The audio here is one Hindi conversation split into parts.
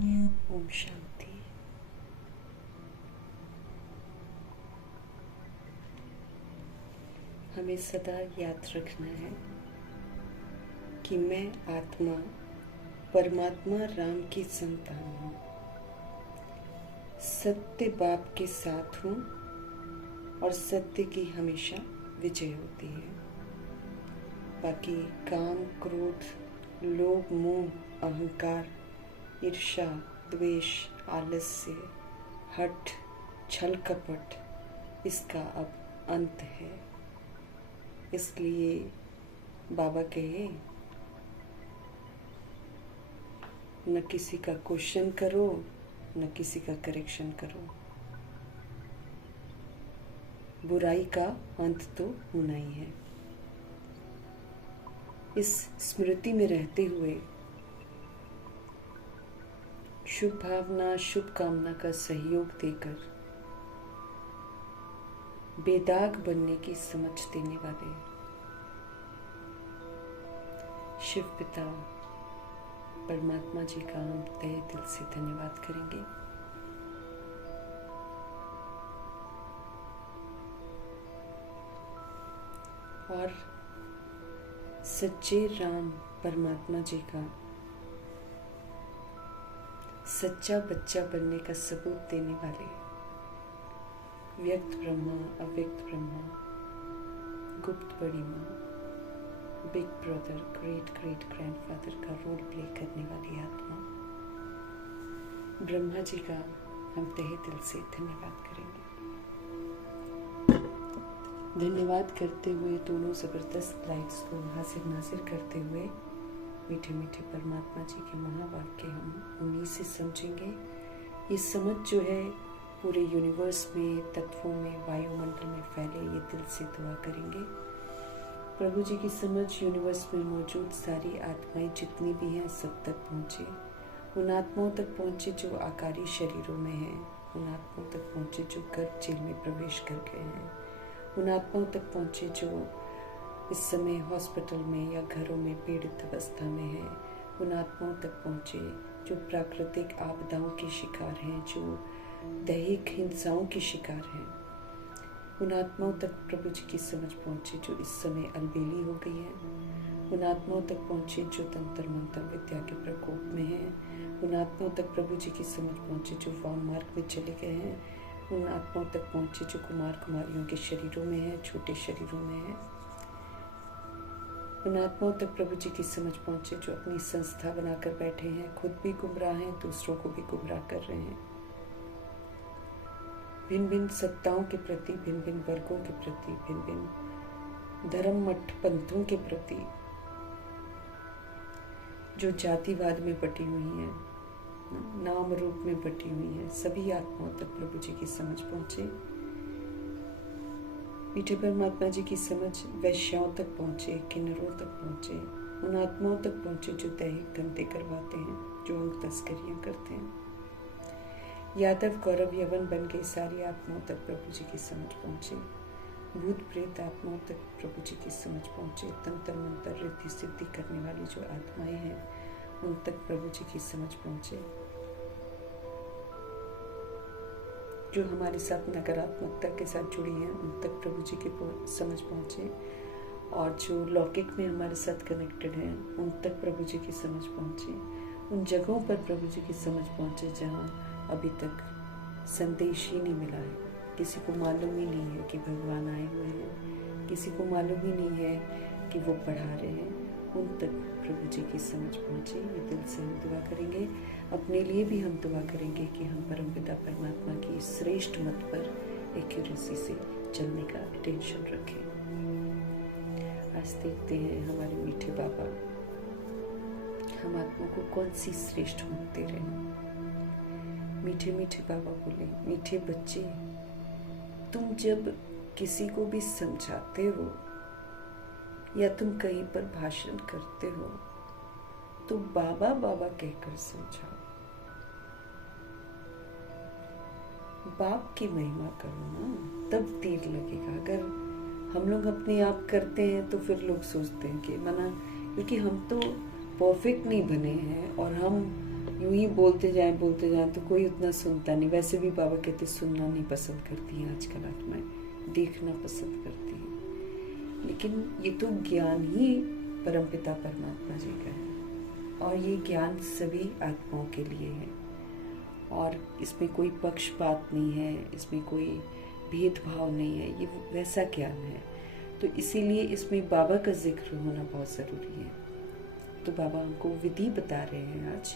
ओम शांति। हमें सदा याद रखना है कि मैं आत्मा परमात्मा राम की संतान हूँ, सत्य बाप के साथ हूँ और सत्य की हमेशा विजय होती है। बाकी काम, क्रोध, लोभ, मोह, अहंकार, ईर्ष्या, द्वेष, आलस्य, हठ, छल कपट, इसका अब अंत है। इसलिए बाबा कहे, न किसी का क्वेश्चन करो, न किसी का करेक्शन करो। बुराई का अंत तो होना ही है। इस स्मृति में रहते हुए शुभ भावना, शुभ कामना का सहयोग देकर बेदाग बनने की समझ देने वाले शिव पिता परमात्मा जी का हम तहे दिल से धन्यवाद करेंगे। और सच्चे राम परमात्मा जी का सच्चा बच्चा बनने का सबूत देने वाले व्यक्त ब्रह्मा, अव्यक्त ब्रह्मा, गुप्त बड़ी माँ, big brother, great great grandfather का रोल प्ले करने वाली आत्मा ब्रह्मा जी का हम तहे दिल से धन्यवाद करेंगे। धन्यवाद करते हुए दोनों जबरदस्त लाइट्स को हाजिर नाजिर करते हुए मीठे मीठे परमात्मा जी के महावाक्य हम उन्हीं से समझेंगे। ये समझ जो है पूरे यूनिवर्स में, तत्वों में, वायुमंडल में फैले, ये दिल से दुआ करेंगे। प्रभु जी की समझ यूनिवर्स में मौजूद सारी आत्माएं जितनी भी हैं सब तक पहुँचे, उन आत्माओं तक पहुँचे जो आकारी शरीरों में हैं, उन आत्माओं तक पहुँचे जो गर्भ जेल में प्रवेश कर गए हैं, उन आत्माओं तक पहुँचे जो इस समय हॉस्पिटल में या घरों में पीड़ित अवस्था में है, उन आत्माओं तक पहुँचे जो प्राकृतिक आपदाओं के शिकार हैं, जो दैहिक हिंसाओं के शिकार हैं, उन आत्माओं तक प्रभु जी की समझ पहुँचे जो इस समय अलबेली हो गई है, उन आत्माओं तक पहुँचे जो तंत्र मंत्र विद्या के प्रकोप में हैं, उन आत्माओं तक प्रभु जी की समझ पहुँचे जो वाम मार्ग में चले गए हैं, उन आत्माओं तक पहुँचे जो कुमार कुमारियों के शरीरों में हैं, छोटे शरीरों में हैं, उन आत्माओं तक प्रभु जी की समझ पहुँचे जो अपनी संस्था बनाकर बैठे हैं, खुद भी गुमराह हैं, दूसरों को भी गुमराह कर रहे हैं, भिन्न भिन्न सत्ताओं के प्रति, भिन्न भिन्न वर्गों के प्रति, भिन्न भिन्न धर्म मठ पंथों के प्रति जो जातिवाद में बटी हुई हैं, नाम रूप में बटी हुई हैं, सभी आत्माओं तक प्रभु जी की समझ पहुँचे। मीठे परमात्मा जी की समझ वैश्याओं तक पहुँचे, किन्नरों तक पहुँचे, उन आत्माओं तक पहुँचे जो दैहिक धंधे करवाते हैं, जो अंग तस्करियाँ करते हैं। यादव गौरव यवन बन गई सारी आत्माओं तक प्रभु जी की समझ पहुँचे। भूत प्रेत आत्माओं तक प्रभु जी की समझ पहुँचे। तंत्र मंत्र रिद्धि सिद्धि करने वाली जो आत्माएं हैं उन तक प्रभु जी की समझ पहुँचे। जो हमारे साथ नकारात्मकता के साथ जुड़ी हैं उन तक प्रभु जी की समझ पहुँचे, और जो लौकिक में हमारे साथ कनेक्टेड हैं उन तक प्रभु जी की समझ पहुँचे। उन जगहों पर प्रभु जी की समझ पहुँचे जहाँ अभी तक संदेश ही नहीं मिला है, किसी को मालूम ही नहीं है कि भगवान आए हुए हैं, किसी को मालूम ही नहीं है कि वो पढ़ा रहे हैं, उन तक प्रभु जी की समझ पहुँचे। ये दिल से हम दुआ करेंगे। अपने लिए भी हम दुआ करेंगे कि हम परमपिता परमात्मा की श्रेष्ठ मत पर एक्यूरेसी से चलने का अटेंशन रखें। आज देखते हैं हमारे मीठे बाबा हम आत्मा को कौन सी श्रेष्ठ मत दे रहे हैं। मीठे मीठे बाबा बोले, मीठे बच्चे, तुम जब किसी को भी समझाते हो या तुम कहीं पर भाषण करते हो तो बाबा बाबा कहकर समझाओ। बाप की महिमा करो ना, तब तीर लगेगा। अगर हम लोग अपने आप करते हैं तो फिर लोग सोचते हैं कि मना, क्योंकि हम तो परफेक्ट नहीं बने हैं और हम यूं ही बोलते जाएं तो कोई उतना सुनता नहीं। वैसे भी बाबा कहते सुनना नहीं पसंद करती हैं आजकल आत्माएं, देखना पसंद करती हैं। लेकिन ये तो ज्ञान ही परमपिता परमात्मा जी का है, और ये ज्ञान सभी आत्माओं के लिए है, और इसमें कोई पक्षपात नहीं है, इसमें कोई भेदभाव नहीं है, ये वैसा ज्ञान है। तो इसीलिए इसमें बाबा का जिक्र होना बहुत ज़रूरी है। तो बाबा हमको विधि बता रहे हैं आज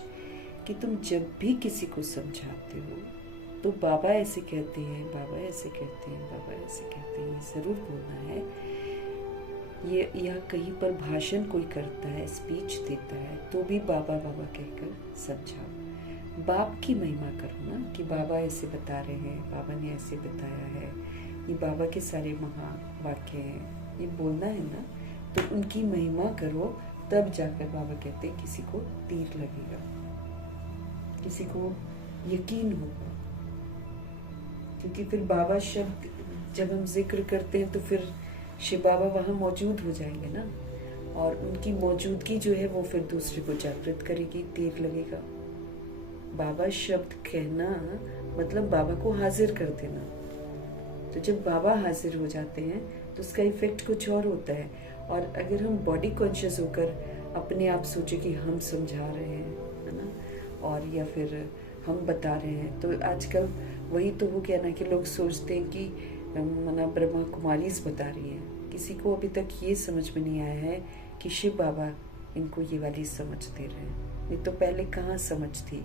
कि तुम जब भी किसी को समझाते हो तो बाबा ऐसे कहते हैं, बाबा ऐसे कहते हैं, बाबा ऐसे कहते हैं, ये ज़रूर बोलना है। ये या कहीं पर भाषण कोई करता है, स्पीच देता है, तो भी बाबा बाबा कहकर समझाओ। बाप की महिमा करो ना कि बाबा ऐसे बता रहे हैं, बाबा ने ऐसे बताया है, ये बाबा के सारे महावाक्य हैं, ये बोलना है ना। तो उनकी महिमा करो, तब जाकर बाबा कहते हैं किसी को तीर लगेगा, किसी को यकीन होगा। क्योंकि फिर बाबा शब्द जब हम जिक्र करते हैं तो फिर शिव बाबा वहाँ मौजूद हो जाएंगे ना, और उनकी मौजूदगी जो है वो फिर दूसरे को जागृत करेगी, तीर लगेगा। बाबा शब्द कहना मतलब बाबा को हाजिर कर देना। तो जब बाबा हाजिर हो जाते हैं तो उसका इफेक्ट कुछ और होता है। और अगर हम बॉडी कॉन्शियस होकर अपने आप सोचे कि हम समझा रहे हैं, है ना, और या फिर हम बता रहे हैं, तो आजकल वही तो हो गया ना कि लोग सोचते हैं कि मना ब्रह्मा कुमारीज बता रही हैं। किसी को अभी तक ये समझ में नहीं आया है कि शिव बाबा इनको ये वाली समझ दे रहे हैं। नहीं तो पहले कहाँ समझ थी।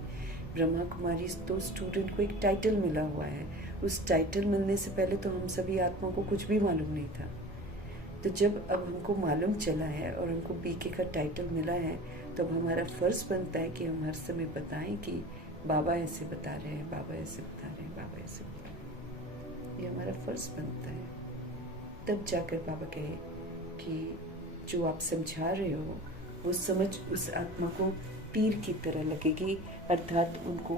ब्रह्मा कुमारी तो स्टूडेंट को एक टाइटल मिला हुआ है, उस टाइटल मिलने से पहले तो हम सभी आत्माओं को कुछ भी मालूम नहीं था। तो जब अब हमको मालूम चला है और हमको बीके का टाइटल मिला है, तो अब हमारा फर्ज बनता है कि हम हर समय बताएं कि बाबा ऐसे बता रहे हैं, बाबा ऐसे बता रहे हैं, बाबा ऐसे बता रहे हैं। ये हमारा फर्ज बनता है। तब जाकर बाबा कहे कि जो आप समझा रहे हो वो समझ उस आत्मा को तीर की तरह लगेगी, अर्थात उनको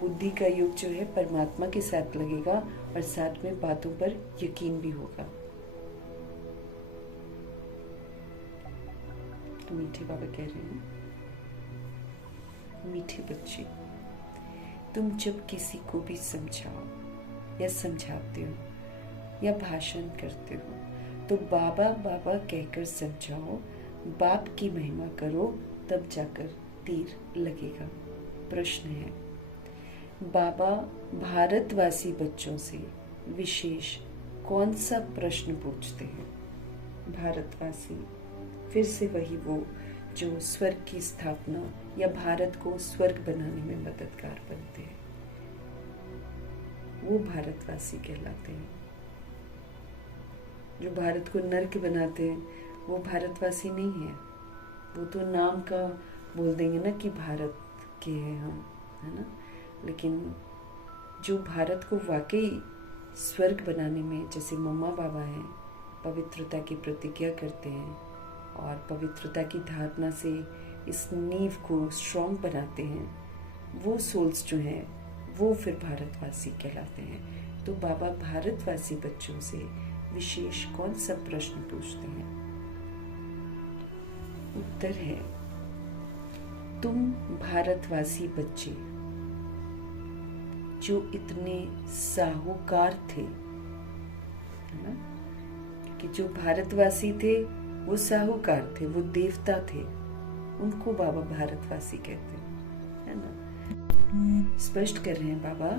बुद्धि का योग जो है परमात्मा के साथ लगेगा और साथ में बातों पर यकीन भी होगा। तो मीठे बाबा कह रहे हैं, मीठे बच्चे, तुम जब किसी को भी समझाओ या समझाते हो या भाषण करते हो तो बाबा बाबा कहकर समझाओ, बाप की महिमा करो, तब जाकर तीर लगेगा। प्रश्न है, बाबा भारतवासी बच्चों से विशेष कौन सा प्रश्न पूछते हैं? भारतवासी फिर से वही वो जो स्वर्ग की स्थापना या भारत को स्वर्ग बनाने में मददगार बनते हैं, वो भारतवासी कहलाते हैं। जो भारत को नर्क बनाते हैं वो भारतवासी नहीं है। वो तो नाम का बोल देंगे ना कि भारत के हैं हम, है ना, लेकिन जो भारत को वाकई स्वर्ग बनाने में, जैसे मम्मा बाबा हैं, पवित्रता की प्रतिज्ञा करते हैं और पवित्रता की धारणा से इस नींव को स्ट्रॉन्ग बनाते हैं, वो सोल्स जो हैं वो फिर भारतवासी कहलाते हैं। तो बाबा भारतवासी बच्चों से विशेष कौन सा प्रश्न पूछते हैं? उत्तर है, तुम भारतवासी बच्चे जो इतने साहूकार थे, है ना, कि जो भारतवासी थे वो साहूकार थे, वो देवता थे, उनको बाबा भारतवासी कहते हैं, है ना। स्पष्ट कर रहे हैं बाबा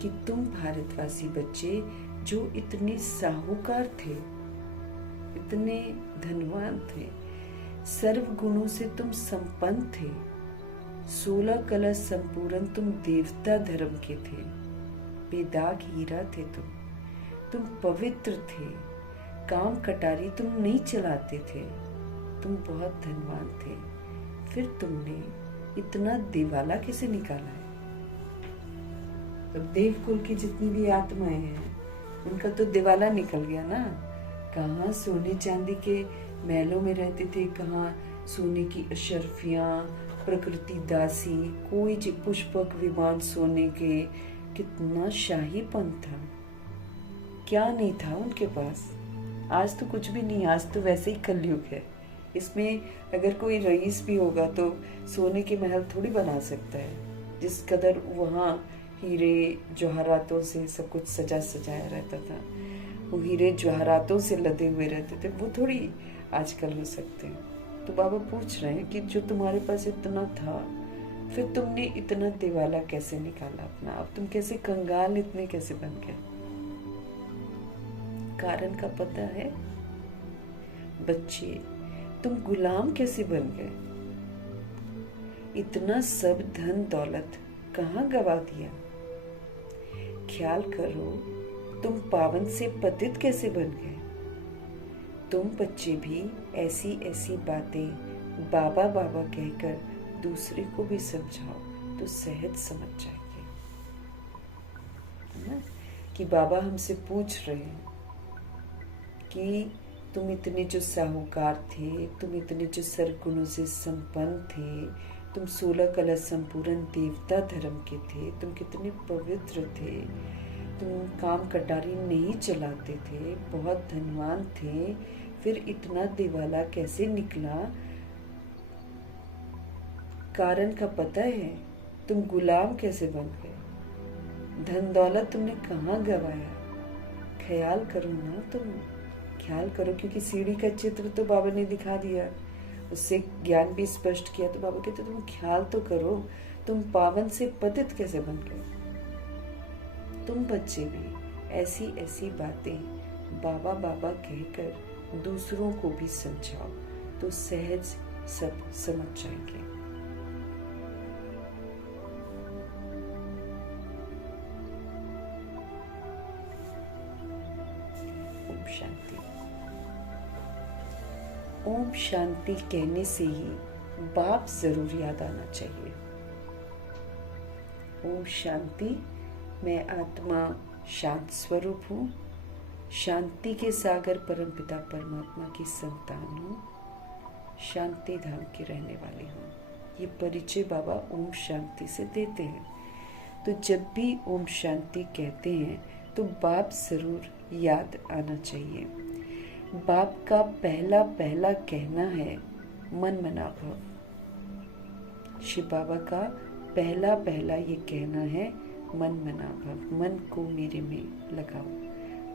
कि तुम भारतवासी बच्चे जो इतने साहूकार थे, इतने धनवान थे, सर्व गुणों से तुम संपन्न थे, 16 कला संपूर्ण तुम देवता धर्म के थे, बेदाग हीरा थे तुम पवित्र थे, काम कटारी तुम नहीं चलाते थे, तुम बहुत धनवान थे, फिर तुमने इतना दिवाला कैसे निकाला है? तो देवकुल की जितनी भी आत्माएं हैं उनका तो दिवाला निकल गया ना। कहाँ सोने चांदी के महलों में रहते थे, कहाँ सोने की अशर्फियां, प्रकृति दासी, कोई पुष्पक विमान सोने के, कितना शाहीपन था, क्या नहीं था उनके पास। आज तो कुछ भी नहीं, आज तो वैसे ही कलयुग है, इसमें अगर कोई रईस भी होगा तो सोने के महल थोड़ी बना सकता है, जिस कदर वहाँ हीरे जवाहरातों से सब कुछ सजा सजाया रहता था, वो हीरे जवाहरातों से लदे हुए रहते थे, वो थोड़ी आजकल हो सकते हैं। तो बाबा पूछ रहे हैं कि जो तुम्हारे पास इतना था, फिर तुमने इतना दिवाला कैसे निकाला अपना? अब तुम कैसे कंगाल इतने कैसे बन गए? कारण का पता है? बच्चे, तुम गुलाम कैसे बन गए? इतना सब धन दौलत कहाँ गवा दिया? ख्याल करो, तुम पावन से पतित कैसे बन गए? तुम बच्चे भी ऐसी ऐसी बातें बाबा बाबा कहकर दूसरे को भी समझाओ तो सहज समझ जाएंगे, है ना? कि बाबा हमसे पूछ रहे हैं कि तुम इतने जो साहूकार थे, तुम इतने जो सरगुणों से संपन्न थे, तुम 16 कला संपूर्ण देवता धर्म के थे, तुम कितने पवित्र थे, तुम काम कटारी नहीं चलाते थे, बहुत धनवान थे, फिर इतना दिवाला कैसे निकला? कारण का पता है? तुम गुलाम कैसे बन गए? धन दौलत तुमने कहाँ गवाया? ख्याल करो ना, तुम ख्याल करो, क्योंकि सीढ़ी का चित्र तो बाबा ने दिखा दिया, उससे ज्ञान भी स्पष्ट किया। तो बाबा कहते तुम ख्याल तो करो, तुम पावन से पतित कैसे बन गए? तुम बच्चे भी ऐसी ऐसी बातें बाबा बाबा कहकर दूसरों को भी समझाओ तो सहज सब समझ जाएंगे। ओम शांति। ओम शांति कहने से ही बाप जरूर याद आना चाहिए। ओम शांति। मैं आत्मा शांत स्वरूप हूँ, शांति के सागर परमपिता परमात्मा की संतान हूँ, शांति धाम की रहने वाली हूँ। ये परिचय बाबा ओम शांति से देते हैं। तो जब भी ओम शांति कहते हैं तो बाप जरूर याद आना चाहिए। बाप का पहला पहला कहना है मन मना भव। शिव बाबा का पहला पहला ये कहना है मन मना भव। मन को मेरे में लगाओ,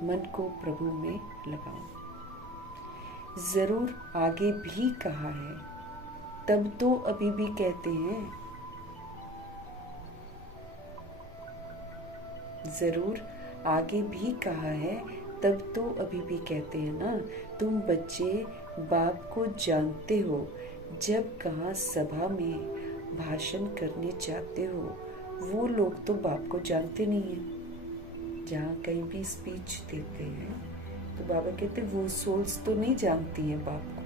मन को प्रभु में लगाओ। जरूर आगे भी कहा है, तब तो अभी भी कहते हैं। जरूर आगे भी कहा है, तब तो अभी भी कहते हैं ना। तुम बच्चे बाप को जानते हो, जब कहाँ सभा में भाषण करने जाते हो, वो लोग तो बाप को जानते नहीं हैं। जहाँ कहीं भी स्पीच देते हैं तो बाबा कहते वो सोल्स तो नहीं जानती हैं बाप को।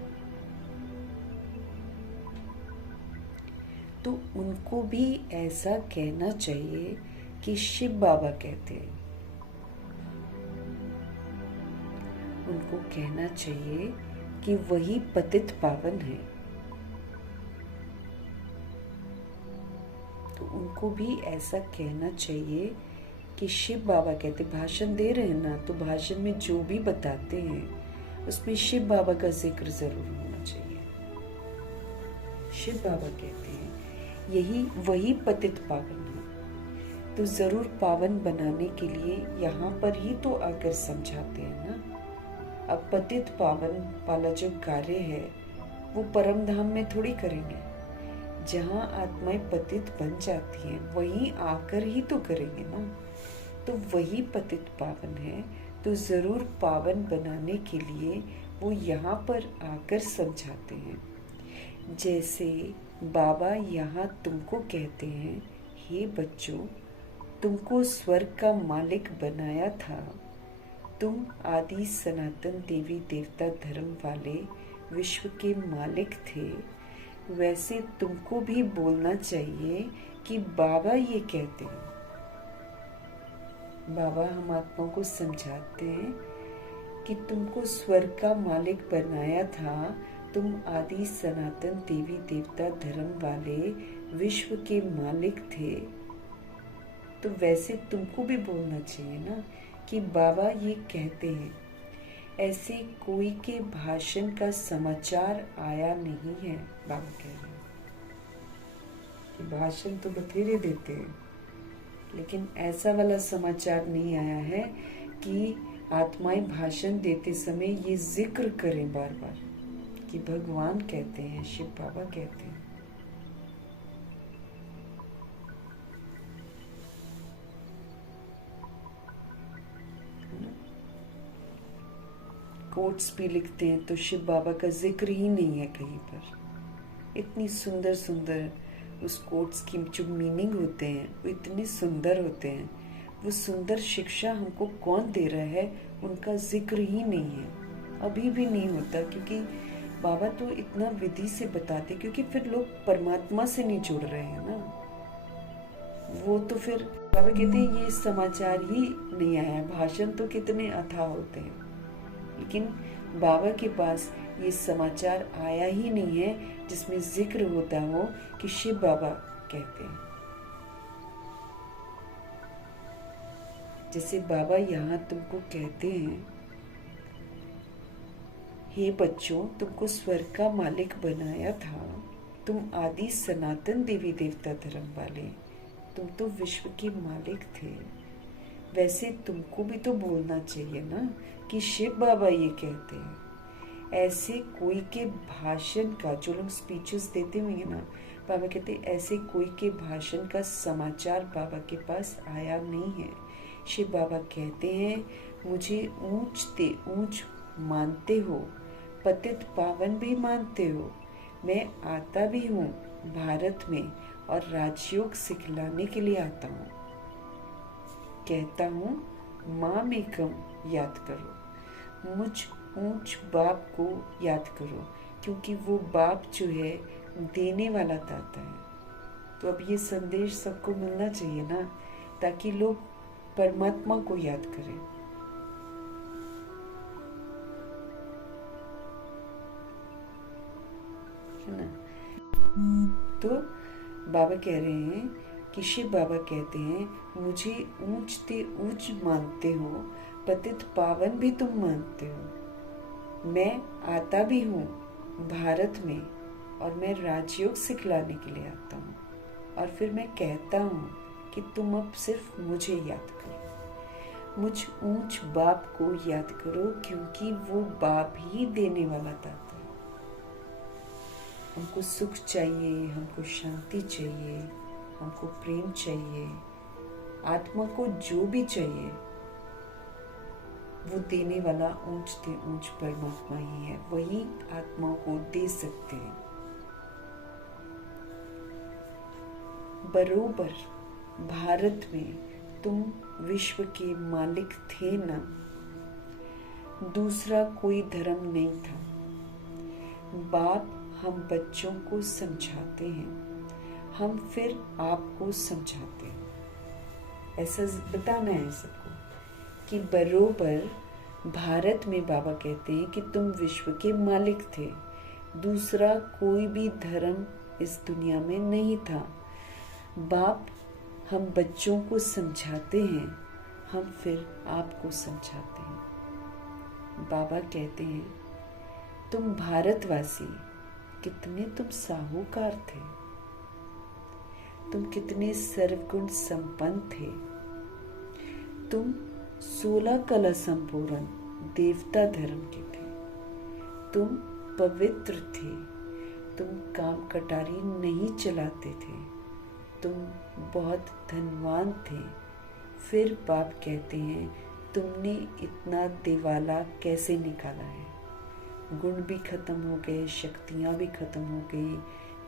तो उनको भी ऐसा कहना चाहिए कि शिव बाबा कहते हैं। उनको कहना चाहिए कि वही पतित पावन है। तो उनको भी ऐसा कहना चाहिए कि शिव बाबा कहते, भाषण दे रहे हैं ना, तो भाषण में जो भी बताते हैं उसमें शिव बाबा का जिक्र जरूर होना चाहिए। शिव बाबा कहते हैं यही वही पतित पावन है। तो जरूर पावन बनाने के लिए यहाँ पर ही तो आकर समझाते हैं ना। अब पतित पावन वाला जो कार्य है वो परम धाम में थोड़ी करेंगे। जहाँ आत्माएं पतित बन जाती हैं वहीं आकर ही तो करेंगे ना। तो वही पतित पावन है, तो जरूर पावन बनाने के लिए वो यहाँ पर आकर समझाते हैं। जैसे बाबा यहाँ तुमको कहते हैं, हे बच्चों, तुमको स्वर्ग का मालिक बनाया था, तुम आदि सनातन देवी देवता धर्म वाले विश्व के मालिक थे। वैसे तुमको भी बोलना चाहिए कि बाबा ये कहते हैं। बाबा हम आत्माओं को समझाते हैं कि तुमको स्वर्ग का मालिक बनाया था, तुम आदि सनातन देवी देवता धर्म वाले विश्व के मालिक थे। तो वैसे तुमको भी बोलना चाहिए ना कि बाबा ये कहते हैं। ऐसे कोई के भाषण का समाचार आया नहीं है। बाबा कह रहे हैं कि भाषण तो बथेरे देते हैं, लेकिन ऐसा वाला समाचार नहीं आया है कि आत्माएं भाषण देते समय ये जिक्र करें बार बार कि भगवान कहते हैं, शिव बाबा कहते हैं। कोट्स भी लिखते हैं तो शिव बाबा का जिक्र ही नहीं है कहीं पर। इतनी सुंदर सुंदर उस कोट्स की जो मीनिंग होते हैं वो इतने सुंदर होते हैं। वो सुंदर शिक्षा हमको कौन दे रहा है, उनका जिक्र ही नहीं है, अभी भी नहीं होता। क्योंकि बाबा तो इतना विधि से बताते, क्योंकि फिर लोग परमात्मा से नहीं जुड़ रहे हैं ना। वो तो फिर बाबा कहते हैं ये समाचार ही नहीं आया। भाषण तो कितने अथाह होते हैं, लेकिन बाबा के पास ये समाचार आया ही नहीं है जिसमें जिक्र होता हो कि शिव बाबा कहते हैं। जैसे बाबा यहाँ तुमको कहते हैं, हे बच्चों, तुमको स्वर्ग का मालिक बनाया था, तुम आदि सनातन देवी देवता धर्म वाले, तुम तो विश्व के मालिक थे। वैसे तुमको भी तो बोलना चाहिए ना कि शिव बाबा ये कहते हैं। ऐसे कोई के भाषण का, जो लोग स्पीचेस देते होंगे ना, बाबा कहते हैं ऐसे कोई के भाषण का समाचार बाबा के पास आया नहीं है। शिव बाबा कहते हैं मुझे ऊंच ते ऊंच मानते हो, पतित पावन भी मानते हो। मैं आता भी हूँ भारत में और राजयोग सिखलाने के लिए आता हूँ। कहता हूँ माम एकम याद करो, मुझ ऊंच बाप को याद करो, क्योंकि वो बाप जो है देने वाला दाता है। तो अब ये संदेश सबको मिलना चाहिए ना, ताकि लोग परमात्मा को याद करें। है ना? तो बाबा कह रहे हैं कि शिव बाबा कहते हैं मुझे ऊंच ते ऊंच मानते हो, पतित पावन भी तुम मानते हो। मैं आता भी हूँ भारत में और मैं राजयोग सिखलाने के लिए आता हूँ। और फिर मैं कहता हूँ कि तुम अब सिर्फ मुझे याद करो, मुझ ऊंच बाप को याद करो, क्योंकि वो बाप ही देने वाला दाता है। हमको सुख चाहिए, हमको शांति चाहिए, हमको प्रेम चाहिए, आत्मा को जो भी चाहिए वो देने वाला ऊंच से ऊंच परमात्मा ही है। वही आत्मा को दे सकते हैं। बरोबर भारत में तुम विश्व के मालिक थे ना, दूसरा कोई धर्म नहीं था। बाप हम बच्चों को समझाते हैं, हम फिर आपको समझाते हैं। ऐसा बताना है सबको कि बरोबर भारत में बाबा कहते हैं कि तुम विश्व के मालिक थे, दूसरा कोई भी धर्म इस दुनिया में नहीं था। बाप हम बच्चों को समझाते हैं, हम फिर आपको समझाते हैं। बाबा कहते हैं तुम भारतवासी कितने तुम साहूकार थे, तुम कितने सर्वगुण संपन्न थे, तुम 16 कला संपूर्ण देवता धर्म के थे, तुम पवित्र थे, तुम काम कटारी नहीं चलाते थे, तुम बहुत धनवान थे। फिर बाप कहते हैं तुमने इतना दिवाला कैसे निकाला है। गुण भी खत्म हो गए, शक्तियाँ भी खत्म हो गई,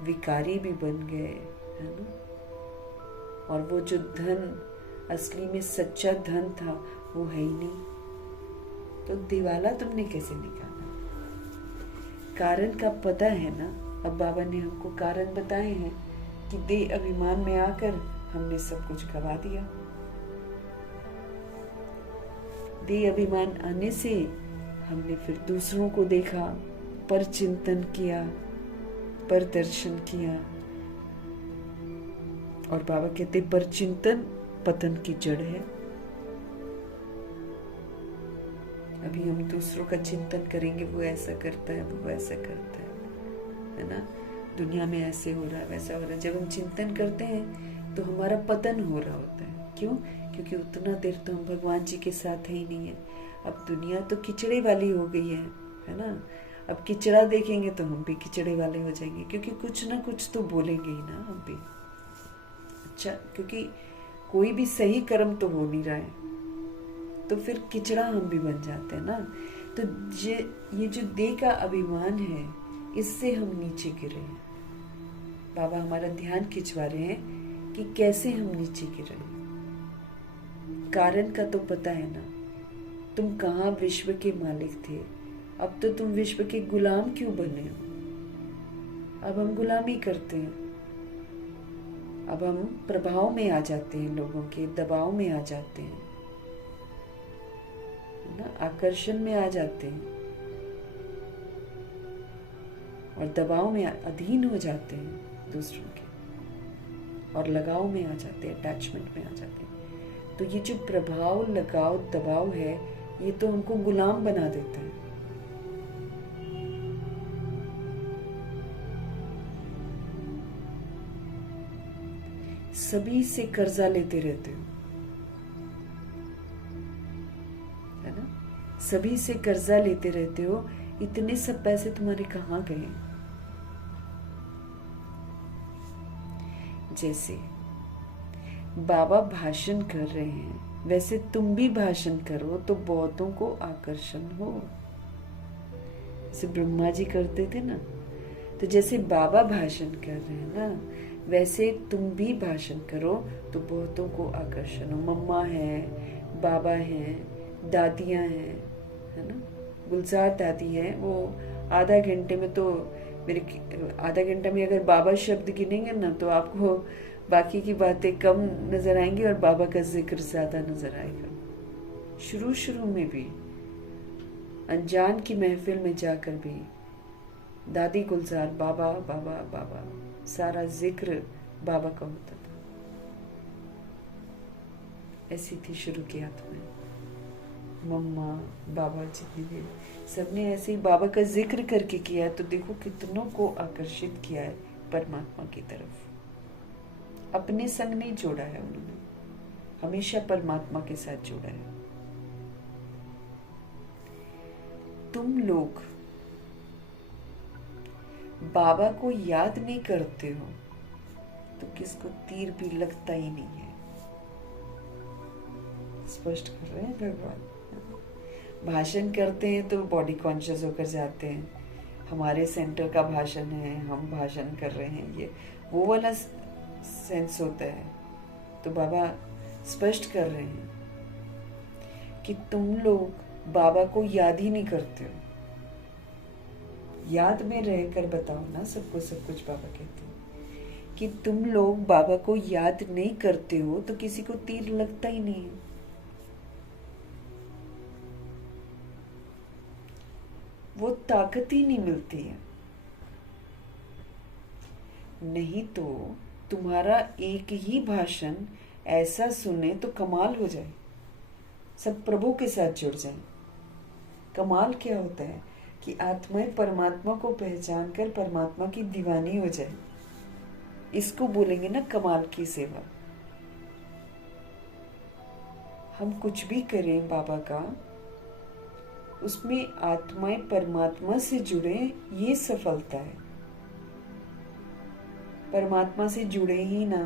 विकारी भी बन गए, है ना। और वो जो धन असली में सच्चा धन था वो है ही नहीं। तो दिवाला तुमने कैसे निकाला? कारण का पता है ना। अब बाबा ने हमको कारण बताए हैं कि देह अभिमान में आकर हमने सब कुछ गवा दिया। देह अभिमान आने से हमने फिर दूसरों को देखा, पर चिंतन किया, पर दर्शन किया। और बाबा कहते पर चिंतन पतन की जड़ है। अभी हम दूसरों का चिंतन करेंगे, वो ऐसा करता है, वो वैसा करता है ना, दुनिया में ऐसे हो रहा है, वैसा हो रहा है। जब हम चिंतन करते हैं तो हमारा पतन हो रहा होता है। क्यों? क्योंकि उतना देर तो हम भगवान जी के साथ ही नहीं है। अब दुनिया तो किचड़े वाली हो गई है ना। अब किचड़ा देखेंगे तो हम भी किचड़े वाले हो जाएंगे, क्योंकि कुछ ना कुछ तो बोलेंगे ही ना हम भी। अच्छा, क्योंकि कोई भी सही कर्म तो हो नहीं रहा है, तो फिर किचड़ा हम भी बन जाते हैं ना। तो ये जो देह का अभिमान है, इससे हम नीचे गिरे हैं। बाबा हमारा ध्यान खिंचवा रहे हैं कि कैसे हम नीचे गिरे। कारण का तो पता है ना, तुम कहाँ विश्व के मालिक थे, अब तो तुम विश्व के गुलाम क्यों बने हो? अब हम गुलामी करते हैं, अब हम प्रभाव में आ जाते हैं, लोगों के दबाव में आ जाते हैं ना, आकर्षण में आ जाते हैं और दबाव में अधीन हो जाते हैं दूसरों के, और लगाव में आ जाते हैं, अटैचमेंट में आ जाते हैं। तो ये जो प्रभाव, लगाव, दबाव है, ये तो हमको गुलाम बना देता है। सभी से कर्जा लेते रहते हो, है ना, सभी से कर्जा लेते रहते हो। इतने सब पैसे तुम्हारे कहाँ गए? जैसे बाबा भाषण कर रहे हैं, वैसे तुम भी भाषण करो तो बहुतों को आकर्षण हो। जैसे ब्रह्मा जी करते थे ना, तो जैसे बाबा भाषण कर रहे हैं ना, वैसे तुम भी भाषण करो तो बहुतों को आकर्षण हो। मम्मा है, बाबा हैं, दादियाँ हैं, है ना। गुलजार दादी है, वो आधा घंटे में तो आधा घंटा में अगर बाबा शब्द गिनेंगे ना, तो आपको बाकी की बातें कम नजर आएंगी और बाबा का जिक्र ज्यादा नजर आएगा। शुरू में भी अनजान की महफिल में जाकर भी दादी गुलजार बाबा बाबा बाबा, सारा जिक्र बाबा का होता था। ऐसी थी शुरू की आत्माएं, मम्मा बाबा, जितनी भी सबने ऐसे ही बाबा का जिक्र करके किया है। तो देखो कितनों को आकर्षित किया है परमात्मा की तरफ। अपने संग नहीं जोड़ा है उन्होंने, हमेशा परमात्मा के साथ जोड़ा है। तुम लोग बाबा को याद नहीं करते हो तो किसको तीर भी लगता ही नहीं है। स्पष्ट कर रहे हैं भगवान। भाषण करते हैं तो बॉडी कॉन्शियस होकर जाते हैं, हमारे सेंटर का भाषण है, हम भाषण कर रहे हैं, ये वो वाला सेंस होता है। तो बाबा स्पष्ट कर रहे हैं कि तुम लोग बाबा को याद ही नहीं करते हो। याद में रहकर बताओ ना सबको सब कुछ। बाबा कहते हैं कि तुम लोग बाबा को याद नहीं करते हो तो किसी को तीर लगता ही नहीं है। वो ताकत ही नहीं मिलती है। नहीं तो तुम्हारा एक ही भाषण ऐसा सुने तो कमाल हो जाए, सब प्रभु के साथ जुड़ जाए। कमाल क्या होता है कि आत्माएं परमात्मा को पहचान कर परमात्मा की दीवानी हो जाए। इसको बोलेंगे ना कमाल की सेवा। हम कुछ भी करें बाबा का, उसमें आत्माएं परमात्मा से जुड़े, ये सफलता है। परमात्मा से जुड़े ही ना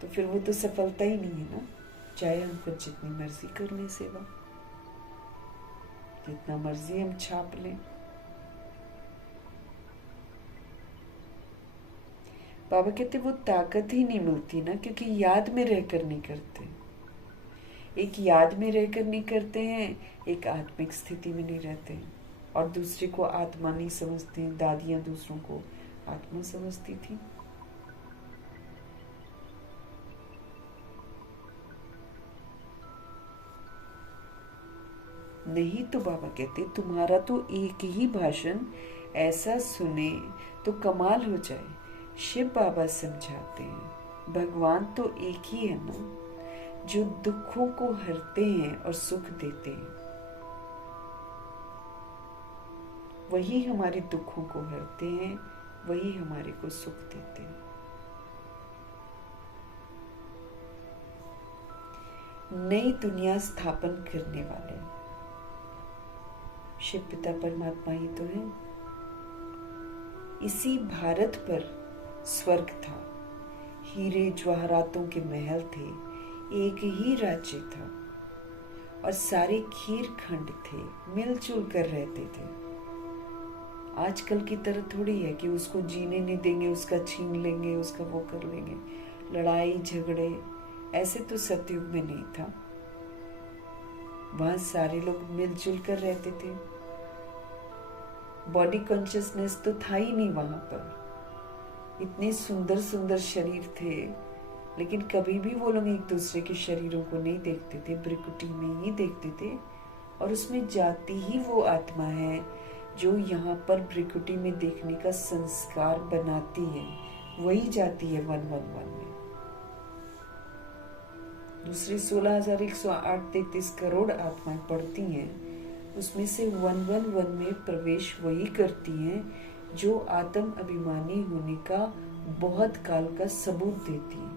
तो फिर वो तो सफलता ही नहीं है ना। चाहे हम फिर जितनी मर्जी कर लें सेवा, जितना मर्जी हम छाप लें। बाबा कहते वो ताकत ही नहीं मिलती ना, क्योंकि याद में रहकर नहीं करते। एक याद में रहकर नहीं करते हैं, एक आत्मिक स्थिति में नहीं रहते हैं, और दूसरे को आत्मा नहीं समझते हैं। दादियां दूसरों को आत्मा समझती थी। नहीं तो बाबा कहते तुम्हारा तो एक ही भाषण ऐसा सुने तो कमाल हो जाए। शिव बाबा समझाते हैं भगवान तो एक ही है ना, जो दुखों को हरते हैं और सुख देते हैं। वही हमारे दुखों को हरते हैं, वही हमारे को सुख देते हैं। नई दुनिया स्थापन करने वाले शिव पिता परमात्मा ही तो है। इसी भारत पर स्वर्ग था, हीरे जवाहरातों के महल थे, एक ही राज्य था और सारे खीर खंड थे, मिलजुल कर रहते थे। आजकल की तरह थोड़ी है कि उसको जीने नहीं देंगे, उसका छीन लेंगे, उसका वो कर लेंगे, लड़ाई झगड़े, ऐसे तो सतयुग में नहीं था। वहां सारे लोग मिलजुल कर रहते थे। बॉडी कॉन्शियसनेस तो था ही नहीं वहां पर। इतने सुंदर सुंदर शरीर थे, लेकिन कभी भी वो लोग एक दूसरे के शरीरों को नहीं देखते थे, भ्रिकुटी में ही देखते थे। और उसमें जाती ही वो आत्मा है जो यहाँ पर भ्रिकुटी में देखने का संस्कार बनाती है, वही जाती है 111 में। दूसरी 16,133 करोड़ आत्माएं पढ़ती हैं, उसमें से 111 में प्रवेश वही करती हैं जो आत्म अभिमानी होने का बहुत काल का सबूत देती हैं,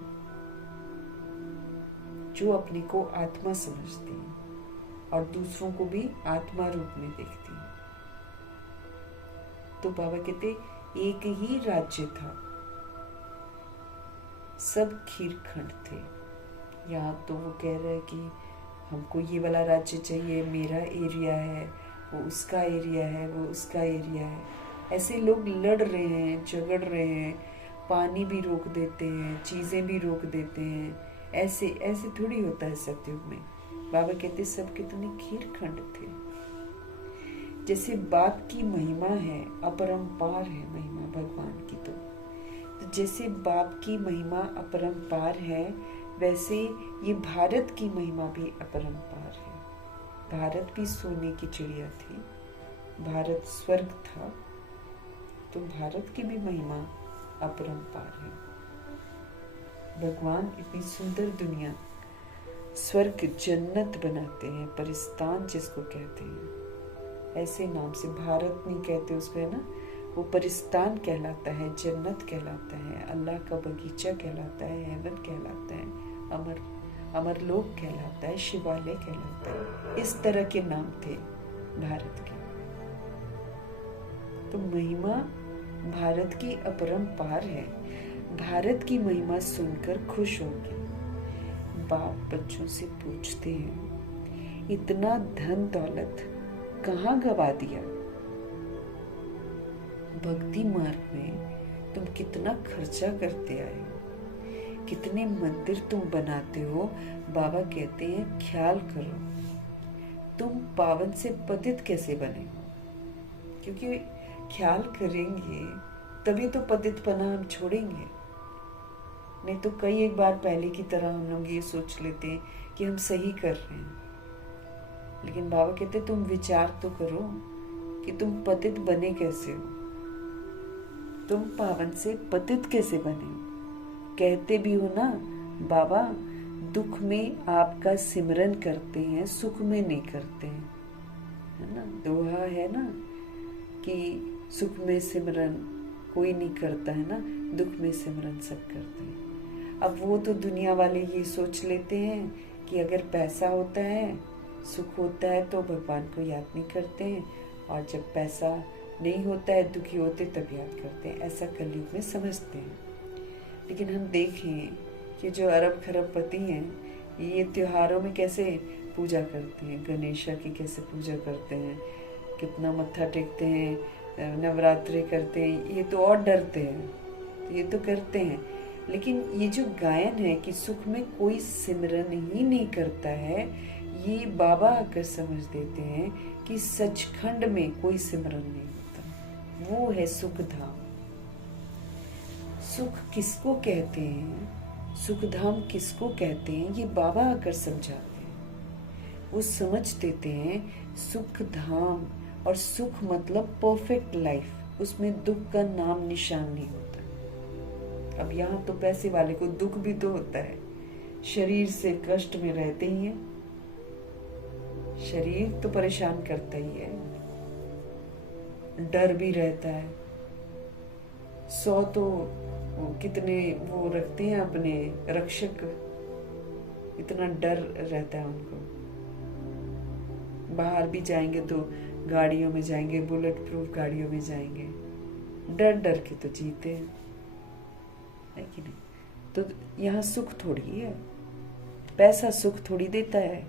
जो अपने को आत्मा समझती हैं और दूसरों को भी आत्मा रूप में देखती हैं। तो बाबा कहते एक ही राज्य था, सब खीरखंड थे। यहाँ तो वो कह रहे हैं कि हमको ये वाला राज्य चाहिए, मेरा एरिया है, वो उसका एरिया है, वो उसका एरिया है। ऐसे लोग लड़ रहे हैं, झगड़ रहे हैं, पानी भी रोक देते हैं, चीजें भी रोक देते हैं। ऐसे ऐसे थोड़ी होता है सतयुग में। बाबा कहते सब कितने खीरखंड थे। जैसे बाप की महिमा है, अपरंपार है महिमा भगवान की। तो जैसे बाप की महिमा अपरंपार है, वैसे ये भारत की महिमा भी अपरंपार है। भारत भी सोने की चिड़िया थी, भारत स्वर्ग था, तो भारत की भी महिमा अपरंपार है। भगवान इतनी सुंदर दुनिया, स्वर्ग जन्नत बनाते हैं, परिस्तान जिसको कहते हैं, ऐसे नाम से भारत नहीं कहते उसको, है ना, वो परिस्तान कहलाता है, जन्नत कहलाता है, अल्लाह का बगीचा कहलाता है, हेवन कहलाता है, अमरलोक कहलाता है, शिवालय कहलाता है। इस तरह के नाम थे भारत के। तो महिमा भारत की अपरंपार है। भारत की महिमा सुनकर खुश होंगे। बाप बच्चों से पूछते हैं, इतना धन दौलत कहाँ गवा दिया? भक्ति मार्ग में तुम कितना खर्चा करते आए हो, कितने मंदिर तुम बनाते हो। बाबा कहते हैं ख्याल करो, तुम पावन से पतित कैसे बने हो? क्योंकि ख्याल करेंगे तभी तो पतितपना हम छोड़ेंगे। नहीं तो कई एक बार पहले की तरह हम लोग ये सोच लेते हैं कि हम सही कर रहे हैं। लेकिन बाबा कहते तुम विचार तो करो कि तुम पतित बने कैसे हो, तुम पावन से पतित कैसे बने हो। कहते भी हो ना, बाबा दुख में आपका सिमरन करते हैं, सुख में नहीं करते हैं, है ना। दोहा है ना कि सुख में सिमरन कोई नहीं करता, है ना, दुख में सिमरन सब करते हैं। अब वो तो दुनिया वाले ये सोच लेते हैं कि अगर पैसा होता है, सुख होता है, तो भगवान को याद नहीं करते हैं, और जब पैसा नहीं होता है, दुखी होते, तब याद करते हैं। ऐसा कलयुग में समझते हैं। लेकिन हम देखें कि जो अरब खरबपति हैं, ये त्योहारों में कैसे पूजा करते हैं, गणेशा की कैसे पूजा करते हैं, कितना मत्था टेकते हैं, नवरात्रि करते हैं। ये तो और डरते हैं, ये तो करते हैं। लेकिन ये जो गायन है कि सुख में कोई सिमरन ही नहीं करता है, ये बाबा आकर समझ देते हैं कि सचखंड में कोई सिमरन नहीं होता। वो है सुख धाम। सुख किसको कहते हैं, सुख धाम किसको कहते हैं, ये बाबा आकर समझाते हैं। वो समझ देते हैं सुख धाम, और सुख मतलब परफेक्ट लाइफ, उसमें दुख का नाम निशान नहीं होता। अब यहाँ तो पैसे वाले को दुख भी तो होता है, शरीर से कष्ट में रहते ही हैं, शरीर तो परेशान करता ही है। डर भी रहता है। 100 तो कितने वो रखते हैं अपने रक्षक, इतना डर रहता है उनको। बाहर भी जाएंगे तो गाड़ियों में जाएंगे, बुलेट प्रूफ गाड़ियों में जाएंगे, डर डर के तो जीते हैं, है कि नहीं? तो यहाँ सुख थोड़ी है, पैसा सुख थोड़ी देता है।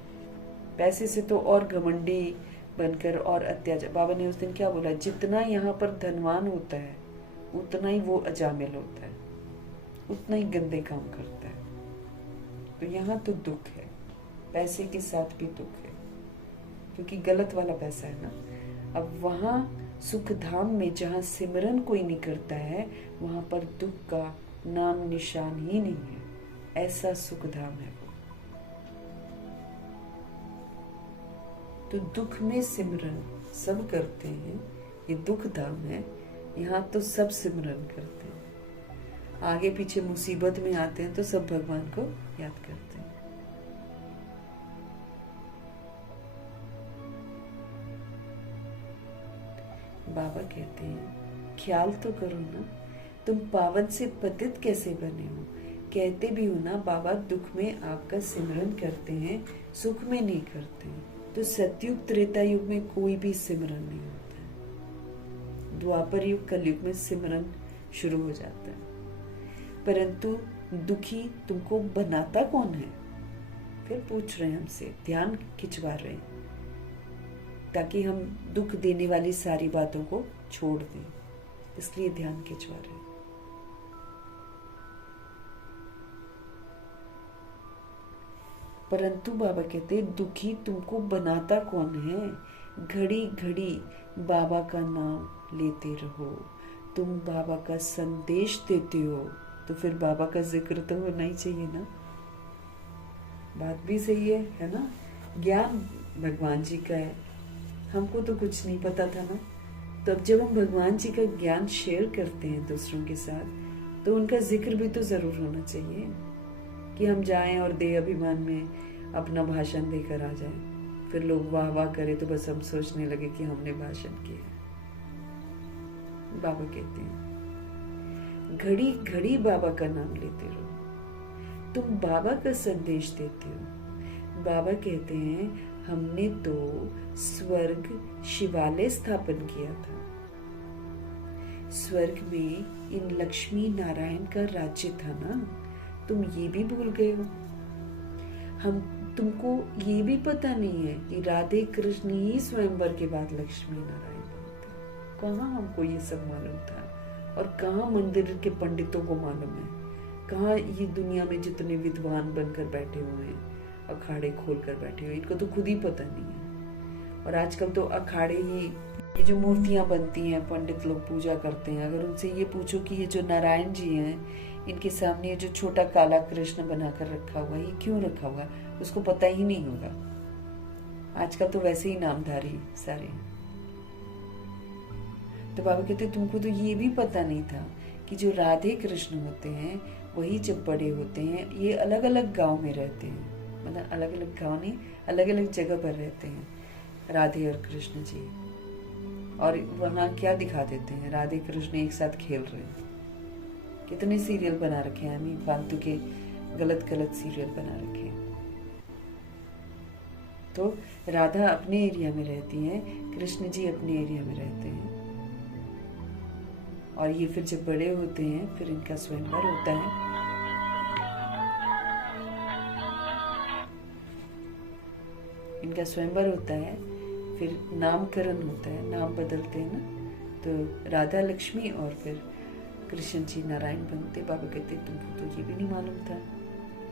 पैसे से तो और घमंडी बनकर और अत्याचार। बाबा ने उस दिन क्या बोला, जितना यहाँ पर धनवान होता है उतना ही वो अजामिल होता है, उतना ही गंदे काम करता है। तो यहाँ तो दुख है, पैसे के साथ भी दुख है, क्योंकि गलत वाला पैसा है ना। अब वहाँ सुख धाम में जहाँ सिमरन कोई नहीं करता है, वहां पर दुख का नाम निशान ही नहीं है। ऐसा सुख धाम है वो। तो दुख में सिमरन सब करते हैं, ये दुख धाम है। यहाँ तो सब सिमरन करते हैं। आगे पीछे मुसीबत में आते हैं तो सब भगवान को याद करते हैं। बाबा कहते हैं ख्याल तो करो ना, तुम पावन से पतित कैसे बने हो। कहते भी हो ना बाबा दुख में आपका सिमरन करते हैं, सुख में नहीं करते हैं। तो सतयुग त्रेता युग में कोई भी सिमरन नहीं होता है। द्वापर युग कलयुग में सिमरन शुरू हो जाता है। परंतु दुखी तुमको बनाता कौन है? फिर पूछ रहे हैं हमसे, ध्यान खिंचवा रहे हैं ताकि हम दुख देने वाली सारी बातों को छोड़ दें, इसलिए ध्यान खिंचवा रहे हैं। परंतु बाबा कहते दुखी तुमको बनाता कौन है? घड़ी घड़ी बाबा का नाम लेते रहो। तुम बाबा का संदेश देते हो तो फिर बाबा का जिक्र तो होना ही चाहिए ना। बात भी सही है ना। ज्ञान भगवान जी का है, हमको तो कुछ नहीं पता था ना। तो अब जब हम भगवान जी का ज्ञान शेयर करते हैं दूसरों के साथ, तो उनका जिक्र भी तो जरूर होना चाहिए कि हम जाएं और देह अभिमान में अपना भाषण देकर आ जाएं। फिर लोग वाह वाह करें तो बस हम सोचने लगे कि हमने भाषण किया। बाबा कहते हैं घड़ी घड़ी बाबा का नाम लेते रहो, तुम बाबा का संदेश देते हो। बाबा कहते हैं हमने तो स्वर्ग शिवालय स्थापन किया था। स्वर्ग में इन लक्ष्मी नारायण का राज्य था ना, तुम ये भी भूल गए हो। हम तुमको ये भी पता नहीं है कि राधे कृष्ण ही स्वयंवर के बाद लक्ष्मी नारायण बनते। कहाँ हमको ये सब मालूम था, और कहाँ मंदिर के पंडितों को मालूम है, कहाँ ये दुनिया में जितने विद्वान बनकर बैठे हुए हैं, अखाड़े खोल कर बैठे हुए, इनको तो खुद ही पता नहीं है। और आजकल तो अखाड़े ही, ये जो मूर्तियां बनती हैं पंडित लोग पूजा करते हैं, अगर उनसे ये पूछो कि ये जो नारायण जी हैं, इनके सामने ये जो छोटा काला कृष्ण बनाकर रखा हुआ है, ये क्यों रखा हुआ, उसको पता ही नहीं होगा। आजकल तो वैसे ही नामधारी सारे। तो बाबा कहते तुमको तो ये भी पता नहीं था कि जो राधे कृष्ण होते हैं वही जब बड़े होते हैं, ये अलग अलग गांव में रहते हैं, मतलब अलग अलग गांव नहीं, अलग अलग जगह पर रहते हैं राधे और कृष्ण जी। और वहाँ क्या दिखा देते हैं, राधे कृष्ण एक साथ खेल रहे हैं। कितने सीरियल बना रखे हैं, हमें फालतू के गलत गलत सीरियल बना रखे हैं। तो राधा अपने एरिया में रहती हैं, कृष्ण जी अपने एरिया में रहते हैं। और ये फिर जब बड़े होते हैं फिर इनका स्वयंवर होता है। इनका स्वयंवर होता है, फिर नामकरण होता है, नाम बदलते हैं ना। तो राधा लक्ष्मी और फिर कृष्ण जी नारायण बनते। बाबा कहते तुमको तो ये भी नहीं मालूम था,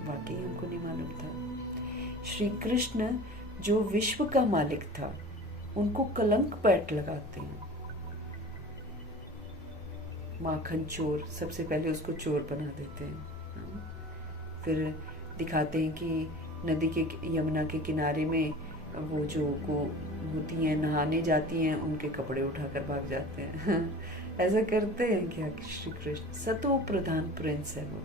वाकई हमको नहीं मालूम था। श्री कृष्ण जो विश्व का मालिक था, उनको कलंक पैट लगाते हैं। माखन चोर, सबसे पहले उसको चोर बना देते हैं। फिर दिखाते हैं कि नदी के, यमुना के किनारे में वो जो को होती हैं, नहाने जाती हैं, उनके कपड़े उठाकर भाग जाते हैं। ऐसा करते हैं क्या श्री कृष्ण? सतो प्रधान प्रिंस है वो,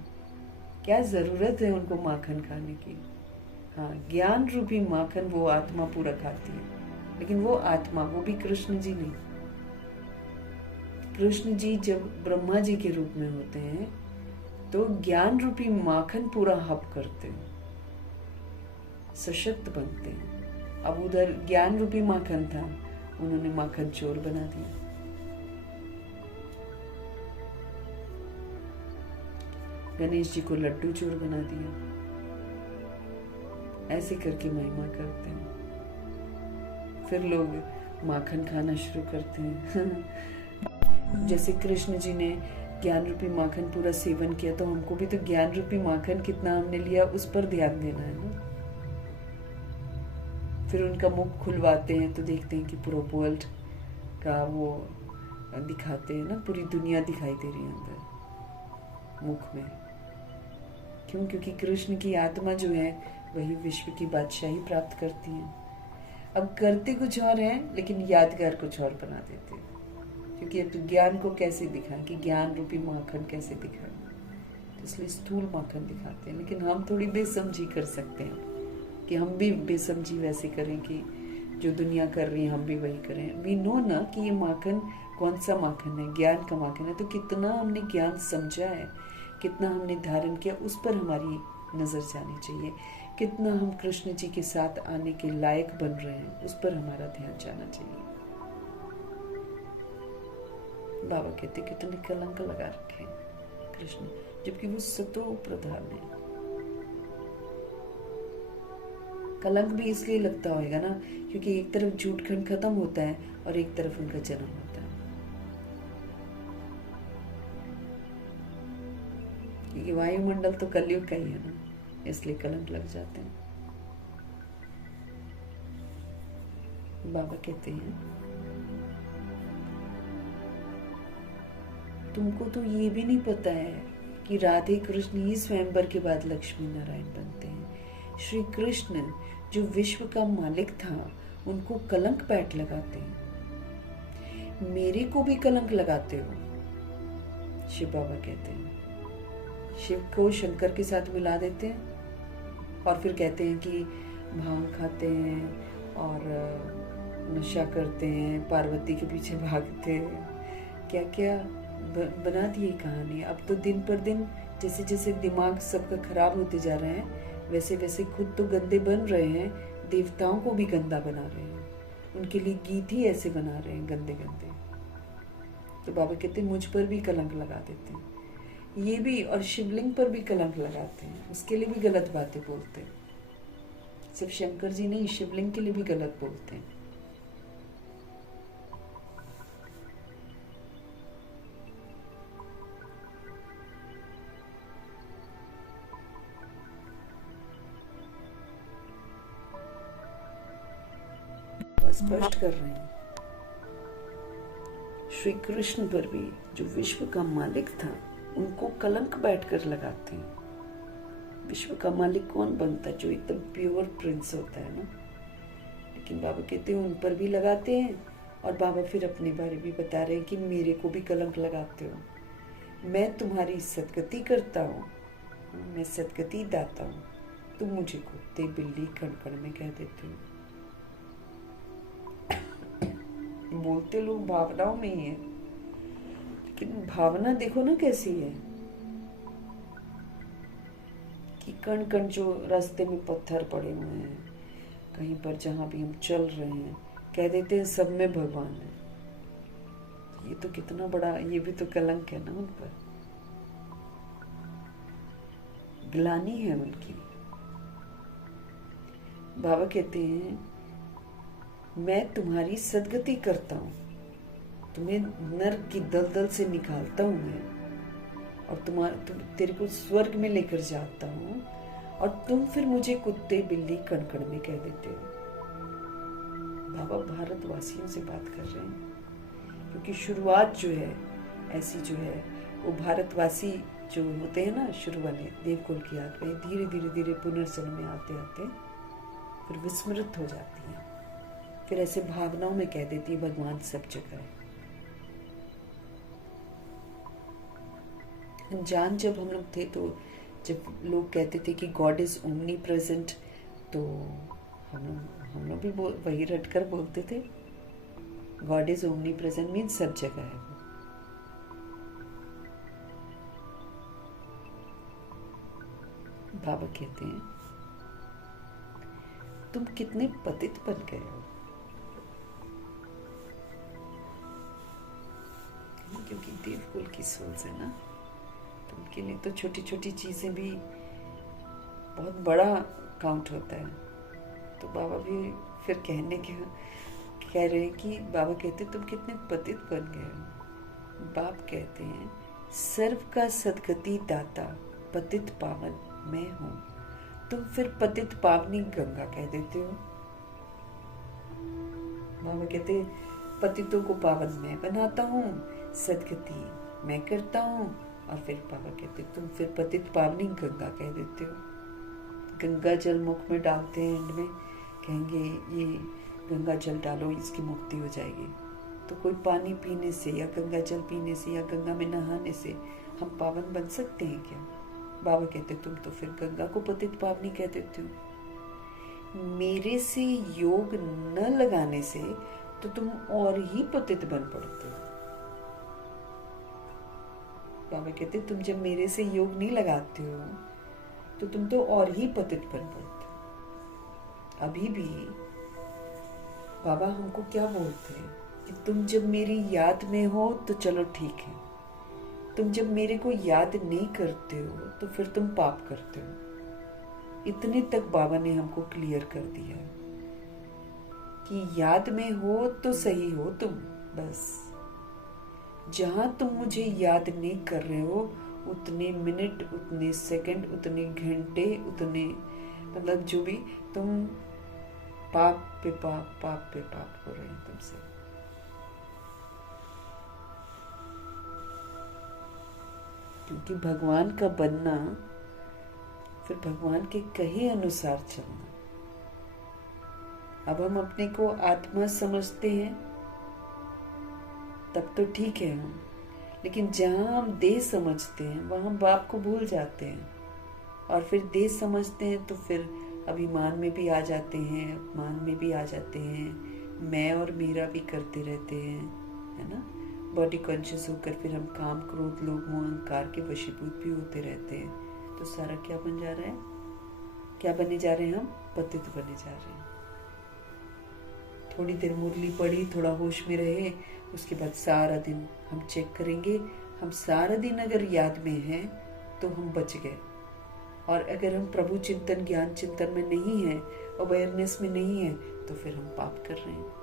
क्या जरूरत है उनको माखन खाने की? हाँ, ज्ञान रूपी माखन वो आत्मा पूरा खाती है, लेकिन वो आत्मा, वो भी कृष्ण जी नहीं। कृष्ण जी जब ब्रह्मा जी के रूप में होते हैं तो ज्ञान रूपी माखन पूरा हब करते हैं, सशक्त बनते हैं। अब उधर ज्ञान रूपी माखन था, उन्होंने माखन चोर बना दिया। गणेश जी को लड्डू चोर बना दिया। ऐसे करके महिमा करते हैं। फिर लोग माखन खाना शुरू करते हैं। जैसे कृष्ण जी ने ज्ञान रूपी माखन पूरा सेवन किया, तो हमको भी तो ज्ञान रूपी माखन कितना हमने लिया उस पर ध्यान देना है ना। फिर उनका मुख खुलवाते हैं तो देखते हैं कि पूरा वर्ल्ड का वो दिखाते हैं ना, पूरी दुनिया दिखाई दे रही है अंदर मुख में। क्यों? क्योंकि कृष्ण की आत्मा जो है वही विश्व की बादशाही प्राप्त करती है। अब करते कुछ और हैं लेकिन यादगार कुछ और बना देते हैं। क्योंकि अब तो ज्ञान को कैसे दिखाएं, कि ज्ञान रूपी माखन कैसे दिखाएं, तो इसलिए स्थूल माखन दिखाते हैं। लेकिन हम थोड़ी बेसमझी कर सकते हैं कि हम भी बेसमझी वैसे करें कि जो दुनिया कर रही है हम भी वही करें। वी नो ना कि ये माखन कौन सा माखन है, ज्ञान का माखन है। तो कितना हमने ज्ञान समझा है, कितना हमने धारण किया, उस पर हमारी नजर जानी चाहिए। कितना हम कृष्ण जी के साथ आने के लायक बन रहे हैं, उस पर हमारा ध्यान जाना चाहिए। बाबा कहते कितने कलंक लगा रखे हैं कृष्ण, जबकि वो सतो प्रधान है। कलंक भी इसलिए लगता होगा ना क्योंकि एक तरफ झूठ खंड खत्म होता है और एक तरफ उनका जन्म होता है। क्योंकि वायुमंडल तो कलयुग का ही है ना, इसलिए कलंक लग जाते हैं। बाबा कहते हैं तुमको तो ये भी नहीं पता है कि राधे कृष्ण ही स्वयंवर के बाद लक्ष्मी नारायण बनते हैं। श्री कृष्ण जो विश्व का मालिक था उनको कलंक पैट लगाते हैं। मेरे को भी कलंक लगाते हो, शिव बाबा कहते हैं। शिव को शंकर के साथ मिला देते हैं और फिर कहते हैं कि भांग खाते हैं और नशा करते हैं, पार्वती के पीछे भागते हैं, क्या क्या बना दी कहानी। अब तो दिन पर दिन जैसे जैसे दिमाग सबका खराब होते जा रहे हैं वैसे वैसे खुद तो गंदे बन रहे हैं, देवताओं को भी गंदा बना रहे हैं, उनके लिए गीत ही ऐसे बना रहे हैं गंदे गंदे। तो बाबा कहते हैं मुझ पर भी कलंक लगा देते हैं ये भी, और शिवलिंग पर भी कलंक लगाते हैं, उसके लिए भी गलत बातें बोलते हैं। सिर्फ शंकर जी नहीं, शिवलिंग के लिए भी गलत बोलते हैं। स्पष्ट कर रहे हैं श्री कृष्ण पर भी जो विश्व का मालिक था उनको कलंक बैठकर लगाते हैं। विश्व का मालिक कौन बनता है? जो एकदम प्योर प्रिंस होता है ना। लेकिन बाबा कहते हैं उन पर भी लगाते हैं, और बाबा फिर अपने बारे भी बता रहे हैं कि मेरे को भी कलंक लगाते हो। मैं तुम्हारी सदगति करता हूँ, मैं सदगति दाता हूँ, तुम मुझे कुत्ते बिल्ली कण कण में कह देते हो। बोलते लोग भावनाओं में ही है, लेकिन भावना देखो ना कैसी है कि कण कण जो रास्ते में पत्थर पड़े हुए हैं, कहीं पर जहां भी हम चल रहे हैं, कह देते हैं सब में भगवान है। ये तो कितना बड़ा, ये भी तो कलंक है ना उन पर, ग्लानि है उनकी। बाबा कहते हैं मैं तुम्हारी सदगति करता हूँ, तुम्हें नर्क की दलदल से निकालता हूँ मैं, और तेरे को स्वर्ग में लेकर जाता हूँ, और तुम फिर मुझे कुत्ते बिल्ली कण कण में कह देते हो। बाबा भारतवासियों से बात कर रहे हैं, क्योंकि शुरुआत जो है ऐसी जो है वो भारतवासी जो होते हैं ना, शुरू वाले देवकुल की आत्माएं धीरे धीरे धीरे पुनर्जन्म में आते आते फिर विस्मृत हो जाती हैं, फिर ऐसे भावनाओं में कह देती है भगवान सब जगह है। अनजान जब हम लोग थे तो जब लोग कहते थे कि गॉड इज ओमनी प्रेजेंट, तो हम लोग भी वही रट कर बोलते थे। God is omni present means सब जगह है वो, बाबा कहते हैं तुम कितने पतित बन गए हो, क्योंकि देवकुल की सोच है ना, तो उनके लिए तो छोटी छोटी चीजें भी बहुत बड़ा काउंट होता है। तो बाबा भी फिर कह रहे हैं कि बाबा कहते तुम कितने पतित बन गए हो। बाप कहते हैं सर्व का सदगति दाता पतित पावन मैं हूं, तुम फिर पतित पावनी गंगा कह देते हो। बाबा कहते पतितों को पावन मैं बनाता हूँ, सदगति मैं करता हूँ, और फिर बाबा कहते तुम फिर पतित पावनी गंगा कह देते हो। गंगा जल मुख में डालते हैं, एंड में कहेंगे ये गंगा जल डालो इसकी मुक्ति हो जाएगी। तो कोई पानी पीने से या गंगा जल पीने से या गंगा में नहाने से हम पावन बन सकते हैं क्या? बाबा कहते तुम तो फिर गंगा को पतित पावनी कह देते हो। मेरे से योग न लगाने से तो तुम और ही पतित बन पड़ते हो। बाबा कहते तुम जब मेरे से योग नहीं लगाते हो तो तुम तो और ही पतित बन पड़ते हो। अभी भी बाबा हमको क्या बोलते हैं कि तुम जब मेरी याद में हो तो चलो ठीक है, तुम जब मेरे को याद नहीं करते हो तो फिर तुम पाप करते हो। इतने तक बाबा ने हमको क्लियर कर दिया कि याद में हो तो सही हो तुम, बस जहां तुम मुझे याद नहीं कर रहे हो उतने मिनट, उतने सेकंड, उतने घंटे, उतने मतलब जो भी तुम पाप पे पाप हो रहे हैं तुमसे। क्योंकि भगवान का बनना फिर भगवान के कहे अनुसार चलना। अब हम अपने को आत्मा समझते हैं तब तो ठीक है हम, लेकिन जहां हम देह समझते हैं वहां बाप को भूल जाते हैं, और फिर देह समझते हैं तो फिर अभिमान में भी आ जाते हैं, अपमान में भी आ जाते हैं, मैं और मेरा भी करते रहते हैं, है ना। बॉडी कॉन्शियस होकर फिर हम काम, क्रोध, लोभ, मोह, अहंकार के वशीभूत भी होते रहते हैं। तो सारा क्या बन जा रहा है, क्या बने जा रहे हैं हम? पतित बने जा रहे हैं। थोड़ी देर मुरली पड़ी, थोड़ा होश में रहे, उसके बाद सारा दिन हम चेक करेंगे, हम सारा दिन अगर याद में हैं तो हम बच गए, और अगर हम प्रभु चिंतन, ज्ञान चिंतन में नहीं है, अवेयरनेस में नहीं है, तो फिर हम पाप कर रहे हैं।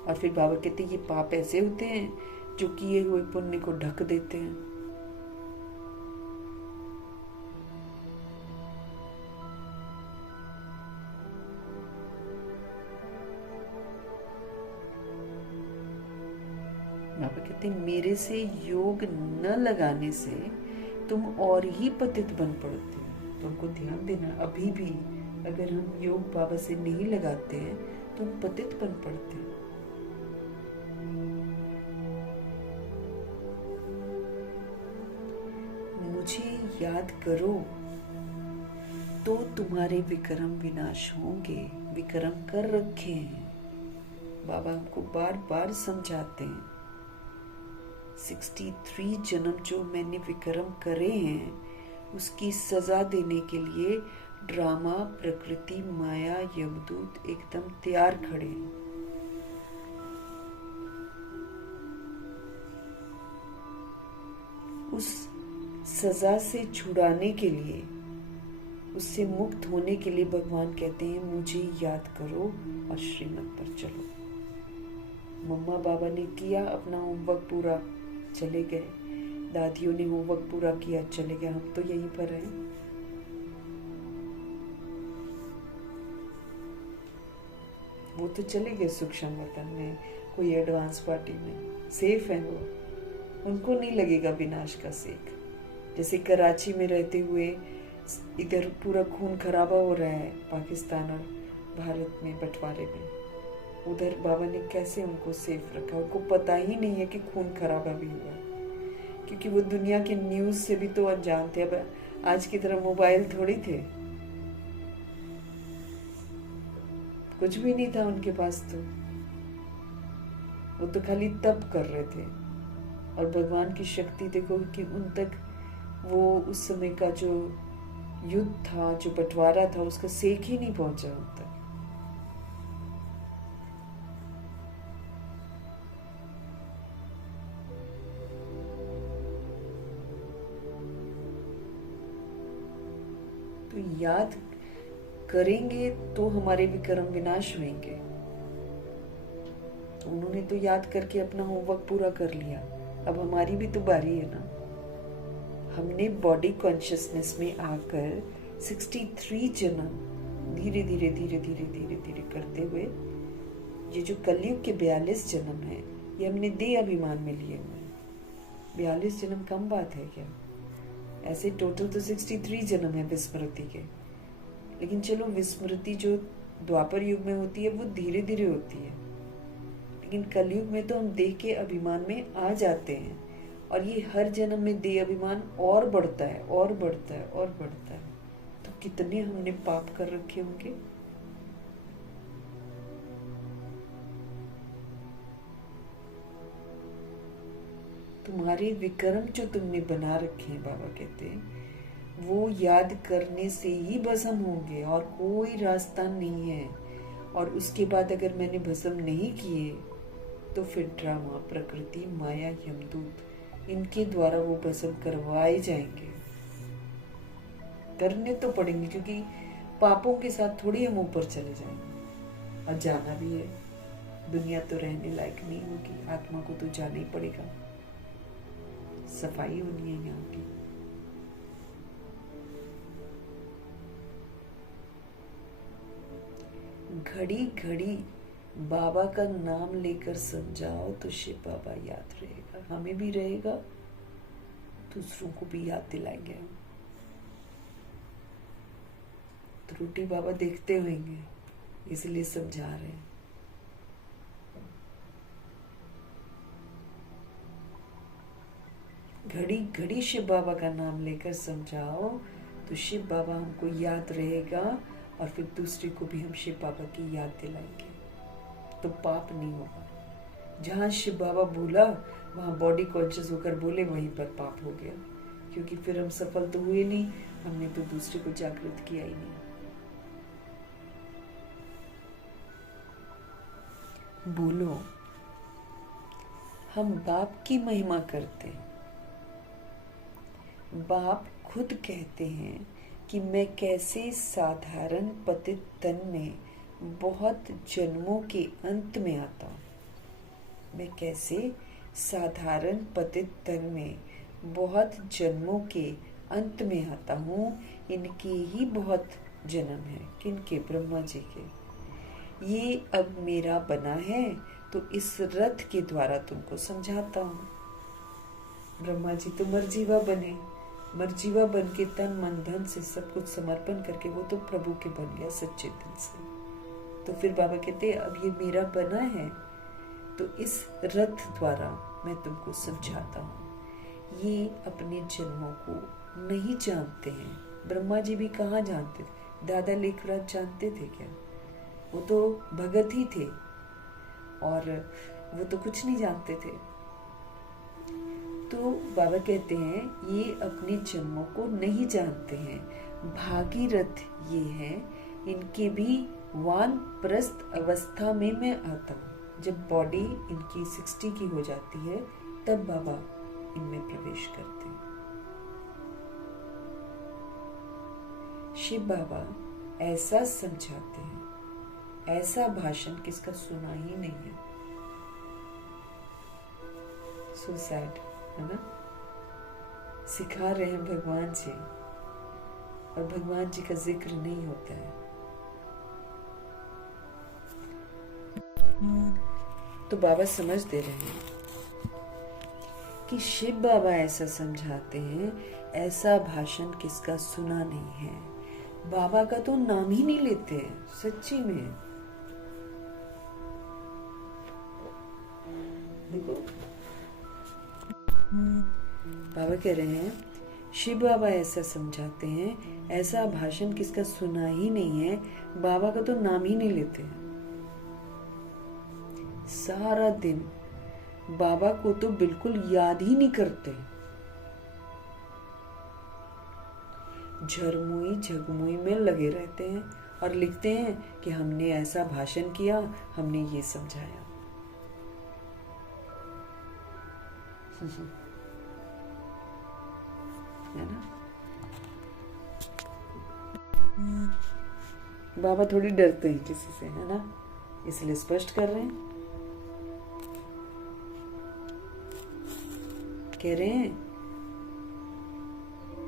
और फिर बाबा कहते हैं ये पाप ऐसे होते हैं जो किए हुए पुण्य को ढक देते हैं। बाबा कहते हैं मेरे से योग न लगाने से तुम और ही पतित बन पड़ते हो। तुमको ध्यान देना, अभी भी अगर हम योग बाबा से नहीं लगाते हैं तो हम पतित बन पड़ते हैं। मुझे याद करो तो तुम्हारे विक्रम विनाश होंगे। विक्रम कर रखे हैं, बाबा हमको बार बार समझाते हैं। 63 जन्म जो मैंने विक्रम करे हैं उसकी सजा देने के लिए ड्रामा, प्रकृति, माया, यमदूत एकदम तैयार खड़े हैं। उस सजा से छुड़ाने के लिए, उससे मुक्त होने के लिए भगवान कहते हैं मुझे याद करो और श्रीमत पर चलो। मम्मा बाबा ने किया अपना होमवर्क पूरा, चले गए। दादियों ने होमवर्क पूरा किया, चले गए। हम तो यहीं पर हैं। वो तो चले गए सूक्ष्म वतन में, कोई एडवांस पार्टी में, सेफ है वो, उनको नहीं लगेगा विनाश का सेक। जैसे कराची में रहते हुए इधर पूरा खून खराबा हो रहा है पाकिस्तान और भारत में बंटवारे में, उधर बाबा ने कैसे उनको सेफ रखा। उनको पता ही नहीं है कि खून खराबा भी हुआ, क्योंकि वो दुनिया के न्यूज से भी तो अनजान थे। अब आज की तरह मोबाइल थोड़ी थे, कुछ भी नहीं था उनके पास। तो वो तो खाली तप कर रहे थे, और भगवान की शक्ति देखो कि उन तक वो उस समय का जो युद्ध था, जो बंटवारा था, उसका सेक ही नहीं पहुंचा उन तक। तो याद करेंगे तो हमारे भी कर्म विनाश होंगे। तो उन्होंने तो याद करके अपना होमवर्क पूरा कर लिया, अब हमारी भी तो बारी है ना। हमने बॉडी कॉन्शियसनेस में आकर 63 जन्म धीरे धीरे धीरे धीरे धीरे धीरे करते हुए ये जो कलयुग के 42 जन्म है, ये हमने देह अभिमान में लिए हुए हैं। 42 जन्म कम बात है क्या? ऐसे टोटल तो 63 जन्म है विस्मृति के। लेकिन चलो, विस्मृति जो द्वापर युग में होती है वो धीरे धीरे होती है, लेकिन कलयुग में तो हम देह के अभिमान में आ जाते हैं, और ये हर जन्म में देह अभिमान और बढ़ता है और बढ़ता है और बढ़ता है। तो कितने हमने पाप कर रखे होंगे। तुम्हारे विक्रम जो तुमने बना रखे हैं, बाबा कहते हैं, वो याद करने से ही भस्म होंगे और कोई रास्ता नहीं है। और उसके बाद अगर मैंने भस्म नहीं किए तो फिर ड्रामा, प्रकृति, माया, यमदूत, इनके द्वारा वो भस्म करवाए जाएंगे। करने तो पड़ेंगे, क्योंकि पापों के साथ थोड़ी हम ऊपर चले जाएंगे। और जाना भी है, दुनिया तो रहने लायक नहीं होगी, आत्मा को तो जाना ही पड़ेगा। सफाई होनी है यहाँ की। घड़ी घड़ी बाबा का नाम लेकर समझाओ तो शिव बाबा याद रहेगा, हमें भी रहेगा, दूसरों को भी याद दिलाएंगे हम। त्रुटि बाबा देखते होंगे, इसलिए समझा रहे हैं। घड़ी घड़ी शिव बाबा का नाम लेकर समझाओ तो शिव बाबा हमको याद रहेगा, और फिर दूसरे को भी हम शिव बाबा की याद दिलाएंगे, तो पाप नहीं होगा। जहाँ शिव बाबा बोला वहाँ बॉडी कॉन्शियस होकर बोले, वहीं पर पाप हो गया, क्योंकि फिर हम सफल तो हुए नहीं, हमने तो दूसरे को जागृत किया ही नहीं। बोलो, हम बाप की महिमा करते हैं। बाप खुद कहते हैं कि मैं कैसे साधारण पतित तन में बहुत जन्मों के अंत में आता हूँ। मैं कैसे साधारण पतित तन में बहुत जन्मों के अंत में आता हूँ। इनके ही बहुत जन्म हैं। किनके? ब्रह्मा जी के। ये अब मेरा बना है, तो इस रथ के द्वारा तुमको समझाता हूँ। ब्रह्मा जी तो मरजीवा बने, मरजीवा बन के तन मन धन से सब कुछ समर्पण करके वो तो प्रभु के बन गया सच्चे दिल से। तो फिर बाबा कहते हैं अब ये मेरा बना है, तो इस रथ द्वारा मैं तुमको समझाता हूँ। ये अपने जन्मों को नहीं जानते हैं। ब्रह्मा जी भी कहाँ जानते थे? दादा लेखराज जानते थे क्या? वो तो भगत ही थे, और वो तो कुछ नहीं जानते थे। तो बाबा कहते हैं ये अपने जन्मों को नहीं जानते हैं। भागीरथ ये हैं, इनके भी वानप्रस्थ अवस्था में मैं आता हूँ। जब बॉडी इनकी 60 की हो जाती है तब बाबा इनमें प्रवेश करते हैं। शिव बाबा ऐसा समझाते हैं, ऐसा भाषण किसका सुना ही नहीं है। सो सैड है ना। सिखा रहे हैं भगवान जी, और भगवान जी का जिक्र नहीं होता है। तो बाबा समझ दे रहे हैं कि शिव बाबा ऐसा समझाते हैं, ऐसा भाषण किसका सुना नहीं है। बाबा का तो नाम ही नहीं लेते हैं सच्ची में। देखो, बाबा कह रहे हैं शिव बाबा ऐसा समझाते हैं, ऐसा भाषण किसका सुना ही नहीं है। बाबा का तो नाम ही नहीं लेते हैं। सारा दिन बाबा को तो बिल्कुल याद ही नहीं करते। झरमुई झगमुई में लगे रहते हैं और लिखते हैं कि हमने ऐसा भाषण किया, हमने ये समझाया। है ना? बाबा थोड़ी डरते हैं किसी से, है ना, इसलिए स्पष्ट कर रहे हैं। कह रहे हैं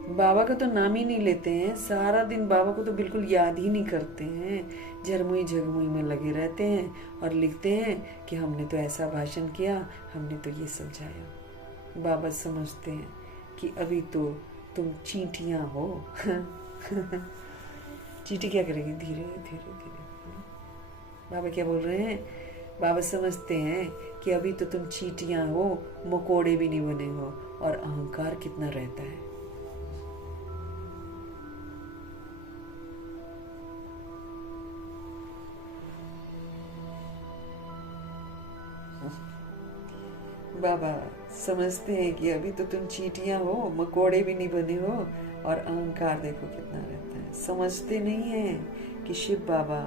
बाबा का तो नाम ही नहीं लेते हैं, सारा दिन बाबा को तो बिल्कुल याद ही नहीं करते हैं, झरमुई झगमुई में लगे रहते हैं और लिखते हैं कि हमने तो ऐसा भाषण किया, हमने तो ये समझाया। बाबा समझते हैं कि अभी तो तुम चींटियां हो। चींटी क्या करेगी? धीरे धीरे धीरे। बाबा क्या बोल रहे हैं? बाबा समझते हैं कि अभी तो तुम चींटियां हो, मकोड़े भी नहीं बने हो, और अहंकार कितना रहता है। बाबा समझते हैं कि अभी तो तुम चींटियां हो, मकोड़े भी नहीं बने हो, और अहंकार देखो कितना रहता है। समझते नहीं है कि शिव बाबा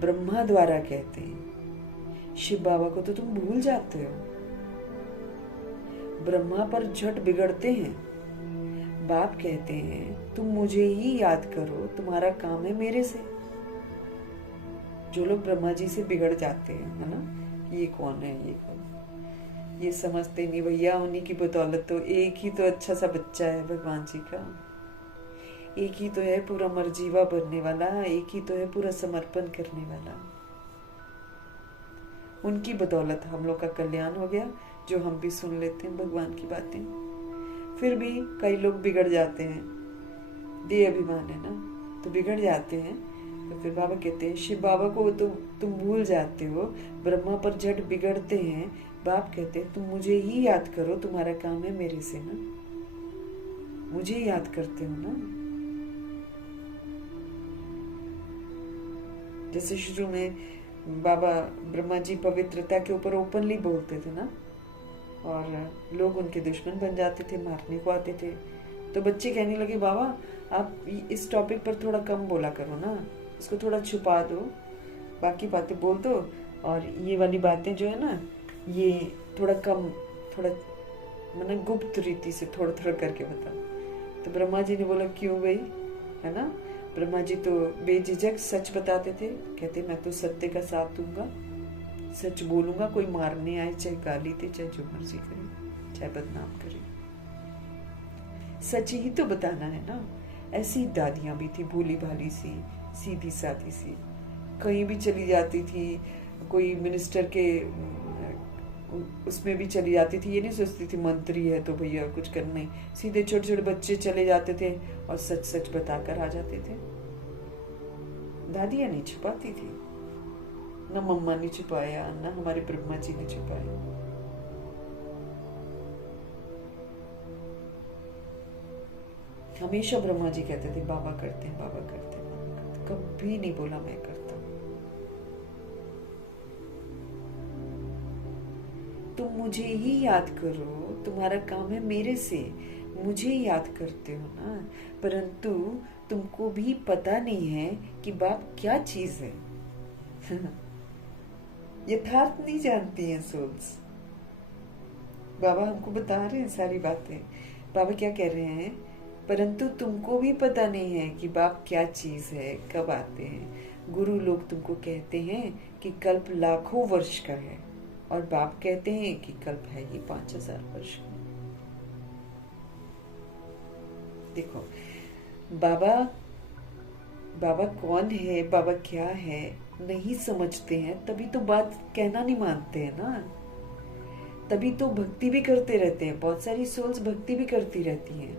ब्रह्मा द्वारा कहते हैं। शिव बाबा को तो तुम भूल जाते हो, ब्रह्मा पर झट बिगड़ते हैं। बाप कहते हैं तुम मुझे ही याद करो, तुम्हारा काम है मेरे से। जो लोग ब्रह्मा जी से बिगड़ जाते हैं, है ना, ये कौन है, ये कौन, ये समझते नहीं भैया, उन्हीं की बदौलत तो एक ही तो अच्छा सा बच्चा है भगवान जी का, एक ही तो है पूरा मरजीवा बनने वाला, एक ही तो है पूरा समर्पण करने वाला। उनकी बदौलत हम लोग का कल्याण हो गया, जो हम भी सुन लेते हैं भगवान की बातें। फिर भी कई लोग बिगड़ जाते हैं, देह अभिमान है ना, तो बिगड़ जाते हैं। तो फिर बाबा कहते हैं शिव बाबा को तो तुम भूल जाते हो, ब्रह्मा पर झट बिगड़ते हैं। बाप कहते हैं तुम मुझे ही याद करो, तुम्हारा काम है मेरे से ना, मुझे याद करते हो ना। जैसे शुरू में बाबा ब्रह्मा जी पवित्रता के ऊपर ओपनली बोलते थे ना, और लोग उनके दुश्मन बन जाते थे, मारने को आते थे। तो बच्चे कहने लगे बाबा आप इस टॉपिक पर थोड़ा कम बोला करो ना, इसको थोड़ा छुपा दो, बाकी बातें बोल दो, और ये वाली बातें जो है ना ये थोड़ा कम, थोड़ा मतलब गुप्त रीति से थोड़ा थोड़ा करके बताओ। तो ब्रह्मा जी ने बोला क्यों भाई, है ना। ब्रह्मा जी तो बेझिझक सच बताते थे, कहते मैं तो सत्य का साथ दूंगा, सच बोलूंगा, कोई मारने आए चाहे गाली दे, चाहे जो मर्जी करे, चाहे बदनाम करे, सच ही तो बताना है ना। ऐसी दादियां भी थी, भोली भाली सी, सीधी सादी सी, कहीं भी चली जाती थी, कोई मिनिस्टर के उसमें भी चली जाती थी, ये नहीं सोचती थी मंत्री है तो भैया कुछ करना नहीं, सीधे छोटे छोटे बच्चे चले जाते थे और सच सच बताकर आ जाते थे। दादियां नहीं छुपाती थी, न मम्मा ने छुपाया, न हमारे ब्रह्मा जी ने छुपाया। हमेशा ब्रह्मा जी कहते थे बाबा करते हैं, बाबा करते हैं, बाबा करते हैं। कभी नहीं बोला मैं करता। तुम मुझे ही याद करो, तुम्हारा काम है मेरे से, मुझे याद करते हो ना, परंतु तुमको भी पता नहीं है कि बाप क्या चीज है। यथार्थ नहीं जानती हैं सोल्स। बाबा हमको बता रहे हैं सारी बातें। बाबा क्या कह रहे हैं, परंतु तुमको भी पता नहीं है कि बाप क्या चीज है, कब आते हैं। गुरु लोग तुमको कहते हैं कि कल्प लाखों वर्ष का है, और बाप कहते हैं कि कल्प है ये 5000 वर्ष का। देखो बाबा कौन है, बाबा क्या है, नहीं समझते हैं, तभी तो बात कहना नहीं मानते हैं ना, तभी तो भक्ति भी करते रहते हैं। बहुत सारी सोल्स भक्ति भी करती रहती हैं।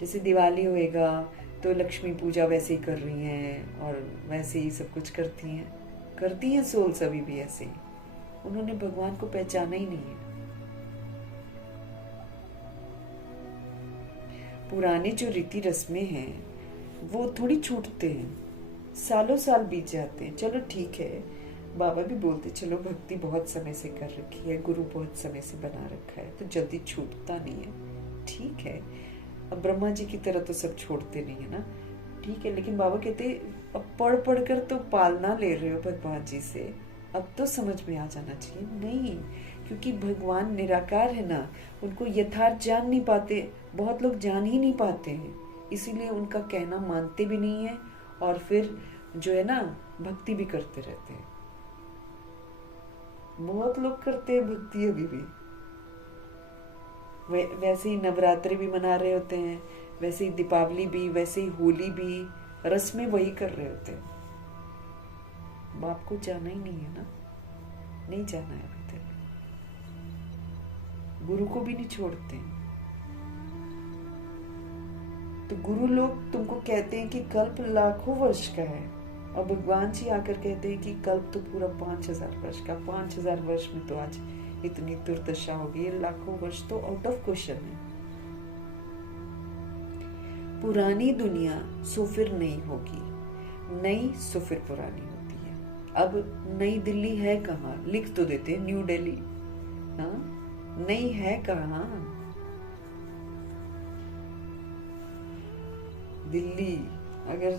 जैसे दिवाली होएगा तो लक्ष्मी पूजा वैसे ही कर रही हैं, और वैसे ही सब कुछ करती हैं सोल्स अभी भी ऐसे ही। उन्होंने भगवान को पहचाना ही नहीं है। पुराने जो रीति रस्में हैं वो थोड़ी छूटते हैं, सालों साल बीत जाते हैं। चलो ठीक है, बाबा भी बोलते चलो भक्ति बहुत समय से कर रखी है, गुरु बहुत समय से बना रखा है, तो जल्दी छूटता नहीं है, ठीक है। अब ब्रह्मा जी की तरह तो सब छोड़ते नहीं है ना, ठीक है, लेकिन बाबा कहते अब पढ़ पढ़ कर तो पालना ले रहे हो भगवान जी से, अब तो समझ में आ जाना चाहिए। नहीं, क्योंकि भगवान निराकार है ना, उनको यथार्थ जान नहीं पाते, बहुत लोग जान ही नहीं पाते हैं, इसीलिए उनका कहना मानते भी नहीं है, और फिर जो है ना भक्ति भी करते रहते हैं। बहुत लोग करते हैं भक्ति अभी भी, वैसे ही नवरात्रि भी मना रहे होते हैं, वैसे ही दीपावली भी, वैसे ही होली भी, रस्में वही कर रहे होते हैं। बाप को जाना ही नहीं है ना, नहीं जाना है अभी तक, गुरु को भी नहीं छोड़ते हैं। तो गुरु लोग तुमको कहते हैं कि कल्प लाखों वर्ष का है, और भगवान जी आकर कहते हैं कि कल्प तो पूरा 5000 वर्ष का। 5000 वर्ष में तो आज इतनी दुर्दशा होगी, लाखों वर्ष तो आउट ऑफ क्वेश्चन है। पुरानी दुनिया सो फिर नई होगी, नई सो फिर पुरानी होती है। अब नई दिल्ली है कहाँ, लिख तो देते न्यू दिल्ली, हाँ, नई है कहाँ दिल्ली। अगर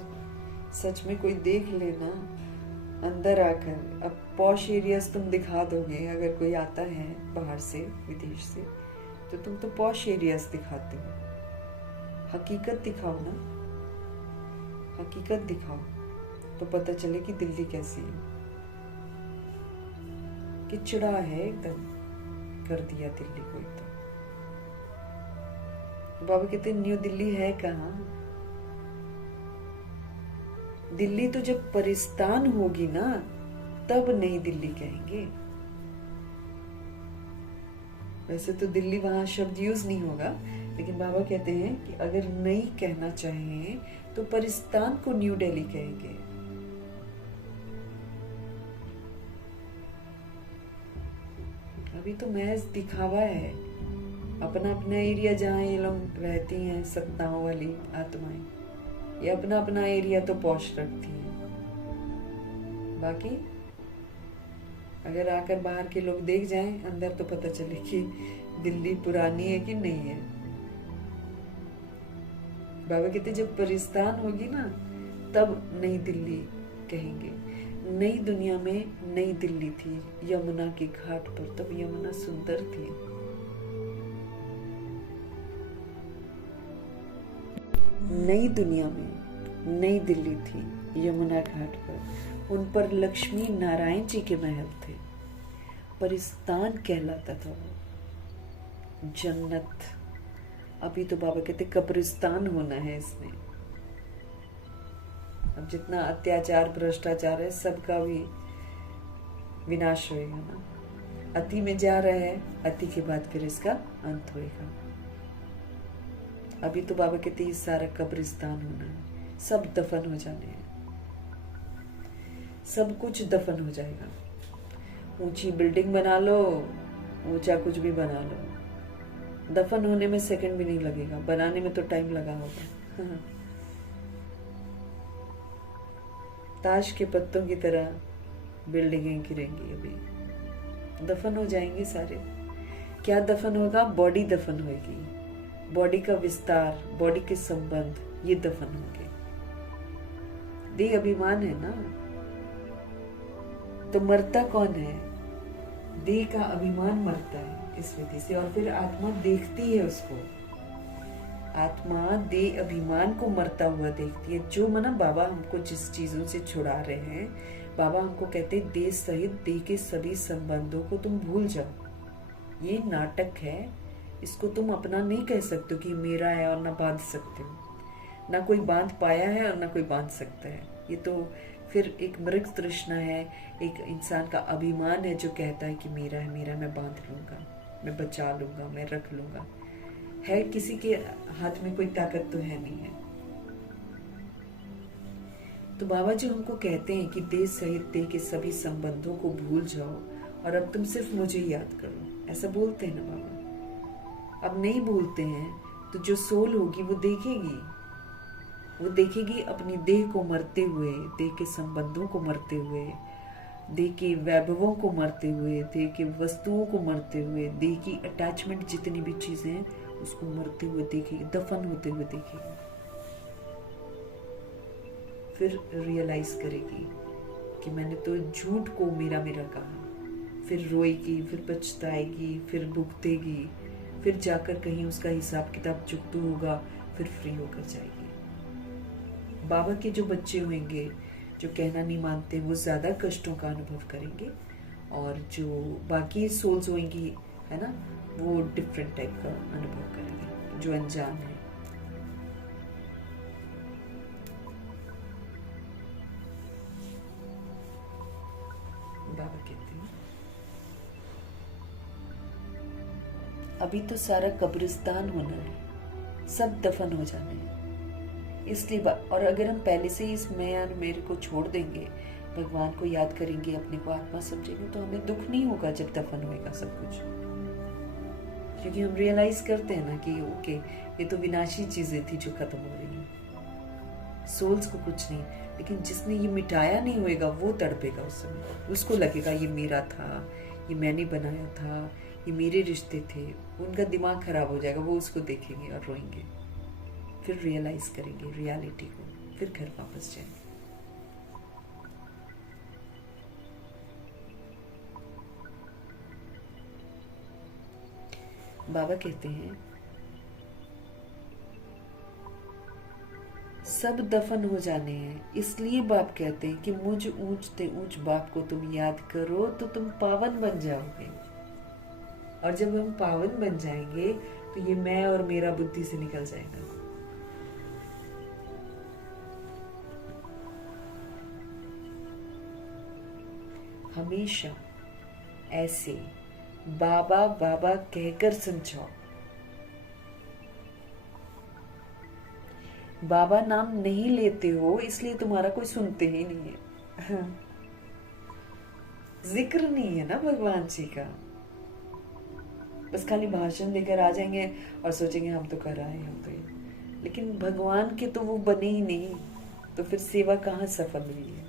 सच में कोई देख लेना अंदर आकर, अब पॉश एरियाज तुम दिखा दोगे, अगर कोई आता है बाहर से विदेश से तो तुम तो पॉश एरियाज दिखाते हो। हकीकत दिखाओ ना, हकीकत दिखाओ तो पता चले कि दिल्ली कैसी है। कि चिड़ा है एकदम, कर दिया दिल्ली को एकदम। बाबा कहते न्यू दिल्ली है कहाँ। दिल्ली तो जब परिस्तान होगी ना तब नई दिल्ली कहेंगे। वैसे तो दिल्ली वहां शब्द यूज नहीं होगा, लेकिन बाबा कहते हैं कि अगर नई कहना चाहें तो परिस्तान को न्यू दिल्ली कहेंगे। अभी तो महज दिखावा है, अपना अपना एरिया जहाँ ये लोग रहती हैं सत्ताओं वाली आत्माएं, ये अपना अपना एरिया तो पॉश रखती हैं। बाकी अगर आकर बाहर के लोग देख जाएं, अंदर तो पता चले कि दिल्ली पुरानी है कि नहीं है। बाबा कहते जब परिस्तान होगी ना तब नई दिल्ली कहेंगे। नई दुनिया में नई दिल्ली थी यमुना के घाट पर, तब यमुना सुंदर थी। नई दुनिया में नई दिल्ली थी यमुना घाट पर, उन पर लक्ष्मी नारायण जी के महल थे। परिस्तान कहलाता था वो, जन्नत। अभी तो बाबा कहते कब्रिस्तान होना है इसमें। अब जितना अत्याचार भ्रष्टाचार है सबका भी विनाश होएगा ना। अति में जा रहा है, अति के बाद फिर इसका अंत होएगा। अभी तो बाबा कहते ये सारा कब्रिस्तान होना है, सब दफन हो जाने हैं, सब कुछ दफन हो जाएगा। ऊंची बिल्डिंग बना लो, ऊंचा कुछ भी बना लो, दफन होने में सेकंड भी नहीं लगेगा, बनाने में तो टाइम लगा होगा। ताश के पत्तों की तरह बिल्डिंगें गिरेंगी, अभी दफन हो जाएंगे सारे। क्या दफन होगा? बॉडी दफन होगी, बॉडी का विस्तार, बॉडी के संबंध, ये दफन होंगे। देह अभिमान है ना, तो मरता कौन है? देह का अभिमान मरता है इस विधि से, और फिर आत्मा देखती है उसको। आत्मा देह अभिमान को मरता हुआ देखती है। जो मना बाबा हमको जिस चीजों से छुड़ा रहे हैं, बाबा हमको कहते हैं देह सहित देह के सभी संबंधों को तुम भूल जाओ। ये नाटक है, इसको तुम अपना नहीं कह सकते हो कि मेरा है और ना बांध सकते हो। ना कोई बांध पाया है और ना कोई बांध सकता है। ये तो फिर एक मृग तृष्णा है, एक इंसान का अभिमान है जो कहता है कि मेरा है, मेरा, मैं बांध लूंगा, मैं बचा लूंगा, मैं रख लूंगा। है किसी के हाथ में कोई ताकत तो है नहीं है। तो बाबा जी हमको कहते हैं कि देह सहित देह के सभी संबंधों को भूल जाओ और अब तुम सिर्फ मुझे याद करो, ऐसा बोलते हैं ना बाबा। अब नहीं भूलते हैं तो जो सोल होगी वो देखेगी, वो देखेगी अपनी देह को मरते हुए, देह के संबंधों को मरते हुए, देह के वैभवों को मरते हुए, देह के वस्तुओं को मरते हुए, देह की अटैचमेंट जितनी भी चीजें हैं उसको मरते हुए देखेगी, दफन होते हुए देखेगी, फिर रियलाइज करेगी कि मैंने तो झूठ को मेरा मेरा कहा। फिर रोएगी, फिर पछताएगी, फिर भुगतेगी, फिर जाकर कहीं उसका हिसाब किताब चुकता होगा, फिर फ्री होकर जाएगी। बाबा के जो बच्चे होंगे जो कहना नहीं मानते, वो ज्यादा कष्टों का अनुभव करेंगे, और जो बाकी सोल्स होंगी, है ना, वो डिफरेंट टाइप का अनुभव करेंगे, जो अनजान है। बाबा कहते हैं अभी तो सारा कब्रिस्तान होना है, सब दफन हो जाने हैं, इसलिए और अगर हम पहले से ही इस मैं और मेरे को छोड़ देंगे, भगवान को याद करेंगे, अपने को आत्मा समझेंगे, तो हमें दुख नहीं होगा जब दफन होएगा सब कुछ। क्योंकि हम रियलाइज करते हैं ना कि ओके, ये तो विनाशी चीजें थी जो खत्म हो रही हैं, सोल्स को कुछ नहीं, लेकिन जिसने ये मिटाया नहीं होएगा वो तड़पेगा उस समय, उसको लगेगा ये मेरा था, ये मैंने बनाया था, ये मेरे रिश्ते थे, उनका दिमाग खराब हो जाएगा, वो उसको देखेंगे और रोएंगे, फिर रियलाइज करेंगे रियलिटी को, फिर घर वापस जाएंगे। बाबा कहते हैं सब दफन हो जाने हैं, इसलिए बाप कहते हैं कि मुझ ऊंचते ऊंच बाप को तुम याद करो तो तुम पावन बन जाओगे। और जब हम पावन बन जाएंगे तो ये मैं और मेरा बुद्धि से निकल जाएगा। हमेशा ऐसे बाबा बाबा कहकर समझाओ। बाबा नाम नहीं लेते हो इसलिए तुम्हारा कोई सुनते ही नहीं है। जिक्र नहीं है ना भगवान जी का, बस खाली भाषण देकर आ जाएंगे और सोचेंगे हम तो कर आए हैं, तो लेकिन भगवान के तो वो बने ही नहीं, तो फिर सेवा कहाँ सफल हुई है।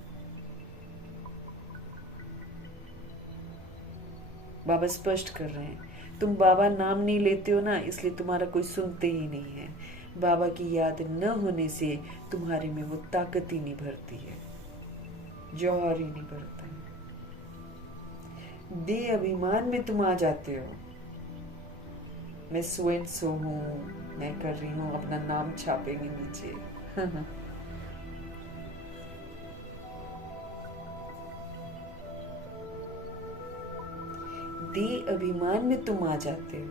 बाबा स्पष्ट कर रहे हैं, तुम बाबा नाम नहीं लेते हो ना, इसलिए तुम्हारा कोई सुनते ही नहीं है। बाबा की याद न होने से तुम्हारे में वो ताकत ही नहीं भरती है, जौहर ही नहीं भरता है। दे अभिमान में तुम आ जाते हो, मैं सो एंड सो हूं, मैं कर रही हूं, अपना नाम छापेंगे नीचे। दे अभिमान में तुम आ जाते हो,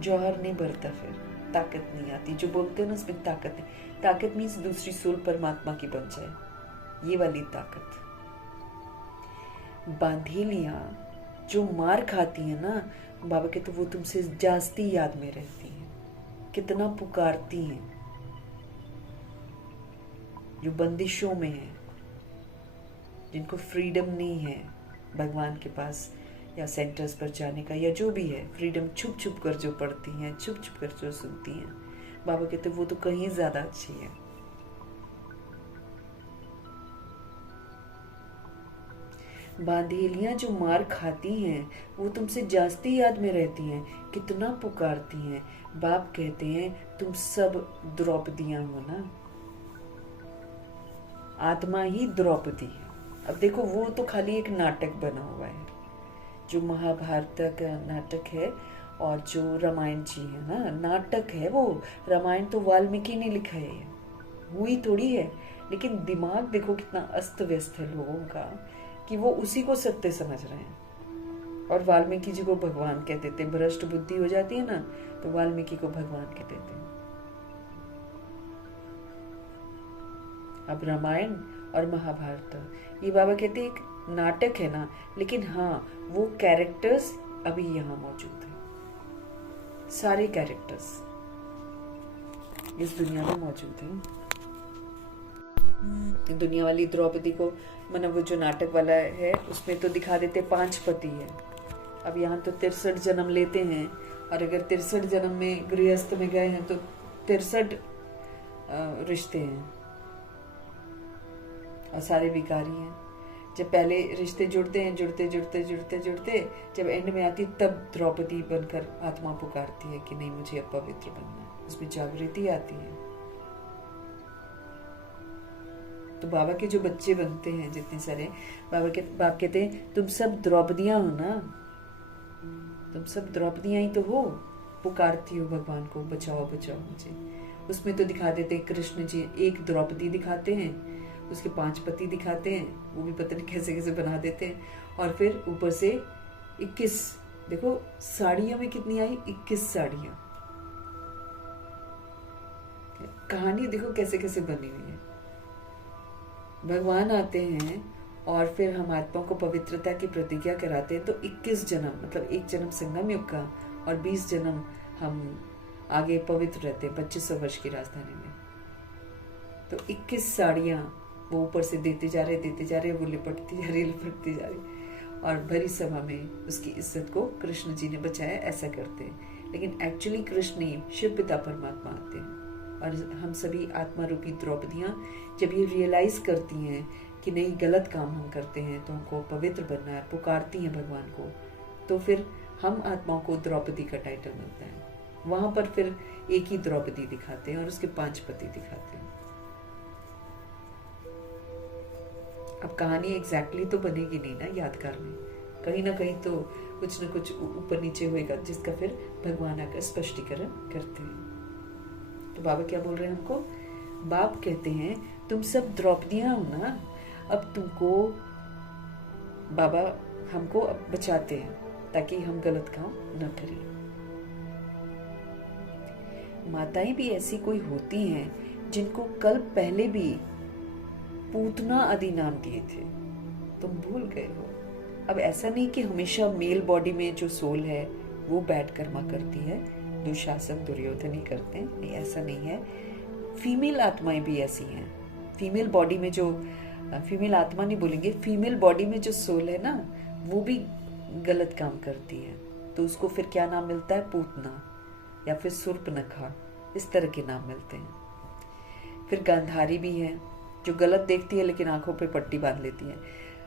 जौहर नहीं भरता, फिर ताकत नहीं आती। जो बोलते हो ना उसमें ताकत नहीं, ताकत मीन्स दूसरी सोल परमात्मा की बन जाए, ये वाली ताकत। बांधेलियां जो मार खाती है ना बाबा के, तो वो तुमसे जास्ती याद में रहती हैं, कितना पुकारती हैं। जो बंदिशों में है, जिनको फ्रीडम नहीं है भगवान के पास या सेंटर्स पर जाने का, या जो भी है फ्रीडम, छुप छुप कर जो पढ़ती हैं, छुप छुप कर जो सुनती हैं, बाबा कहते वो तो कहीं ज्यादा अच्छी है। बांधेलियां जो मार खाती हैं वो तुमसे जास्ती याद में रहती हैं, कितना पुकारती हैं। बाप कहते हैं तुम सब द्रौपदियां हो ना, आत्मा ही द्रौपदी है। अब देखो वो तो खाली एक नाटक बना हुआ है, जो महाभारत का नाटक है और जो रामायण जी है ना, नाटक है वो। रामायण तो वाल्मीकि ने लिखा है, हुई थोड़ी है, लेकिन दिमाग देखो कितना अस्त व्यस्त है लोगों का कि वो उसी को सत्य समझ रहे हैं। और वाल्मीकि जी को भगवान कहते थे, भ्रष्ट बुद्धि हो जाती है ना तो वाल्मीकि को भगवान कहते थे। अब रामायण और महाभारत ये बाबा कहते एक नाटक है ना, लेकिन हाँ वो कैरेक्टर्स अभी यहाँ मौजूद हैं, सारे कैरेक्टर्स इस दुनिया में मौजूद हैं। दुनिया वाली द्रौपदी को, मतलब वो जो नाटक वाला है उसमें तो दिखा देते 5 पति है, अब यहाँ तो 63 जन्म लेते हैं, और अगर 63 जन्म में गृहस्थ में गए हैं तो 63 रिश्ते हैं और सारे विकारी हैं। जब पहले रिश्ते जुड़ते हैं, जुड़ते जुड़ते जुड़ते जुड़ते जब एंड में आती तब द्रौपदी बनकर आत्मा पुकारती है कि नहीं मुझे अब पवित्र बनना है, उसमें जागृति आती है। तो बाबा के जो बच्चे बनते हैं जितने सारे, बाप कहते हैं तुम सब द्रौपदियां हो ना, तुम सब द्रौपदियां ही तो हो, पुकारती हो भगवान को बचाओ बचाओ मुझे। उसमें तो दिखा देते कृष्ण जी, एक द्रौपदी दिखाते हैं, उसके 5 पति दिखाते हैं, वो भी पता नहीं कैसे कैसे बना देते हैं, और फिर ऊपर से 21, देखो साड़ियों में कितनी आई, 21 साड़ियां। कहानी देखो कैसे कैसे बनी हुई है। भगवान आते हैं और फिर हम आत्मा को पवित्रता की प्रतिज्ञा कराते हैं, तो 21 जन्म, मतलब एक जन्म संगम युग का और 20 जन्म हम आगे पवित्र रहते हैं 2500 वर्ष की राजधानी में। तो 21 साड़ियां वो ऊपर से देते जा रहे, वो लिपटती जा रही, और भरी सभा में उसकी इज्जत को कृष्ण जी ने बचाया, ऐसा करते हैं। लेकिन एक्चुअली कृष्ण ही शिव पिता परमात्मा आते हैं, और हम सभी आत्मा रूपी द्रौपदियां जब ये रियलाइज करती हैं कि नहीं गलत काम हम करते हैं, तो हमको पवित्र बनना है, पुकारती हैं भगवान को, तो फिर हम आत्माओं को द्रौपदी का टाइटल मिलता है। वहां पर फिर एक ही द्रौपदी दिखाते हैं और उसके 5 पति दिखाते हैं। अब कहानी एग्जैक्टली तो बनेगी नहीं ना यादगार में, कहीं ना कहीं तो कुछ न कुछ ऊपर नीचे होएगा, जिसका फिर भगवान आकर स्पष्टीकरण करते हैं। तो बाबा क्या बोल रहे हैं हमको? बाप कहते हैं तुम सब द्रौपदियां हो ना, अब तुमको बाबा हमको अब बचाते हैं ताकि हम गलत काम न करें। माताएं भी ऐसी कोई होती हैं जिनको कल पहले भी पूतना आदि नाम दिए थे, तुम भूल गए हो। अब ऐसा नहीं कि हमेशा मेल बॉडी में जो सोल है वो बैड कर्मा करती है, दुशासन दुर्योधन ही करते हैं, नहीं ऐसा नहीं है। फीमेल आत्माएं भी ऐसी हैं। फीमेल बॉडी में जो, फीमेल आत्मा नहीं बोलेंगे, फीमेल बॉडी में जो सोल है ना, वो भी गलत काम करती है, तो उसको फिर क्या नाम मिलता है? पूतना या फिर सुर्पनखा, इस तरह के नाम मिलते हैं। फिर गांधारी भी है जो गलत देखती है लेकिन आंखों पे पट्टी बांध लेती है।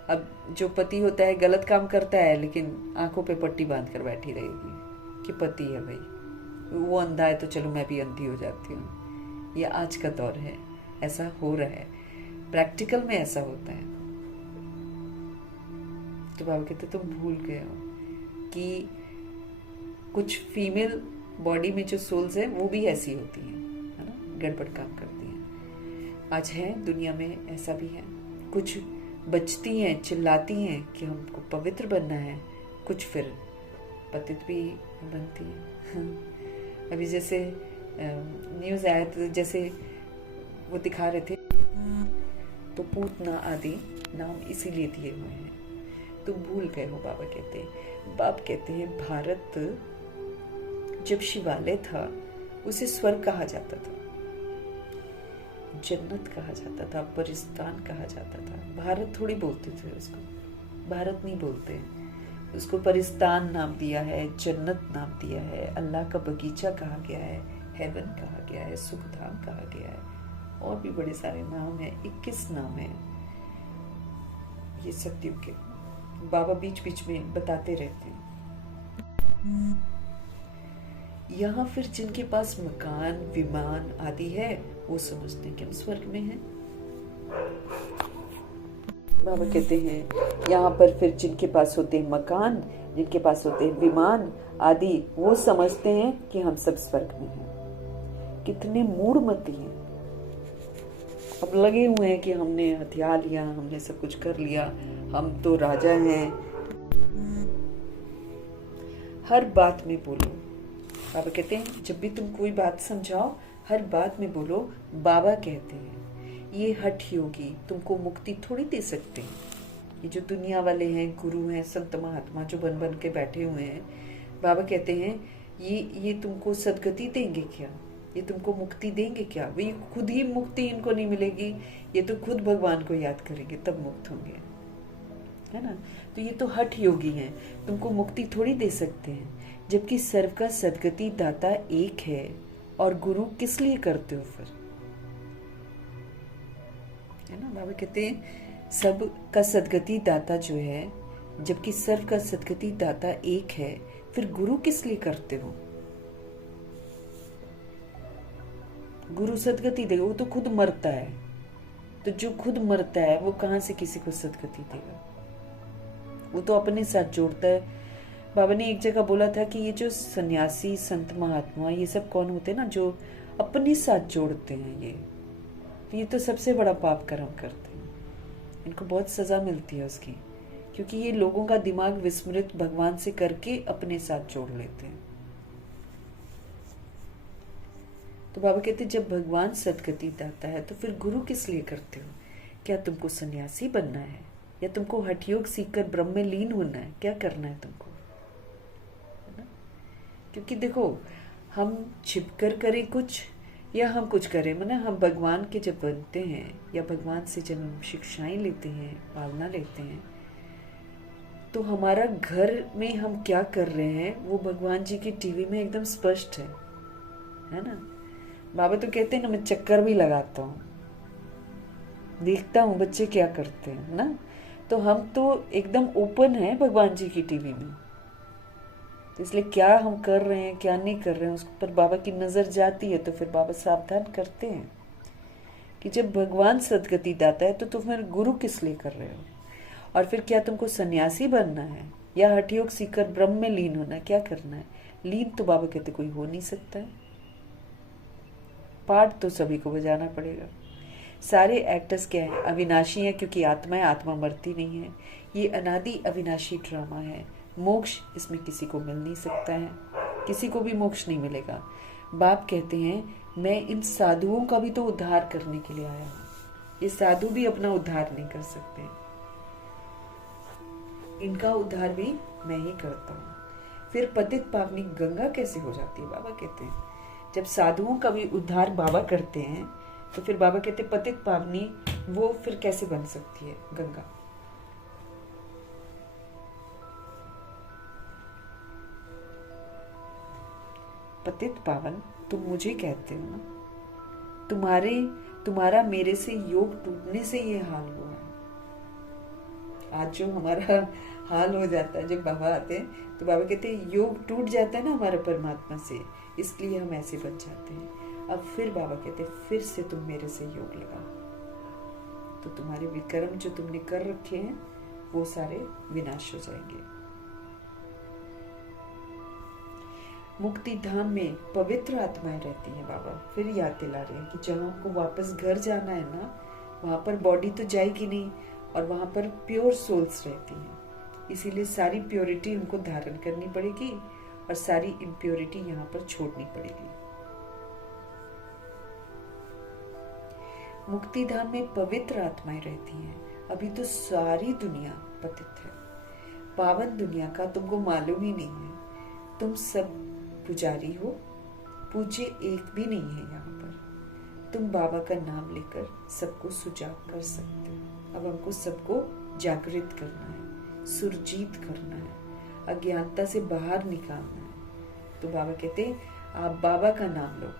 अब जो पति होता है गलत काम करता है लेकिन आंखों पे पट्टी बांध कर बैठी रहेगी कि पति है भाई, वो अंधा है तो चलो मैं भी अंधी हो जाती हूँ। ये आज का दौर है, ऐसा हो रहा है, प्रैक्टिकल में ऐसा होता है। तो बाबा कहते तुम भूल गए हो कि कुछ फीमेल बॉडी में जो सोल्स है वो भी ऐसी होती है ना, गड़बड़ काम करती हैं। आज है दुनिया में ऐसा भी है, कुछ बचती हैं, चिल्लाती हैं कि हमको पवित्र बनना है, कुछ फिर पतित भी बनती है। अभी जैसे न्यूज़ आया तो जैसे वो दिखा रहे थे, तो पूतना आदि नाम इसीलिए दिए हुए हैं। तुम भूल गए हो, बाबा कहते हैं। बाप कहते हैं भारत जब शिवालय था उसे स्वर्ग कहा जाता था, जन्नत कहा जाता था, परिस्तान कहा जाता था। भारत थोड़ी बोलते थे उसको, भारत नहीं बोलते, उसको परिस्तान नाम दिया है, जन्नत नाम दिया है, अल्लाह का बगीचा कहा गया है, हेवन कहा गया है, सुखधाम कहा गया है, और भी बड़े सारे नाम है, 21 नाम है। ये सत्युग के बाबा बीच बीच में बताते रहते हैं। यहाँ फिर जिनके पास मकान विमान आदि है वो समझते हैं कि हम स्वर्ग में हैं। बाबा कहते हैं यहाँ पर फिर जिनके पास होते हैं मकान, जिनके पास होते हैं विमान आदि, वो समझते हैं कि हम सब स्वर्ग में हैं। कितने मूढ़मती हैं, अब लगे हुए हैं कि हमने हथियार लिया, हमने सब कुछ कर लिया, हम तो राजा हैं। हर बात में बोलो, बाबा कहते हैं जब भी तुम कोई बात समझाओ हर बात में बोलो बाबा कहते हैं। ये हठ योगी तुमको मुक्ति थोड़ी दे सकते हैं। ये जो दुनिया वाले हैं, गुरु हैं, संत महात्मा जो बन बन के बैठे हुए हैं, बाबा कहते हैं ये तुमको सदगति देंगे क्या? ये तुमको मुक्ति देंगे क्या? वे खुद ही मुक्ति इनको नहीं मिलेगी, ये तो खुद भगवान को याद करेंगे तब मुक्त होंगे, है ना। तो ये तो हठ योगी हैं, तुमको मुक्ति थोड़ी दे सकते हैं, जबकि सर्व का सदगति दाता एक है, और गुरु किस लिए करते हो फिर, है ना। बाबा कहते हैं सब का सदगति दाता जो है, जबकि सर्व का सदगति दाता एक है, फिर गुरु किस लिए करते हो? गुरु सदगति देगा, वो तो खुद मरता है। तो जो खुद मरता है वो कहां से किसी को सदगति देगा? वो तो अपने साथ जोड़ता है। बाबा ने एक जगह बोला था कि ये जो सन्यासी, संत, महात्मा, ये सब कौन होते हैं ना, जो अपने साथ जोड़ते हैं, ये तो सबसे बड़ा पाप कर्म करते हैं। इनको बहुत सजा मिलती है उसकी, क्योंकि ये लोगों का दिमाग विस्मृत भगवान से करके अपने साथ जोड़ लेते हैं। तो बाबा कहते जब भगवान सदगति दाता है तो फिर गुरु किस लिए करते हो? क्या तुमको सन्यासी बनना है, या तुमको हठयोग सीखकर ब्रह्म में लीन होना है? क्या करना है तुमको, है ना? क्योंकि देखो, हम छिपकर करें कुछ या हम कुछ करें, माना हम भगवान के जब बनते हैं या भगवान से जब हम शिक्षाएं लेते हैं, पालना लेते हैं, तो हमारा घर में हम क्या कर रहे हैं वो भगवान जी की टीवी में एकदम स्पष्ट है ना? बाबा तो कहते हैं ना, मैं चक्कर भी लगाता हूँ, देखता हूँ बच्चे क्या करते हैं ना। तो हम तो एकदम ओपन है भगवान जी की टीवी में, तो इसलिए क्या हम कर रहे हैं क्या नहीं कर रहे हैं उस पर बाबा की नजर जाती है। तो फिर बाबा सावधान करते हैं कि जब भगवान सदगति दाता है तो तुम फिर गुरु किस लिए कर रहे हो? और फिर क्या तुमको सन्यासी बनना है या हठयोग सीखकर ब्रह्म में लीन होना, क्या करना है? लीन तो बाबा कहते कोई हो नहीं सकता है, पाठ तो सभी को बजाना पड़ेगा। सारे एक्टर्स क्या है? अविनाशी है, क्योंकि आत्मा है, आत्मा मरती नहीं है। ये अनादि अविनाशी ड्रामा है। मोक्ष इसमें किसी को मिल नहीं सकता है, किसी को भी मोक्ष नहीं मिलेगा। बाप कहते हैं मैं इन साधुओं का भी तो उद्धार करने के लिए आया हूँ, ये साधु भी अपना उद्धार नहीं कर सकते, इनका उद्धार भी मैं ही करता हूँ। फिर पतित पावनी गंगा कैसे हो जाती है? बाबा कहते हैं जब साधुओं का भी उद्धार बाबा करते हैं तो फिर बाबा कहते हैं पतित पावनी वो फिर कैसे बन सकती है गंगा? पतित पावन तुम मुझे कहते हो ना, तुम्हारा मेरे से योग टूटने से ये हाल हुआ है। आज जो हमारा हाल हो जाता है, जब बाबा आते हैं तो बाबा कहते हैं योग टूट जाता है ना हमारा परमात्मा से, इसलिए हम ऐसे बच जाते हैं। अब फिर बाबा कहते हैं फिर से तुम मेरे से योग लगाओ, तो तुम्हारे विकर्म जो तुमने कर रखे हैं वो सारे विनाश हो जाएंगे। मुक्ति धाम में पवित्र आत्माएं रहती हैं। बाबा फिर याद दिला रहे हैं कि जहाँ आपको वापस घर जाना है ना, वहां पर बॉडी तो जाएगी नहीं, और वहां पर प्योर सोल्स रहती हैं, इसीलिए सारी प्योरिटी उनको धारण करनी पड़ेगी और सारी इम्प्योरिटी यहाँ पर छोड़नी पड़ेगी। मुक्ति धाम में पवित्र आत्माएं रहती हैं। अभी तो सारी दुनिया पतित है, पावन दुनिया का तुमको मालूम ही नहीं है। तुम सब पुजारी हो, पूज्य एक भी नहीं है यहाँ पर। तुम बाबा का नाम लेकर सबको सुजाग कर सकते हो। अब हमको सबको जागृत करना है, सुरजीत करना है, अज्ञानता से बाहर निकालना है। तो बाबा कहते हैं आप बाबा का नाम लो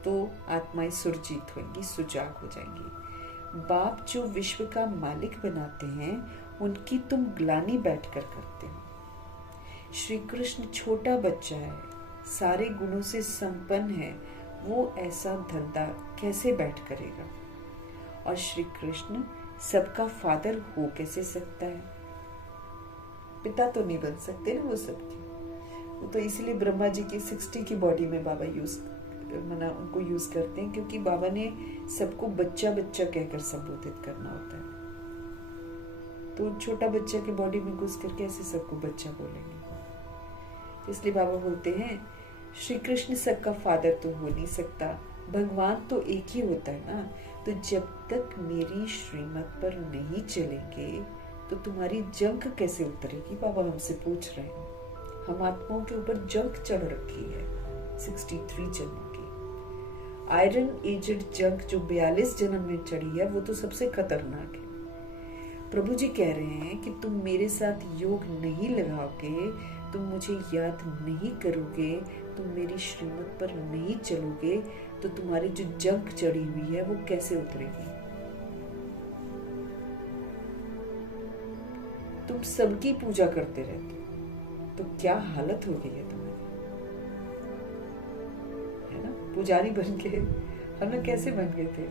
तो आत्माएं सुरजीत होंगी, सुजाग हो जाएंगी। बाप जो विश्व का मालिक बनाते हैं उनकी तुम ग्लानि बैठकर करते हो। श्री कृष्ण छोटा बच्चा है, सारे गुणों से संपन्न है, वो ऐसा धंधा कैसे बैठ करेगा? और श्री कृष्ण सबका फादर हो कैसे सकता है? पिता तो नहीं बन सकते ना वो सबके। वो तो इसलिए ब्रह्मा जी की 60 की बॉडी में बाबा उनको यूज करते हैं, क्योंकि बाबा ने सबको बच्चा बच्चा कहकर संबोधित करना होता है। तो छोटा बच्चा के बॉडी में घुस कर कैसे सबको बच्चा बोलेंगे? इसलिए बाबा बोलते हैं श्री कृष्ण सबका फादर तो हो नहीं सकता, भगवान तो एक ही होता है ना। तो जब तक मेरी श्रीमत पर नहीं चलेंगे तो तुम्हारी जंग कैसे उतरेगी? बाबा हमसे पूछ रहे हैं। हम आत्माओं के ऊपर जंग चढ़ रखी है 63 जन्मों की। आयरन एजेड जंग जो 42 जन्म में चढ़ी है वो तो सबसे खतरनाक है। प्रभु जी कह रहे हैं कि तुम मेरे साथ योग नहीं लगाओगे, तुम मुझे याद नहीं करोगे, तुम मेरी श्रीमत पर नहीं चलोगे, तो तुम्हारी जो जंग चढ़ी हुई है वो कैसे उतरेगी? तुम सबकी पूजा करते रहते हो, तो क्या हालत हो गई है तुम्हारी, है ना। पुजारी बन के हम लोग कैसे बन गए थे,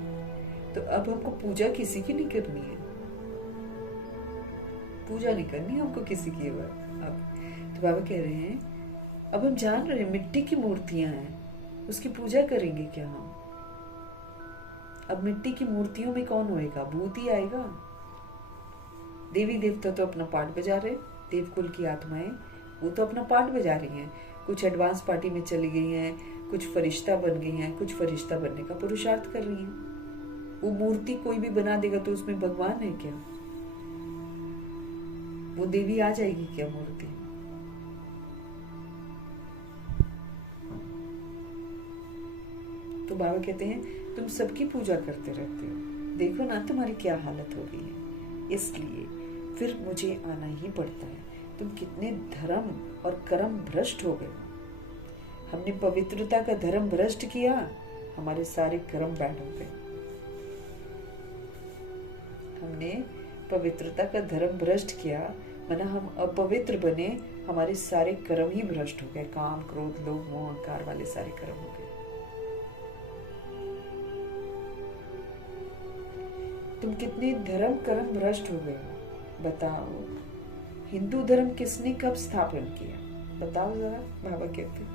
तो अब हमको पूजा किसी की नहीं करनी है, पूजा नहीं करनी हमको किसी की। अब तो बाबा कह रहे हैं अब हम जान रहे हैं मिट्टी की मूर्तियां हैं, उसकी पूजा करेंगे क्या हम। अब मिट्टी की मूर्तियों में कौन होएगा, भूत ही आएगा। देवी देवता तो अपना पार्ट बजा रहे, देवकुल की आत्माएं वो तो अपना पार्ट बजा रही हैं, कुछ एडवांस पार्टी में चली गई हैं, कुछ फरिश्ता बन गई हैं, कुछ फरिश्ता बनने का पुरुषार्थ कर रही हैं। वो मूर्ति कोई भी बना देगा तो उसमें भगवान है क्या, वो देवी आ जाएगी क्या मूर्ति। तो बाबा कहते हैं तुम सबकी पूजा करते रहते हो, देखो ना तुम्हारी क्या हालत हो गई है, इसलिए फिर मुझे आना ही पड़ता है। तुम कितने धर्म और कर्म भ्रष्ट हो गए, हमने पवित्रता का धर्म भ्रष्ट किया, हमारे सारे कर्म बैड हो गए। हमने पवित्रता का धर्म भ्रष्ट किया, माना हम अपवित्र बने, हमारे सारे कर्म ही भ्रष्ट हो गए, काम क्रोध लोभ मोह अहंकार वाले सारे कर्म हो गए। तुम कितने धर्म कर्म भ्रष्ट हो गए, बताओ। हिंदू धर्म किसने कब स्थापन किया, बताओ जरा। बाबा कहते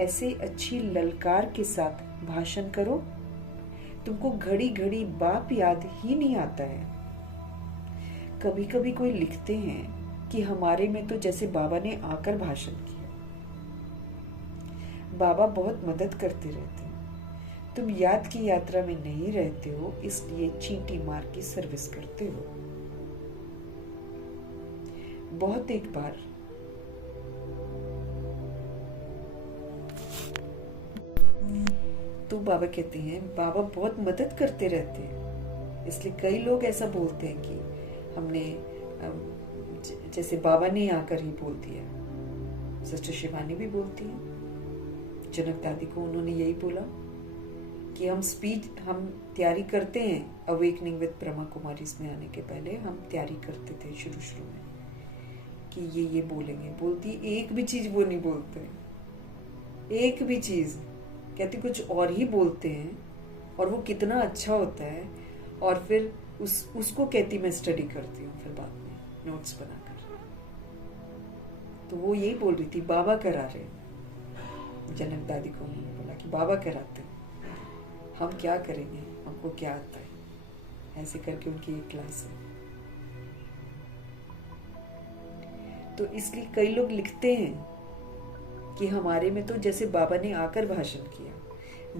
ऐसे अच्छी ललकार के साथ भाषण करो, तुमको घड़ी घड़ी बाप याद ही नहीं आता है। कभी कभी कोई लिखते हैं कि हमारे में तो जैसे बाबा ने आकर भाषण किया। बाबा बहुत मदद करते रहते हैं, तुम याद की यात्रा में नहीं रहते हो, इसलिए चींटी मार की सर्विस करते हो। बहुत एक बार तो बाबा कहते हैं बाबा बहुत मदद करते रहते हैं, इसलिए कई लोग ऐसा बोलते हैं कि हमने जैसे बाबा ने आकर ही बोल दिया। सिस्टर शिवानी भी बोलती है, जनक दादी को उन्होंने यही बोला कि हम तैयारी करते हैं अवेकनिंग विद ब्रह्मा कुमारी में आने के पहले हम तैयारी करते थे शुरू में कि ये बोलेंगे। बोलती एक भी चीज वो नहीं बोलते, एक भी चीज कहती कुछ और ही बोलते हैं, और वो कितना अच्छा होता है। और फिर उसको कहती मैं स्टडी करती हूँ फिर बाद में नोट्स बनाकर। तो वो यही बोल रही थी बाबा करा रहे, जनक दादी को उन्होंने बोला कि बाबा कराते, हम क्या करेंगे, हमको क्या आता है। ऐसे करके उनकी एक क्लास है। तो इसलिए कई लोग लिखते हैं कि हमारे में तो जैसे बाबा ने आकर भाषण किया।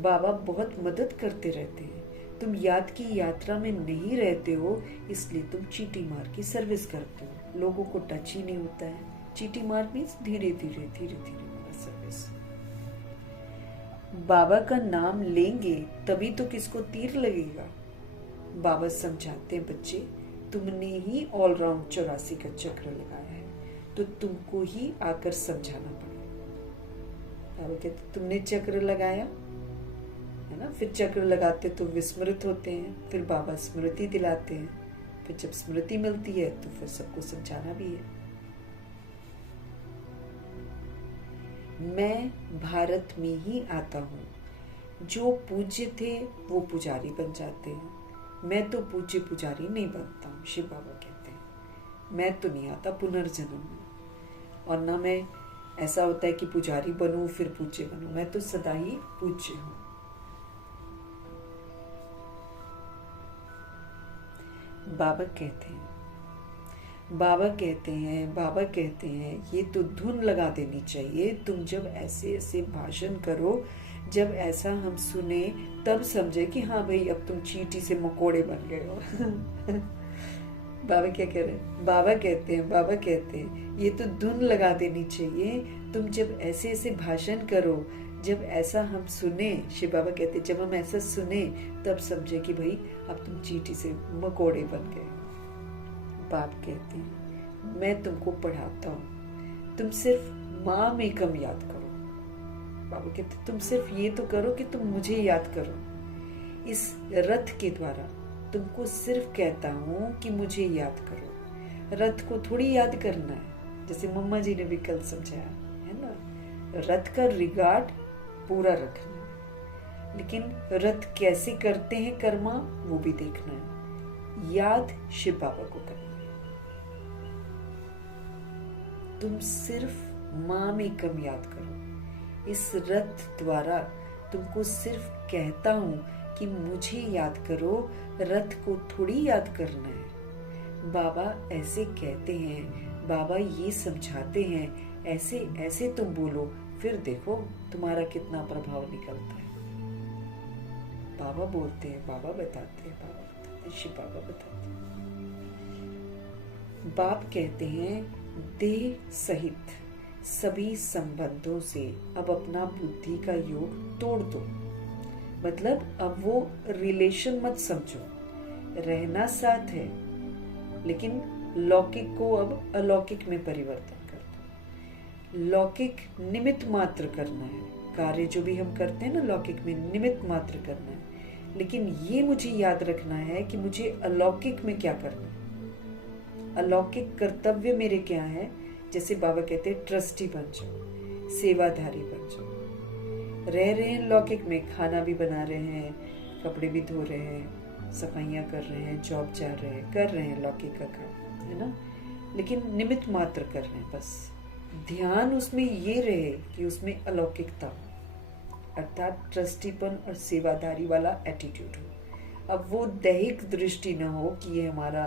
बाबा बहुत मदद करते रहते हैं, तुम याद की यात्रा में नहीं रहते हो, इसलिए तुम चीटी मार की सर्विस करते हो। लोगों को टच ही नहीं होता है। चीटी मार मीन्स धीरे धीरे वाला सर्विस। बाबा का नाम लेंगे तभी तो किसको तीर लगेगा। बाबा समझाते हैं बच्चे, तुमने ही ऑलराउंड 84 का चक्र लगाया है, तो तुमको ही आकर समझाना पड़ेगा। बाबा कहते तुमने चक्र लगाया है ना, फिर चक्र लगाते तो विस्मृत होते हैं, फिर बाबा स्मृति दिलाते हैं, फिर जब स्मृति मिलती है तो फिर सबको समझाना भी है। मैं भारत में ही आता हूँ, जो पूज्य थे वो पुजारी बन जाते हैं, मैं तो पूज्य पुजारी नहीं बनता हूँ। शिव बाबा कहते हैं मैं तो नहीं आता पुनर्जन्म में, और ना मैं ऐसा होता है कि पुजारी बनूं फिर पूज्य बनूं, मैं तो सदा ही पूज्य हूं। बाबा कहते हैं ये तो धुन लगा देनी चाहिए। तुम जब ऐसे ऐसे भाषण करो, जब ऐसा हम सुने तब समझे कि हाँ भाई अब तुम चींटी से मकोड़े बन गए हो। बाबा क्या कह रहे हैं, बाबा कहते हैं ये तो धुन लगा देनी चाहिए। तुम जब ऐसे ऐसे भाषण करो, जब ऐसा हम सुने, शिव बाबा कहते जब हम ऐसा सुने तब समझे कि भाई अब तुम चींटी से मकोड़े बन गए। बाप कहते हैं मैं तुमको पढ़ाता हूँ, तुम सिर्फ माँ में कम याद करो। बाबा कहते तुम सिर्फ ये तो करो कि तुम मुझे याद करो। इस रथ के द्वारा तुमको सिर्फ कहता हूँ कि मुझे याद करो, रथ को थोड़ी याद करना है, जैसे मम्मा जी ने भी कल समझाया है ना, रथ का रिगार्ड पूरा रखना है, लेकिन रथ कैसे करते हैं कर्मा वो भी देखना है। याद शिव बाबा को करना है। तुम सिर्फ माम एकम याद करो। इस रथ द्वारा तुमको सिर्फ कहता हूं कि मुझे याद करो, रथ को थोड़ी याद करना है। बाबा ऐसे कहते हैं, बाबा ये समझाते हैं, ऐसे ऐसे तुम बोलो, फिर देखो तुम्हारा कितना प्रभाव निकलता है। बाबा बोलते हैं, बाबा बताते हैं, बाबा बताते हैं, शिव बाबा बताते हैं। बाप कहते हैं देह सहित सभी संबंधों से अब अपना बुद्धि का योग तोड़ दो। मतलब अब वो रिलेशन मत समझो, रहना साथ है, लेकिन लौकिक को अब अलौकिक में परिवर्तन कर दो। लौकिक निमित्त मात्र करना है, कार्य जो भी हम करते हैं ना लौकिक में निमित्त मात्र करना है, लेकिन ये मुझे याद रखना है कि मुझे अलौकिक में क्या करना है। अलौकिक कर्तव्य मेरे क्या है, जैसे बाबा कहते हैं ट्रस्टी बन जाओ, सेवाधारी बन जाओ। रह रहे हैं लौकिक में, खाना भी बना रहे हैं, कपड़े भी धो रहे हैं, सफाइयाँ कर रहे हैं, जॉब जा रहे हैं, कर रहे हैं लौकिक का काम, है ना, लेकिन निमित्त मात्र कर रहे हैं। बस ध्यान उसमें ये रहे कि उसमें अलौकिकता हो, अर्थात ट्रस्टीपन और सेवाधारी वाला एटीट्यूड हो। अब वो दैहिक दृष्टि ना हो कि ये हमारा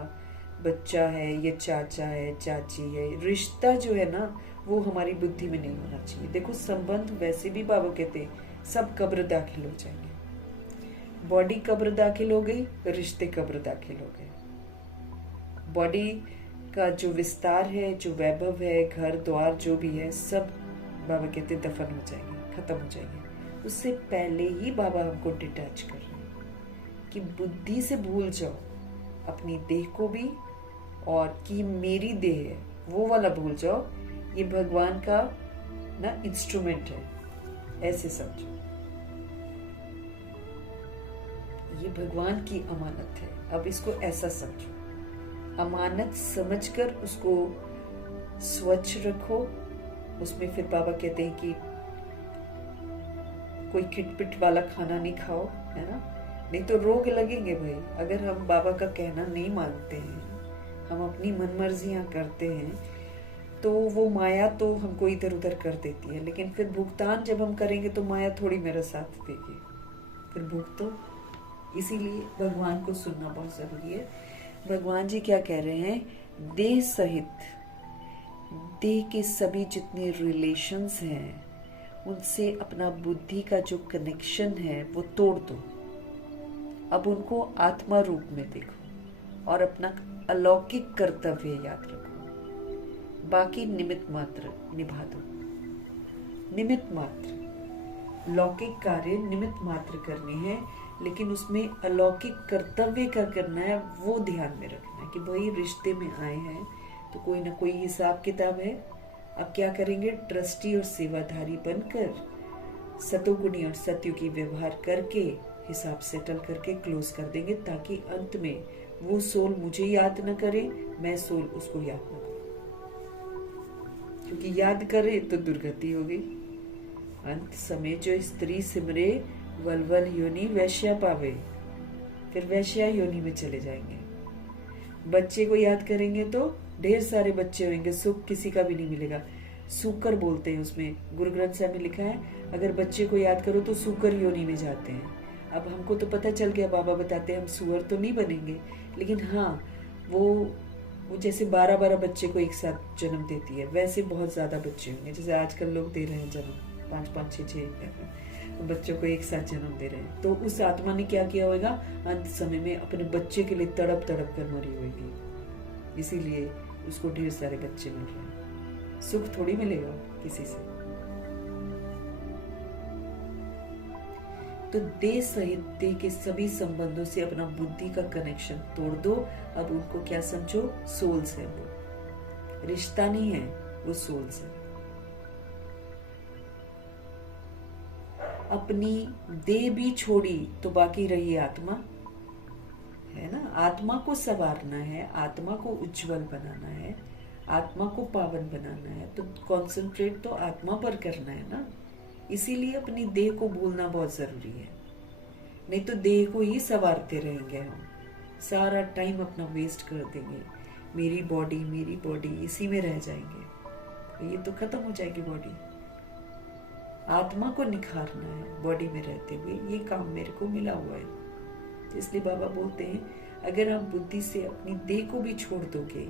बच्चा है, ये चाचा है, चाची है। रिश्ता जो है ना वो हमारी बुद्धि में नहीं होना चाहिए। देखो संबंध वैसे भी बाबा कहते हैं सब कब्र दाखिल हो जाएंगे। बॉडी कब्र दाखिल हो गई, रिश्ते कब्र दाखिल हो गए। बॉडी का जो विस्तार है, जो वैभव है, घर द्वार जो भी है, सब बाबा कहते दफन हो जाएंगे, खत्म हो जाएंगे। उससे पहले ही बाबा हमको डिटैच कर रहे हैं कि बुद्धि से भूल जाओ अपनी देह को भी, और कि मेरी देह है वो वाला भूल जाओ। ये भगवान का ना इंस्ट्रूमेंट है, ऐसे समझो। ये भगवान की अमानत है, अब इसको ऐसा समझो। अमानत समझकर उसको स्वच्छ रखो। उसमें फिर बाबा कहते हैं कि कोई खिटपिट वाला खाना नहीं खाओ, है ना, नहीं तो रोग लगेंगे भाई। अगर हम बाबा का कहना नहीं मानते हैं, हम अपनी मनमर्जियां करते हैं, तो वो माया तो हमको इधर उधर कर देती है, लेकिन फिर भुगतान जब हम करेंगे तो माया थोड़ी मेरा साथ देगी, फिर भुगतो। इसीलिए भगवान को सुनना बहुत जरूरी है। भगवान जी क्या कह रहे हैं, देह सहित देह के सभी जितने रिलेशंस हैं उनसे अपना बुद्धि का जो कनेक्शन है वो तोड़ दो। अब उनको आत्मा रूप में देखो और अपना अलौकिक कर्तव्य याद रखो। बाकी निमित्त मात्र निभा दो। निमित्त मात्र लौकिक कार्य निमित्त मात्र करने हैं, लेकिन उसमें अलौकिक कर्तव्य का करना है, वो ध्यान में रखना है कि भाई रिश्ते में आए हैं तो कोई ना कोई हिसाब किताब है। अब क्या करेंगे, ट्रस्टी और सेवाधारी बनकर सतोगुणी और सत्युगी व्यवहार करके हिसाब सेटल करके क्लोज कर देंगे, ताकि अंत में वो सोल मुझे याद न करे, मैं सोल उसको याद न करूं, क्योंकि याद करे तो दुर्गति होगी। अंत समय जो स्त्री सिमरे वलवल योनि वैश्या पावे, फिर वैश्या योनि में चले जाएंगे। बच्चे को याद करेंगे तो ढेर सारे बच्चे होंगे, सुख किसी का भी नहीं मिलेगा। सूकर बोलते हैं, उसमें गुरु ग्रंथ साहब में लिखा है अगर बच्चे को याद करो तो सूकर योनि में जाते हैं। अब हमको तो पता चल गया, बाबा बताते हैं हम सुअर तो नहीं बनेंगे, लेकिन हाँ वो जैसे 12-12 बच्चे को एक साथ जन्म देती है, वैसे बहुत ज्यादा बच्चे होंगे जैसे आजकल लोग दे रहे हैं जन्म, 5-5, 6-6 बच्चों को एक साथ जन्म दे रहे हैं। तो उस आत्मा ने क्या किया होगा, अंत समय में अपने बच्चे के लिए तड़प तड़प कर मरी होगी, इसीलिए उसको ढेर सारे बच्चे मिल रहे हैं। सुख थोड़ी मिलेगा किसी से। तो देह सहित देह के सभी संबंधों से अपना बुद्धि का कनेक्शन तोड़ दो। अब उनको क्या समझो, सोल्स है, वो रिश्ता नहीं है, वो सोल्स है। अपनी देह भी छोड़ी तो बाकी रही आत्मा, है ना। आत्मा को संवारना है, आत्मा को उज्जवल बनाना है, आत्मा को पावन बनाना है, तो कंसंट्रेट तो आत्मा पर करना है ना। इसीलिए अपनी देह को भूलना बहुत जरूरी है, नहीं तो देह को ही संवारते रहेंगे हम, सारा टाइम अपना वेस्ट कर देंगे। मेरी बॉडी इसी में रह जाएंगे, तो ये तो खत्म हो जाएगी बॉडी। आत्मा को निखारना है बॉडी में रहते हुए, ये काम मेरे को मिला हुआ है। इसलिए बाबा बोलते हैं अगर आप बुद्धि से अपनी देह को भी छोड़ दोगे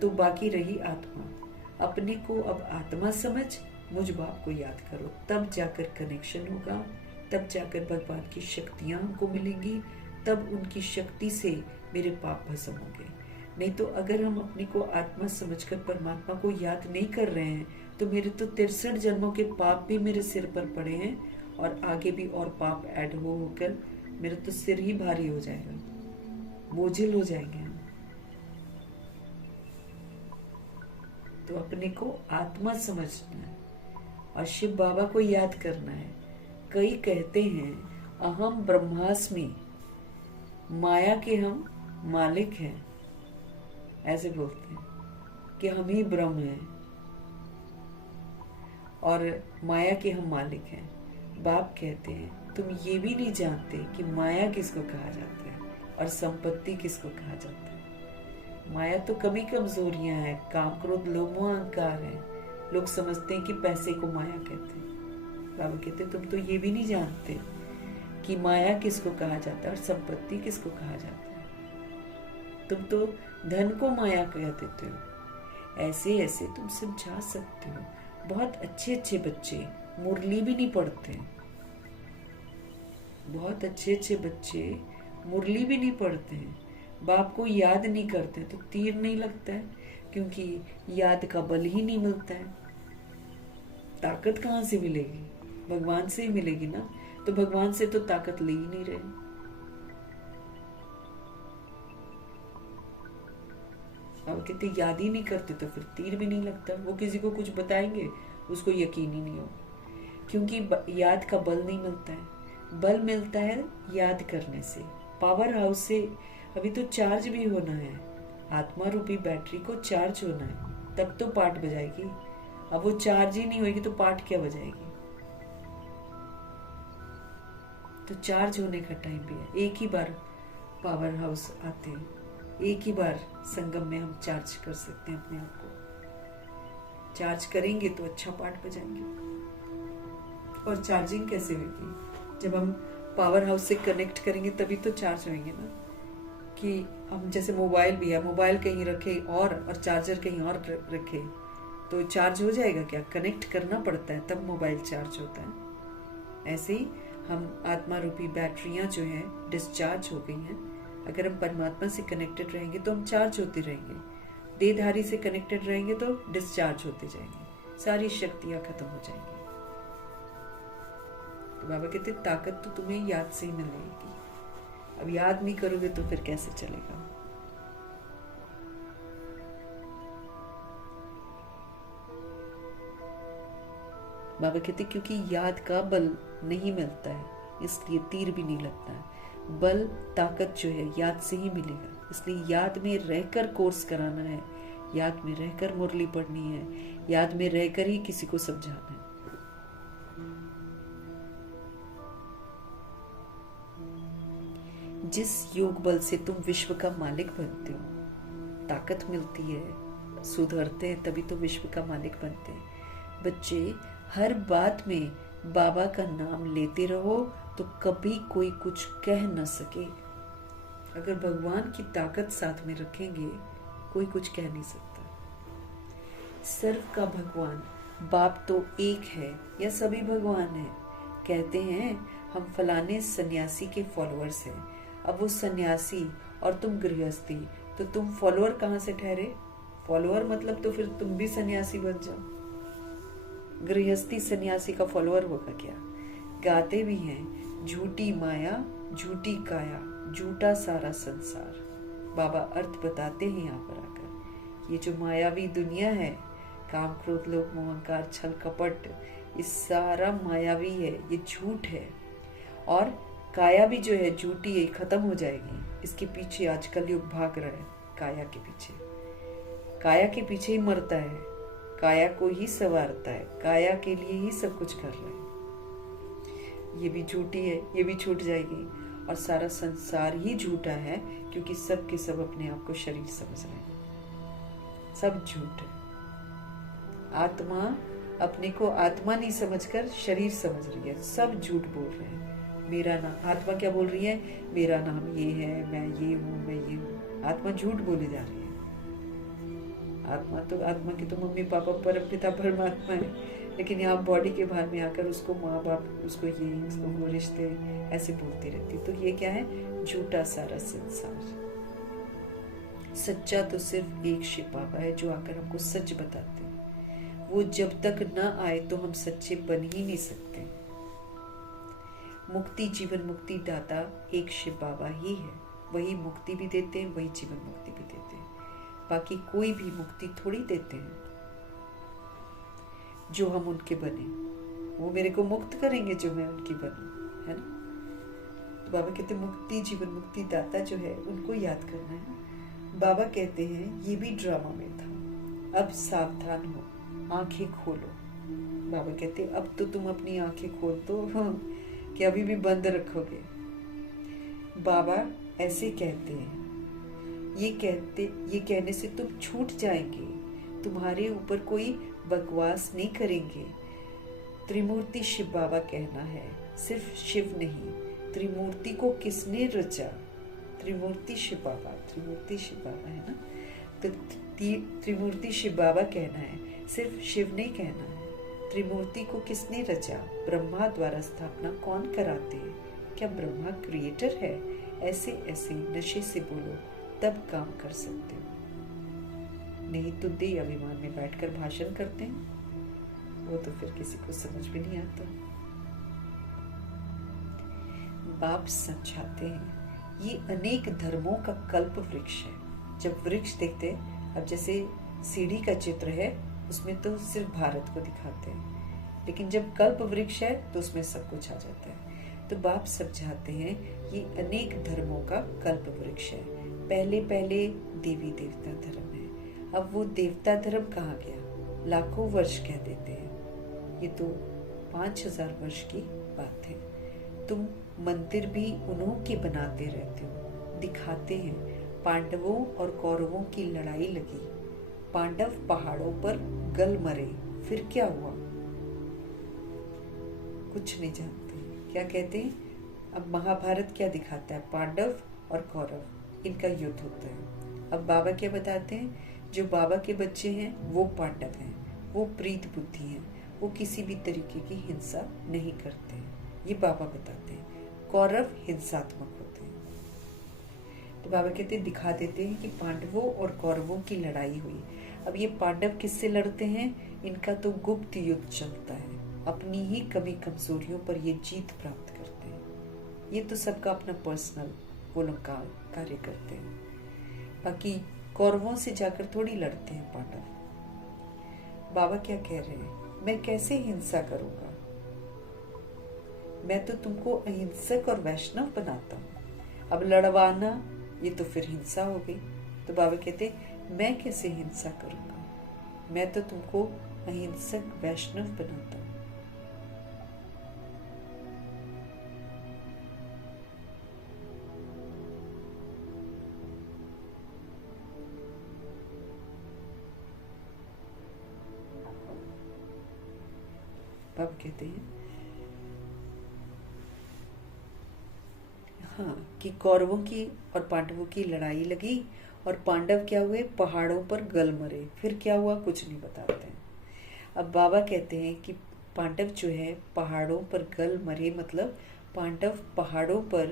तो बाकी रही आत्मा। अपने को अब आत्मा समझ, मुझ बाप को याद करो, तब जाकर कनेक्शन होगा, तब जाकर भगवान की शक्तियां हमको मिलेंगी, तब उनकी शक्ति से मेरे पाप भस्म होंगे। नहीं तो अगर हम अपने को आत्मा समझकर परमात्मा को याद नहीं कर रहे हैं तो मेरे तो 63 जन्मों के पाप भी मेरे सिर पर पड़े हैं, और आगे भी और पाप ऐड होकर मेरा तो सिर ही भारी हो जाएगा, बोझिल हो जाएंगे हम। तो अपने को आत्मा समझना है और शिव बाबा को याद करना है। कई कहते हैं अहम ब्रह्मास्मि, माया के हम मालिक हैं, ऐसे बोलते हैं कि हम ही ब्रह्म हैं और माया के हम मालिक हैं। बाप कहते हैं तुम ये भी नहीं जानते कि माया किसको कहा जाता है और संपत्ति किसको कहा जाता है। माया तो कमी कमजोरियां हैं, काम क्रोध लोभ मोह अहंकार है। लोग समझते हैं कि पैसे को माया कहते हैं। बाबा कहते तुम तो ये भी नहीं जानते कि माया किसको कहा जाता है और संपत्ति किसको कहा जाता है। तुम तो धन को माया कह देते हो। ऐसे ऐसे तुम समझा सकते हो। बहुत अच्छे अच्छे बच्चे मुरली भी नहीं पढ़ते, बहुत अच्छे अच्छे बच्चे मुरली भी नहीं पढ़ते हैं, बाप को याद नहीं करते, तो तीर नहीं लगता है, क्योंकि याद का बल ही नहीं मिलता है। ताकत कहाँ से मिलेगी? भगवान से ही मिलेगी ना। तो भगवान से तो ताकत ले ही नहीं रहे। अब कहते याद ही नहीं करते तो फिर तीर भी नहीं लगता। वो किसी को कुछ बताएंगे उसको यकीन ही नहीं होगा, क्योंकि याद का बल नहीं मिलता है। बल मिलता है याद करने से, पावर हाउस से। अभी तो चार्ज भी होना है, आत्मा रूपी बैटरी को चार्ज होना है, तब तो पाठ बजाएगी। अब वो चार्ज ही नहीं होगी तो पाठ क्या बजाएगी? तो चार्ज होने का टाइम भी है। एक ही बार पावर हाउस आते हैं, एक ही बार संगम में हम चार्ज कर सकते हैं अपने आप को। चार्ज करेंगे तो अच्छा पाठ बजाएंगे। और चार्जिंग कैसे होगी? जब हम पावर हाउस से कनेक्ट करेंगे तभी तो चार्ज होंगे ना। कि हम जैसे मोबाइल भी है, मोबाइल कहीं रखे और चार्जर कहीं और रखे तो चार्ज हो जाएगा क्या? कनेक्ट करना पड़ता है तब मोबाइल चार्ज होता है। ऐसे ही हम आत्मा रूपी बैटरियां जो हैं डिस्चार्ज हो गई हैं। अगर हम परमात्मा से कनेक्टेड रहेंगे तो हम चार्ज होते रहेंगे, देहधारी से कनेक्टेड रहेंगे तो डिस्चार्ज होते जाएंगे, सारी शक्तियां खत्म हो जाएंगी। तो बाबा कहते ताकत तो तुम्हें याद से ही मिलेगी। अब याद नहीं करोगे तो फिर कैसे चलेगा? बाबा कहते क्योंकि याद का बल नहीं मिलता है इसलिए तीर भी नहीं लगता है। बल ताकत जो है याद से ही मिलेगा, इसलिए याद में रहकर कोर्स कराना है, याद में रहकर मुरली पढ़नी है, याद में रहकर ही किसी को समझाना है। जिस योग बल से तुम विश्व का मालिक बनते हो, ताकत मिलती है, सुधरते हैं तभी तो विश्व का मालिक बनते हैं। बच्चे हर बात में बाबा का नाम लेते रहो तो कभी कोई कुछ कह न सके। अगर भगवान की ताकत साथ में रखेंगे कोई कुछ कह नहीं सकता। सर्व का भगवान बाप तो एक है या सभी भगवान है? कहते हैं हम फलाने सन्यासी के फॉलोअर्स हैं। अब वो सन्यासी और तुम गृहस्थी, तो तुम फॉलोअर कहाँ से ठहरे? फॉलोअर मतलब तो फिर तुम भी सन्यासी बन जाओ। गृहस्थी सन्यासी का फॉलोअर होगा क्या? गाते भी हैं झूठी माया झूठी काया झूठा सारा संसार। बाबा अर्थ बताते हैं यहाँ पर आकर। ये जो मायावी दुनिया है, काम क्रोध लोभ मोह अहंकार छल कपट, ये सारा मायावी है, ये झूठ है। और काया भी जो है झूठी है, खत्म हो जाएगी। इसके पीछे आजकल युग भाग रहा है, काया के पीछे। काया के पीछे ही मरता है, काया को ही संवारता है, काया के लिए ही सब कुछ कर रहा है। ये भी झूठी है, ये भी छूट जाएगी। और सारा संसार ही झूठा है, क्योंकि सब के सब अपने आप को शरीर समझ रहे हैं। सब झूठ है। आत्मा अपने को आत्मा नहीं समझकर शरीर समझ रही है। सब झूठ बोल रहे हैं। मेरा नाम, आत्मा क्या बोल रही है? मेरा नाम ये है, मैं ये हूँ, मैं ये हूँ। आत्मा झूठ बोले जा रही है। आत्मा के तो मम्मी पापा परमपिता परमात्मा है, लेकिन यहाँ बॉडी के बाहर में आकर उसको माँ बाप, उसको ये, उसको वो रिश्ते ऐसे बोलती रहती। तो ये क्या है? झूठा सारा संसार। सच्चा तो सिर्फ एक शिव बाबा है, जो आकर हमको सच बताते हैं। वो जब तक न आए तो हम सच्चे बन ही नहीं सकते। मुक्ति, जीवन मुक्ति दाता एक शिव बाबा ही है। वही मुक्ति भी देते हैं, वही जीवन मुक्ति भी देते हैं। बाकी कोई भी मुक्ति थोड़ी देते हैं। जो हम उनके बने, वो मेरे को मुक्त करेंगे जो मैं उनकी बनूं, है ना? तो बाबा कहते मुक्ति, जीवन मुक्ति दाता जो है उनको याद करना है। बाबा कहते हैं ये भी ड्रामा में था, अब सावधान हो, आंखें खोलो। बाबा कहते अब तो तुम अपनी आंखें खोल दो, कि अभी भी बंद रखोगे। बाबा ऐसे कहते हैं, ये कहने से तुम छूट जाएंगे, तुम्हारे ऊपर कोई बकवास नहीं करेंगे। त्रिमूर्ति शिव बाबा कहना है, सिर्फ शिव नहीं, त्रिमूर्ति को किसने रचा? त्रिमूर्ति शिव बाबा है ना? तो त्रिमूर्ति शिव बाबा कहना है, सिर्फ शिव नहीं कहना है। त्रिमूर्ति को किसने रचा? ब्रह्मा द्वारा स्थापना कौन कराते हैं? क्या ब्रह्मा क्रिएटर है? ऐसे ऐसे नशे से बोलो, तब काम कर सकते हो। नहीं तो देह अभिमान में बैठकर भाषण करते हैं, वो तो फिर किसी को समझ में नहीं आता। बाप समझाते हैं ये अनेक धर्मों का कल्प वृक्ष है। जब वृक्ष देखते हैं, अब जैसे सीढ़ी का चित्र है, उसमें तो सिर्फ भारत को दिखाते हैं, लेकिन जब कल्प वृक्ष है तो उसमें सब कुछ आ जाता है। तो बाप समझाते हैं ये अनेक धर्मों का कल्प वृक्ष है। पहले पहले देवी देवता धर्म है, अब वो देवता धर्म कहाँ गया? लाखों वर्ष कह देते हैं, ये तो 5000 वर्ष की बात है। तुम मंदिर भी उन्हों के बनाते रहते हो। दिखाते हैं पांडवों और कौरवों की लड़ाई लगी, पांडव पहाड़ों पर गल मरे, फिर क्या हुआ? कुछ नहीं जानते। क्या कहते हैं? अब महाभारत क्या दिखाता है? पांडव और कौरव, इनका युद्ध होता है। अब बाबा क्या बताते हैं? जो बाबा के बच्चे हैं वो पांडव हैं, वो प्रीत बुद्धि हैं, वो किसी भी तरीके की हिंसा नहीं करते हैं, ये बाबा बताते हैं। कौरव हिंसात्मक होते हैं। तो बाबा कहते हैं, दिखा देते हैं कि पांडवों और कौरवों की लड़ाई हुई। अब ये पांडव किससे लड़ते हैं? इनका तो गुप्त युद्ध चलता है, अपनी ही कमी कमजोरियों पर ये जीत प्राप्त करते हैं। ये तो सबका अपना पर्सनल वो लोग कार्य करते हैं। बाकी कौरवों से जाकर थोड़ी लड़ते हैं पांडव। बाबा क्या कह रहे हैं? मैं कैसे हिंसा करूंगा? मैं तो तुमको अहिंसक और वैष्णव बनाता हूँ। अब लड़वाना, ये तो फिर हिंसा हो गई। तो बाबा कहते मैं कैसे हिंसा करूंगा? मैं तो तुमको अहिंसक वैष्णव बनाता हूँ। बाबा कहते हैं हाँ, कि कौरवों की और पांडवों की लड़ाई लगी और पांडव क्या हुए? पहाड़ों पर गल मरे, फिर क्या हुआ? कुछ नहीं बताते हैं। अब बाबा कहते हैं कि पांडव जो है पहाड़ों पर गल मरे, मतलब पांडव पहाड़ों पर,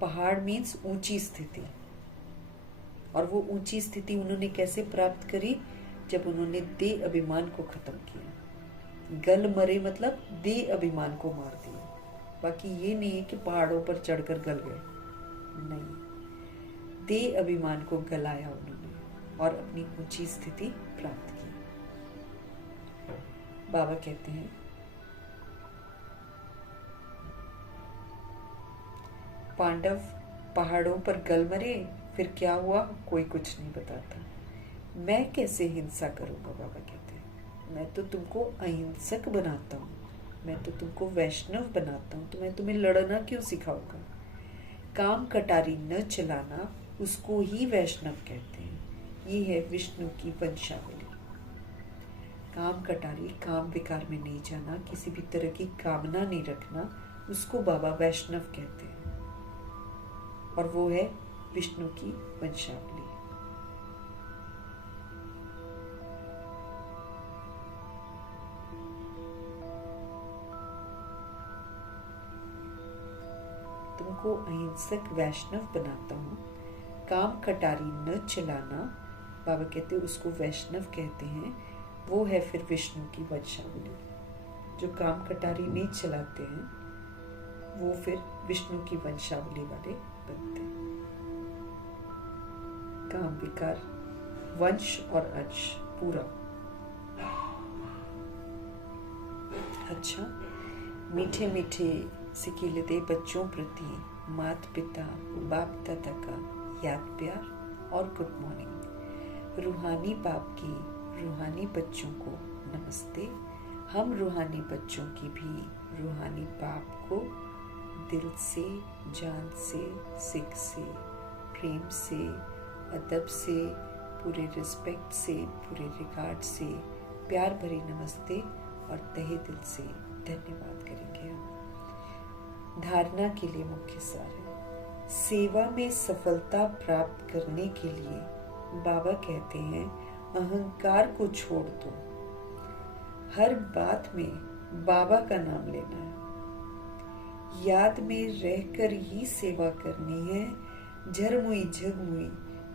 पहाड़ मीन्स ऊंची स्थिति, और वो ऊंची स्थिति उन्होंने कैसे प्राप्त करी? जब उन्होंने देह अभिमान को खत्म किया। गल मरे मतलब देह अभिमान को मार दिया। बाकी ये नहीं है कि पहाड़ों पर चढ़कर गल गए, नहीं, देह अभिमान को गलाया उन्होंने और अपनी ऊंची स्थिति प्राप्त की। बाबा कहते हैं पांडव पहाड़ों पर गल मरे, फिर क्या हुआ कोई कुछ नहीं बताता। मैं कैसे हिंसा करूंगा, बाबा कहते हैं। मैं तो तुमको अहिंसक बनाता हूँ, मैं तो तुमको वैष्णव बनाता हूँ, तो मैं तुम्हें लड़ना क्यों सिखाऊंगा। काम कटारी न चलाना, उसको ही वैष्णव कहते हैं। ये है विष्णु की वंशावली। काम कटारी, काम विकार में नहीं जाना, किसी भी तरह की कामना नहीं रखना, उसको बाबा वैष्णव कहते हैं, और वो है विष्णु की वंशावली। तुमको अहिंसक वैष्णव बनाता हूँ। काम कटारी न चलाना, बाबा कहते हैं उसको वैष्णव कहते हैं। वो है फिर विष्णु की वंशावली। जो काम कटारी नहीं चलाते हैं वो फिर विष्णु की वंशावली वाले बनते हैं। काम विकार, वंश और अंश पूरा। अच्छा, मीठे मीठे सिकीलते बच्चों प्रति माता पिता बाप दादा का याद प्यार और गुड मॉर्निंग। रूहानी बाप की रूहानी बच्चों को नमस्ते। हम रूहानी बच्चों की भी रूहानी बाप को दिल से, जान से, सिक से, प्रेम से, अदब से, पूरे रिस्पेक्ट से, पूरे रिगार्ड से प्यार भरी नमस्ते और तहे दिल से धन्यवाद करेंगे हम। धारणा के लिए मुख्य सार है, सेवा में सफलता प्राप्त करने के लिए बाबा कहते हैं अहंकार को छोड़ दो। हर बात में बाबा का नाम लेना है, याद में रहकर ही सेवा करनी है। झरमुई झगमुई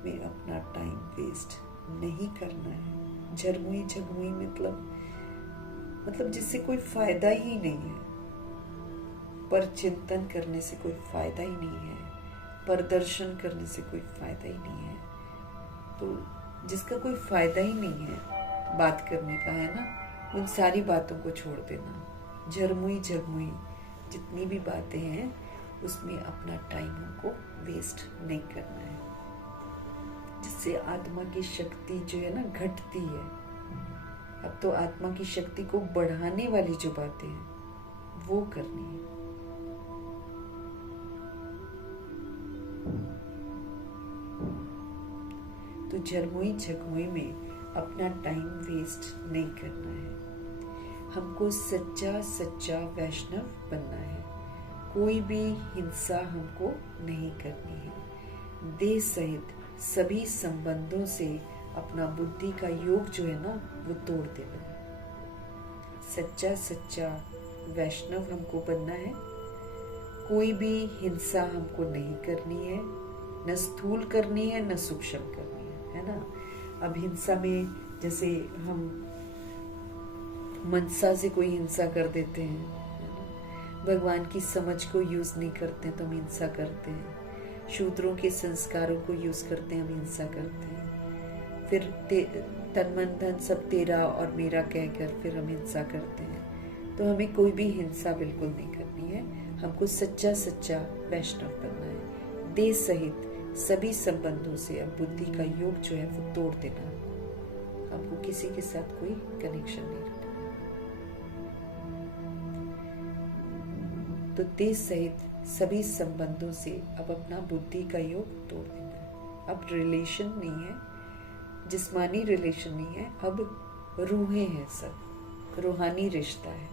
में अपना टाइम वेस्ट नहीं करना है। झरमुई झगमुई मतलब जिससे कोई फायदा ही नहीं है। पर चिंतन करने से कोई फायदा ही नहीं है, प्रदर्शन करने से कोई फायदा ही नहीं है। तो जिसका कोई फायदा ही नहीं है बात करने का, है ना, उन सारी बातों को छोड़ देना। झरमुई झगमुई जितनी भी बातें हैं उसमें अपना टाइम हमको वेस्ट नहीं करना है, जिससे आत्मा की शक्ति जो है ना घटती है। अब तो आत्मा की शक्ति को बढ़ाने वाली जो बातें हैं वो करनी है। तो झरमुई झगमुई में अपना टाइम वेस्ट नहीं करना है। हमको सच्चा सच्चा वैष्णव बनना है। कोई भी हिंसा हमको नहीं करनी है। देह सहित सभी संबंधों से अपना बुद्धि का योग जो है ना वो तोड़ देना है। सच्चा सच्चा वैष्णव हमको बनना है। कोई भी हिंसा हमको नहीं करनी है, न स्थूल करनी है न सूक्ष्म करनी है ना। अब हिंसा में जैसे हम मनसा से कोई हिंसा कर देते हैं, है ना? भगवान की समझ को यूज नहीं करते हैं तो हम हिंसा करते हैं। शूद्रों के संस्कारों को यूज करते हैं, हम हिंसा करते हैं। फिर तन मन धन सब तेरा और मेरा कहकर फिर हम हिंसा करते हैं। तो हमें कोई भी हिंसा बिल्कुल नहीं करनी है। हमको सच्चा सच्चा वैष्णव बनना है। देह सहित सभी संबंधों से अब बुद्धि का योग जो है वो तोड़ देना। हमको किसी के साथ कोई कनेक्शन नहीं रखना। तो देह सहित सभी संबंधों से अब अपना बुद्धि का योग तोड़ देना है। अब रिलेशन नहीं है, जिस्मानी रिलेशन नहीं है, अब रूहें हैं, सब रूहानी रिश्ता है।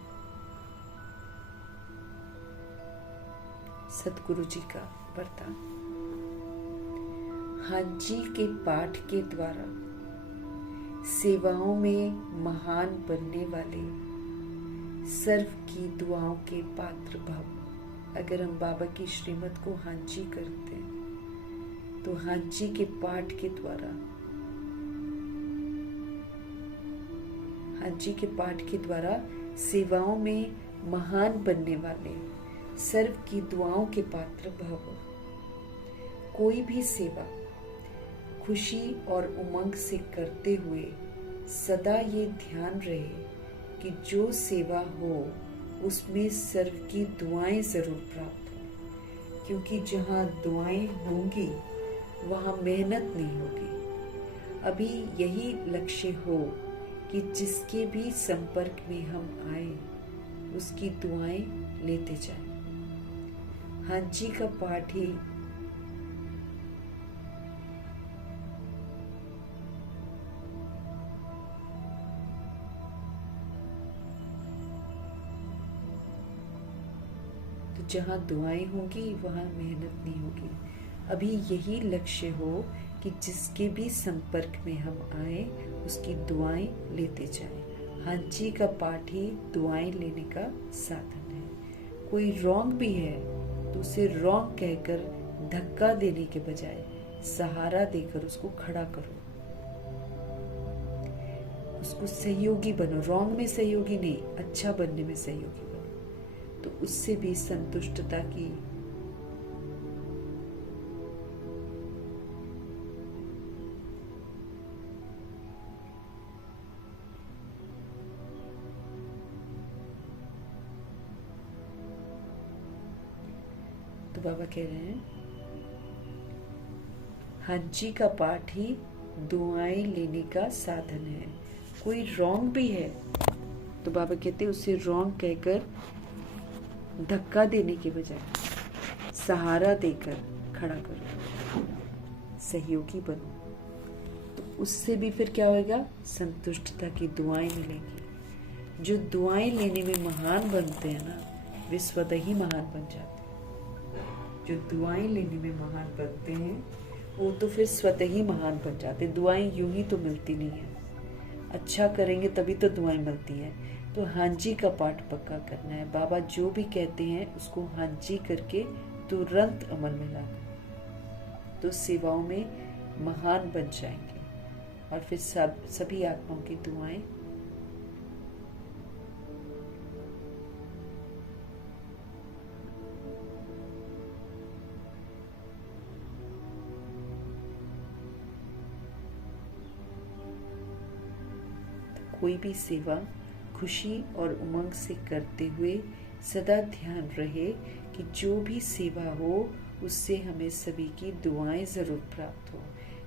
सतगुरु जी का वरदान। हाजी के पाठ के द्वारा सेवाओं में महान बनने वाले सर्व की दुआओं के पात्र भव। अगर हम बाबा की श्रीमत को हाजी करते हैं तो हाजी के पाठ के द्वारा, हाजी के पाठ के द्वारा सेवाओं में महान बनने वाले सर्व की दुआओं के पात्र भव। कोई भी सेवा खुशी और उमंग से करते हुए सदा ये ध्यान रहे कि जो सेवा हो उसमें सर्व की दुआएं जरूर प्राप्त हो। क्योंकि जहाँ दुआएं होंगी वहाँ मेहनत नहीं होगी। अभी यही लक्ष्य हो कि जिसके भी संपर्क में हम आए उसकी दुआएं लेते जाएं। हाँ जी का पाठ ही तो जहाँ दुआएं होंगी वहाँ मेहनत नहीं होगी। अभी यही लक्ष्य हो कि जिसके भी संपर्क में हम आए उसकी दुआएं लेते जाएं। हाँ जी का पाठ ही दुआएं लेने का साधन है। कोई रॉन्ग भी है तो उसे रॉन्ग कहकर धक्का देने के बजाय सहारा देकर उसको खड़ा करो, उसको सहयोगी बनो। रॉन्ग में सहयोगी नहीं, अच्छा बनने में सहयोगी बनो। तो उससे भी संतुष्टता की तो बाबा कह रहे हैं हाँ जी का पाठ ही दुआएं लेने का साधन है। कोई रॉन्ग भी है तो बाबा कहते हैं उसे रॉन्ग कहकर धक्का देने के बजाय सहारा देकर खड़ा करो, सहयोगी बनो। तो उससे भी फिर क्या होगा? संतुष्टता की दुआएं मिलेंगी। जो दुआएं लेने में महान बनते हैं ना, वे स्वतः ही महान बन जाते हैं। जो दुआएं लेने में महान बनते हैं वो तो फिर स्वतः ही महान बन जाते हैं। दुआएं यूं ही तो मिलती नहीं है, अच्छा करेंगे तभी तो दुआएं मिलती हैं। तो हाँ जी का पाठ पक्का करना है। बाबा जो भी कहते हैं उसको हाँ जी करके तुरंत अमल में लाना, तो सेवाओं में महान बन जाएंगे और फिर सभी आत्माओं की दुआएं कोई भी सेवा खुशी और उमंग से करते हुए सदा ध्यान रहे कि जो भी सेवा हो उससे हमें सभी की दुआएं जरूर प्राप्त हो,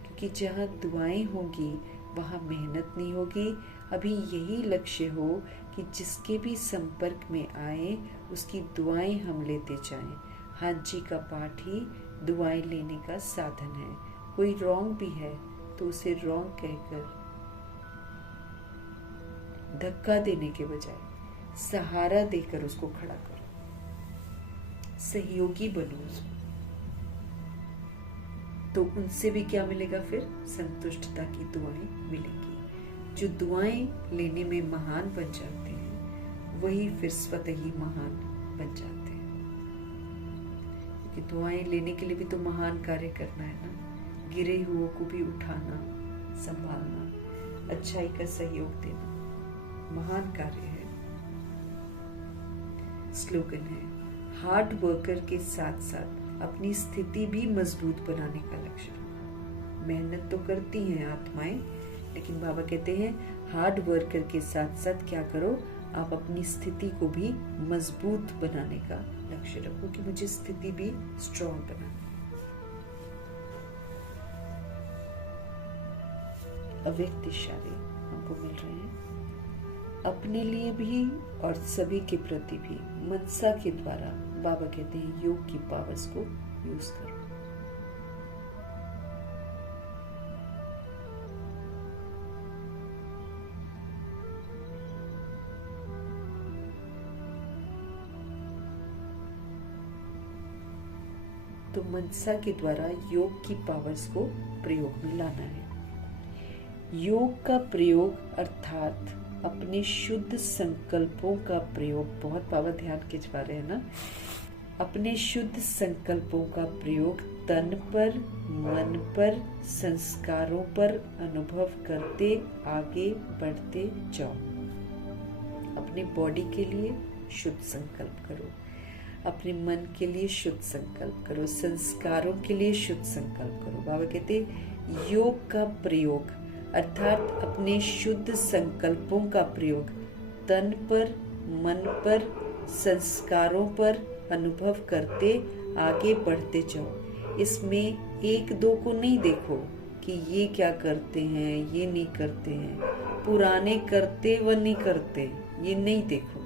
क्योंकि जहाँ दुआएं होंगी वहाँ मेहनत नहीं होगी। अभी यही लक्ष्य हो कि जिसके भी संपर्क में आए उसकी दुआएं हम लेते जाएं। हाँ जी का पाठ ही दुआएं लेने का साधन है। कोई रॉन्ग भी है तो उसे रॉन्ग कहकर धक्का देने के बजाय सहारा देकर उसको खड़ा करो, सहयोगी बनो उसको। तो उनसे भी क्या मिलेगा? फिर संतुष्टता की दुआएं मिलेंगी। जो दुआएं लेने में महान बन जाते हैं वही फिर स्वतः ही महान बन जाते हैं। क्योंकि दुआएं लेने के लिए भी तो महान कार्य करना है ना, गिरे हुओं को भी उठाना, संभालना, अच्छाई का सहयोग देना महान कार्य है। स्लोगन है, हार्ड वर्कर के साथ साथ अपनी स्थिति भी मजबूत बनाने का लक्ष्य। मेहनत तो करती हैं आत्माएं, लेकिन बाबा कहते हैं हार्ड वर्कर के साथ साथ क्या करो? आप अपनी स्थिति को भी मजबूत बनाने का लक्ष्य रखो कि मुझे स्थिति भी स्ट्रॉन्ग बनानी। अव्यक्त इशारे हमको मिल रहे हैं अपने लिए भी और सभी के प्रति भी। मनसा के द्वारा बाबा कहते हैं योग की पावर्स को यूज करो। तो मनसा के द्वारा योग की पावर्स को प्रयोग में लाना है। योग का प्रयोग अर्थात अपने शुद्ध संकल्पों का प्रयोग, बहुत बाबा ध्यान खिंचवा रहे हैं ना, अपने शुद्ध संकल्पों का प्रयोग तन पर, मन पर, संस्कारों पर अनुभव करते आगे बढ़ते जाओ। अपने बॉडी के लिए शुद्ध संकल्प करो, अपने मन के लिए शुद्ध संकल्प करो, संस्कारों के लिए शुद्ध संकल्प करो। बाबा कहते योग का प्रयोग अर्थात अपने शुद्ध संकल्पों का प्रयोग तन पर, मन पर, संस्कारों पर अनुभव करते आगे बढ़ते जाओ। इसमें एक दो को नहीं देखो कि ये क्या करते हैं, ये नहीं करते हैं, पुराने करते व नहीं करते, ये नहीं देखो।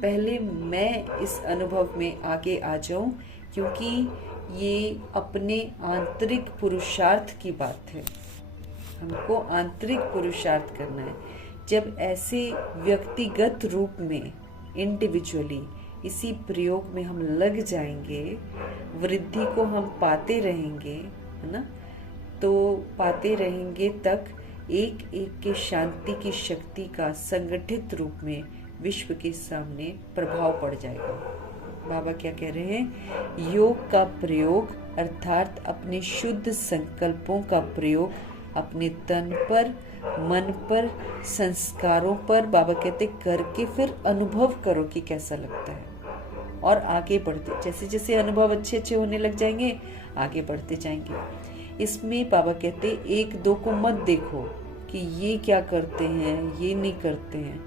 पहले मैं इस अनुभव में आगे आ जाऊं, क्योंकि ये अपने आंतरिक पुरुषार्थ की बात है। हमको आंतरिक पुरुषार्थ करना है। जब ऐसे व्यक्तिगत रूप में, इंडिविजुअली इसी प्रयोग में हम लग जाएंगे, वृद्धि को हम पाते रहेंगे, है ना, तो पाते रहेंगे तक एक एक के शांति की शक्ति का संगठित रूप में विश्व के सामने प्रभाव पड़ जाएगा। बाबा क्या कह रहे हैं? योग का प्रयोग अर्थात अपने शुद्ध संकल्पों का प्रयोग अपने तन पर, मन पर, संस्कारों पर, बाबा कहते करके फिर अनुभव करो कि कैसा लगता है। और आगे बढ़ते, जैसे जैसे अनुभव अच्छे अच्छे होने लग जाएंगे, आगे बढ़ते जाएंगे। इसमें बाबा कहते एक दो को मत देखो कि ये क्या करते हैं, ये नहीं करते हैं,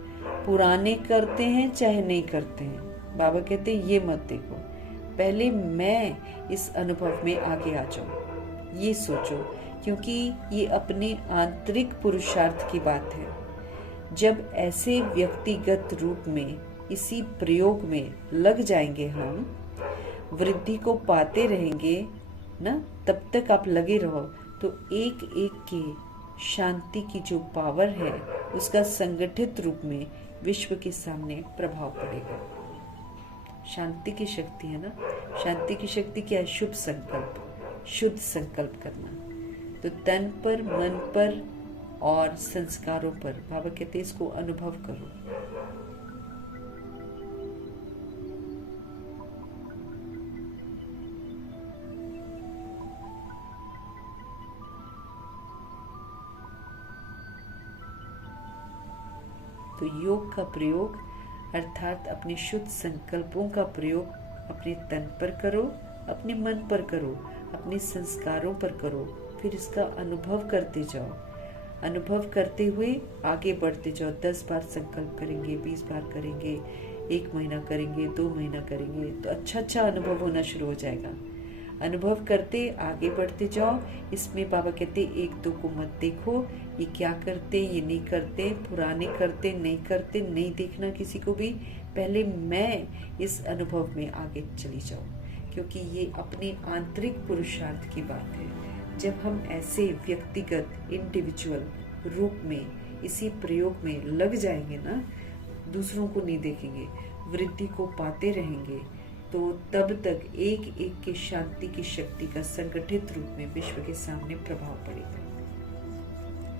पुराने करते हैं चाहे नहीं करते हैं। बाबा कहते ये मत देखो, पहले मैं इस अनुभव में आगे आ जाऊं, ये सोचो, क्योंकि ये अपने आंतरिक पुरुषार्थ की बात है। जब ऐसे व्यक्तिगत रूप में इसी प्रयोग में लग जाएंगे, हम वृद्धि को पाते रहेंगे ना, तब तक आप लगे रहो, तो एक एक के शांति की जो पावर है उसका संगठित रूप में विश्व के सामने प्रभाव पड़ेगा। शांति की शक्ति है ना, शांति की शक्ति क्या है? शुभ संकल्प, शुद्ध संकल्प करना। तो तन पर, मन पर और संस्कारों पर बाबा कहते इसको अनुभव करो। तो योग का प्रयोग अर्थात अपने शुद्ध संकल्पों का प्रयोग अपने तन पर करो, अपने मन पर करो, अपने संस्कारों पर करो, फिर इसका अनुभव करते जाओ। अनुभव करते हुए आगे बढ़ते जाओ। 10 बार संकल्प करेंगे, 20 बार करेंगे, 1 महीना करेंगे, 2 महीना करेंगे, तो अच्छा अच्छा अनुभव होना शुरू हो जाएगा। अनुभव करते आगे बढ़ते जाओ। इसमें बाबा कहते एक दो को मत देखो, ये क्या करते, ये नहीं करते, पुराने करते, नहीं करते, नहीं देखना किसी को भी। पहले मैं इस अनुभव में आगे चली जाऊं, क्योंकि ये अपने आंतरिक पुरुषार्थ की बात है। जब हम ऐसे व्यक्तिगत इंडिविजुअल रूप में इसी प्रयोग में लग जाएंगे ना, दूसरों को नहीं देखेंगे, वृद्धि को पाते रहेंगे, तो तब तक एक एक के शांति की शक्ति का संगठित रूप में विश्व के सामने प्रभाव पड़ेगा।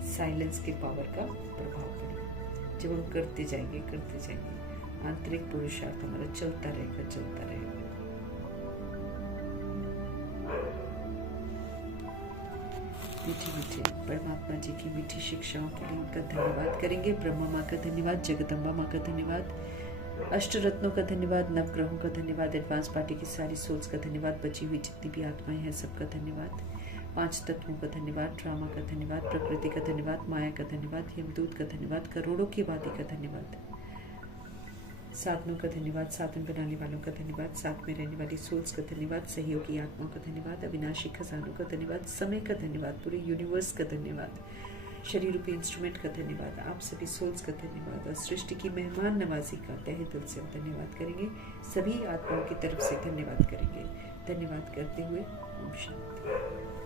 साइलेंस के पावर का प्रभाव पड़ेगा। जब हम करते जाएंगे आंतरिक पुरुषार्थ हमारा चलता रहेगा। मीठे परमात्मा जी की मीठी शिक्षाओं के लिए उनका धन्यवाद करेंगे। ब्रह्मा माँ का धन्यवाद, जगदम्बा माँ का धन्यवाद, अष्ट रत्नों का धन्यवाद, नवग्रहों का धन्यवाद, एडवांस पार्टी की सारी सोल्स का धन्यवाद, बची हुई जितनी भी आत्माएं हैं सबका धन्यवाद, 5 तत्वों का धन्यवाद, ड्रामा का धन्यवाद, प्रकृति का धन्यवाद, माया का धन्यवाद, यमदूत का धन्यवाद, करोड़ों की आबादी का धन्यवाद, साधनों का धन्यवाद, साधन बनाने वालों का धन्यवाद, साथ में रहने वाली सोल्स का धन्यवाद, सहयोगी आत्माओं का धन्यवाद, अविनाशी खजानों का धन्यवाद, समय का धन्यवाद, पूरे यूनिवर्स का धन्यवाद, शरीर रूपी इंस्ट्रूमेंट का धन्यवाद, आप सभी सोल्स का धन्यवाद और सृष्टि की मेहमान नवाजी का तहे दिल से धन्यवाद करेंगे। सभी आत्माओं की तरफ से धन्यवाद करेंगे। धन्यवाद करते हुए ओम शांति।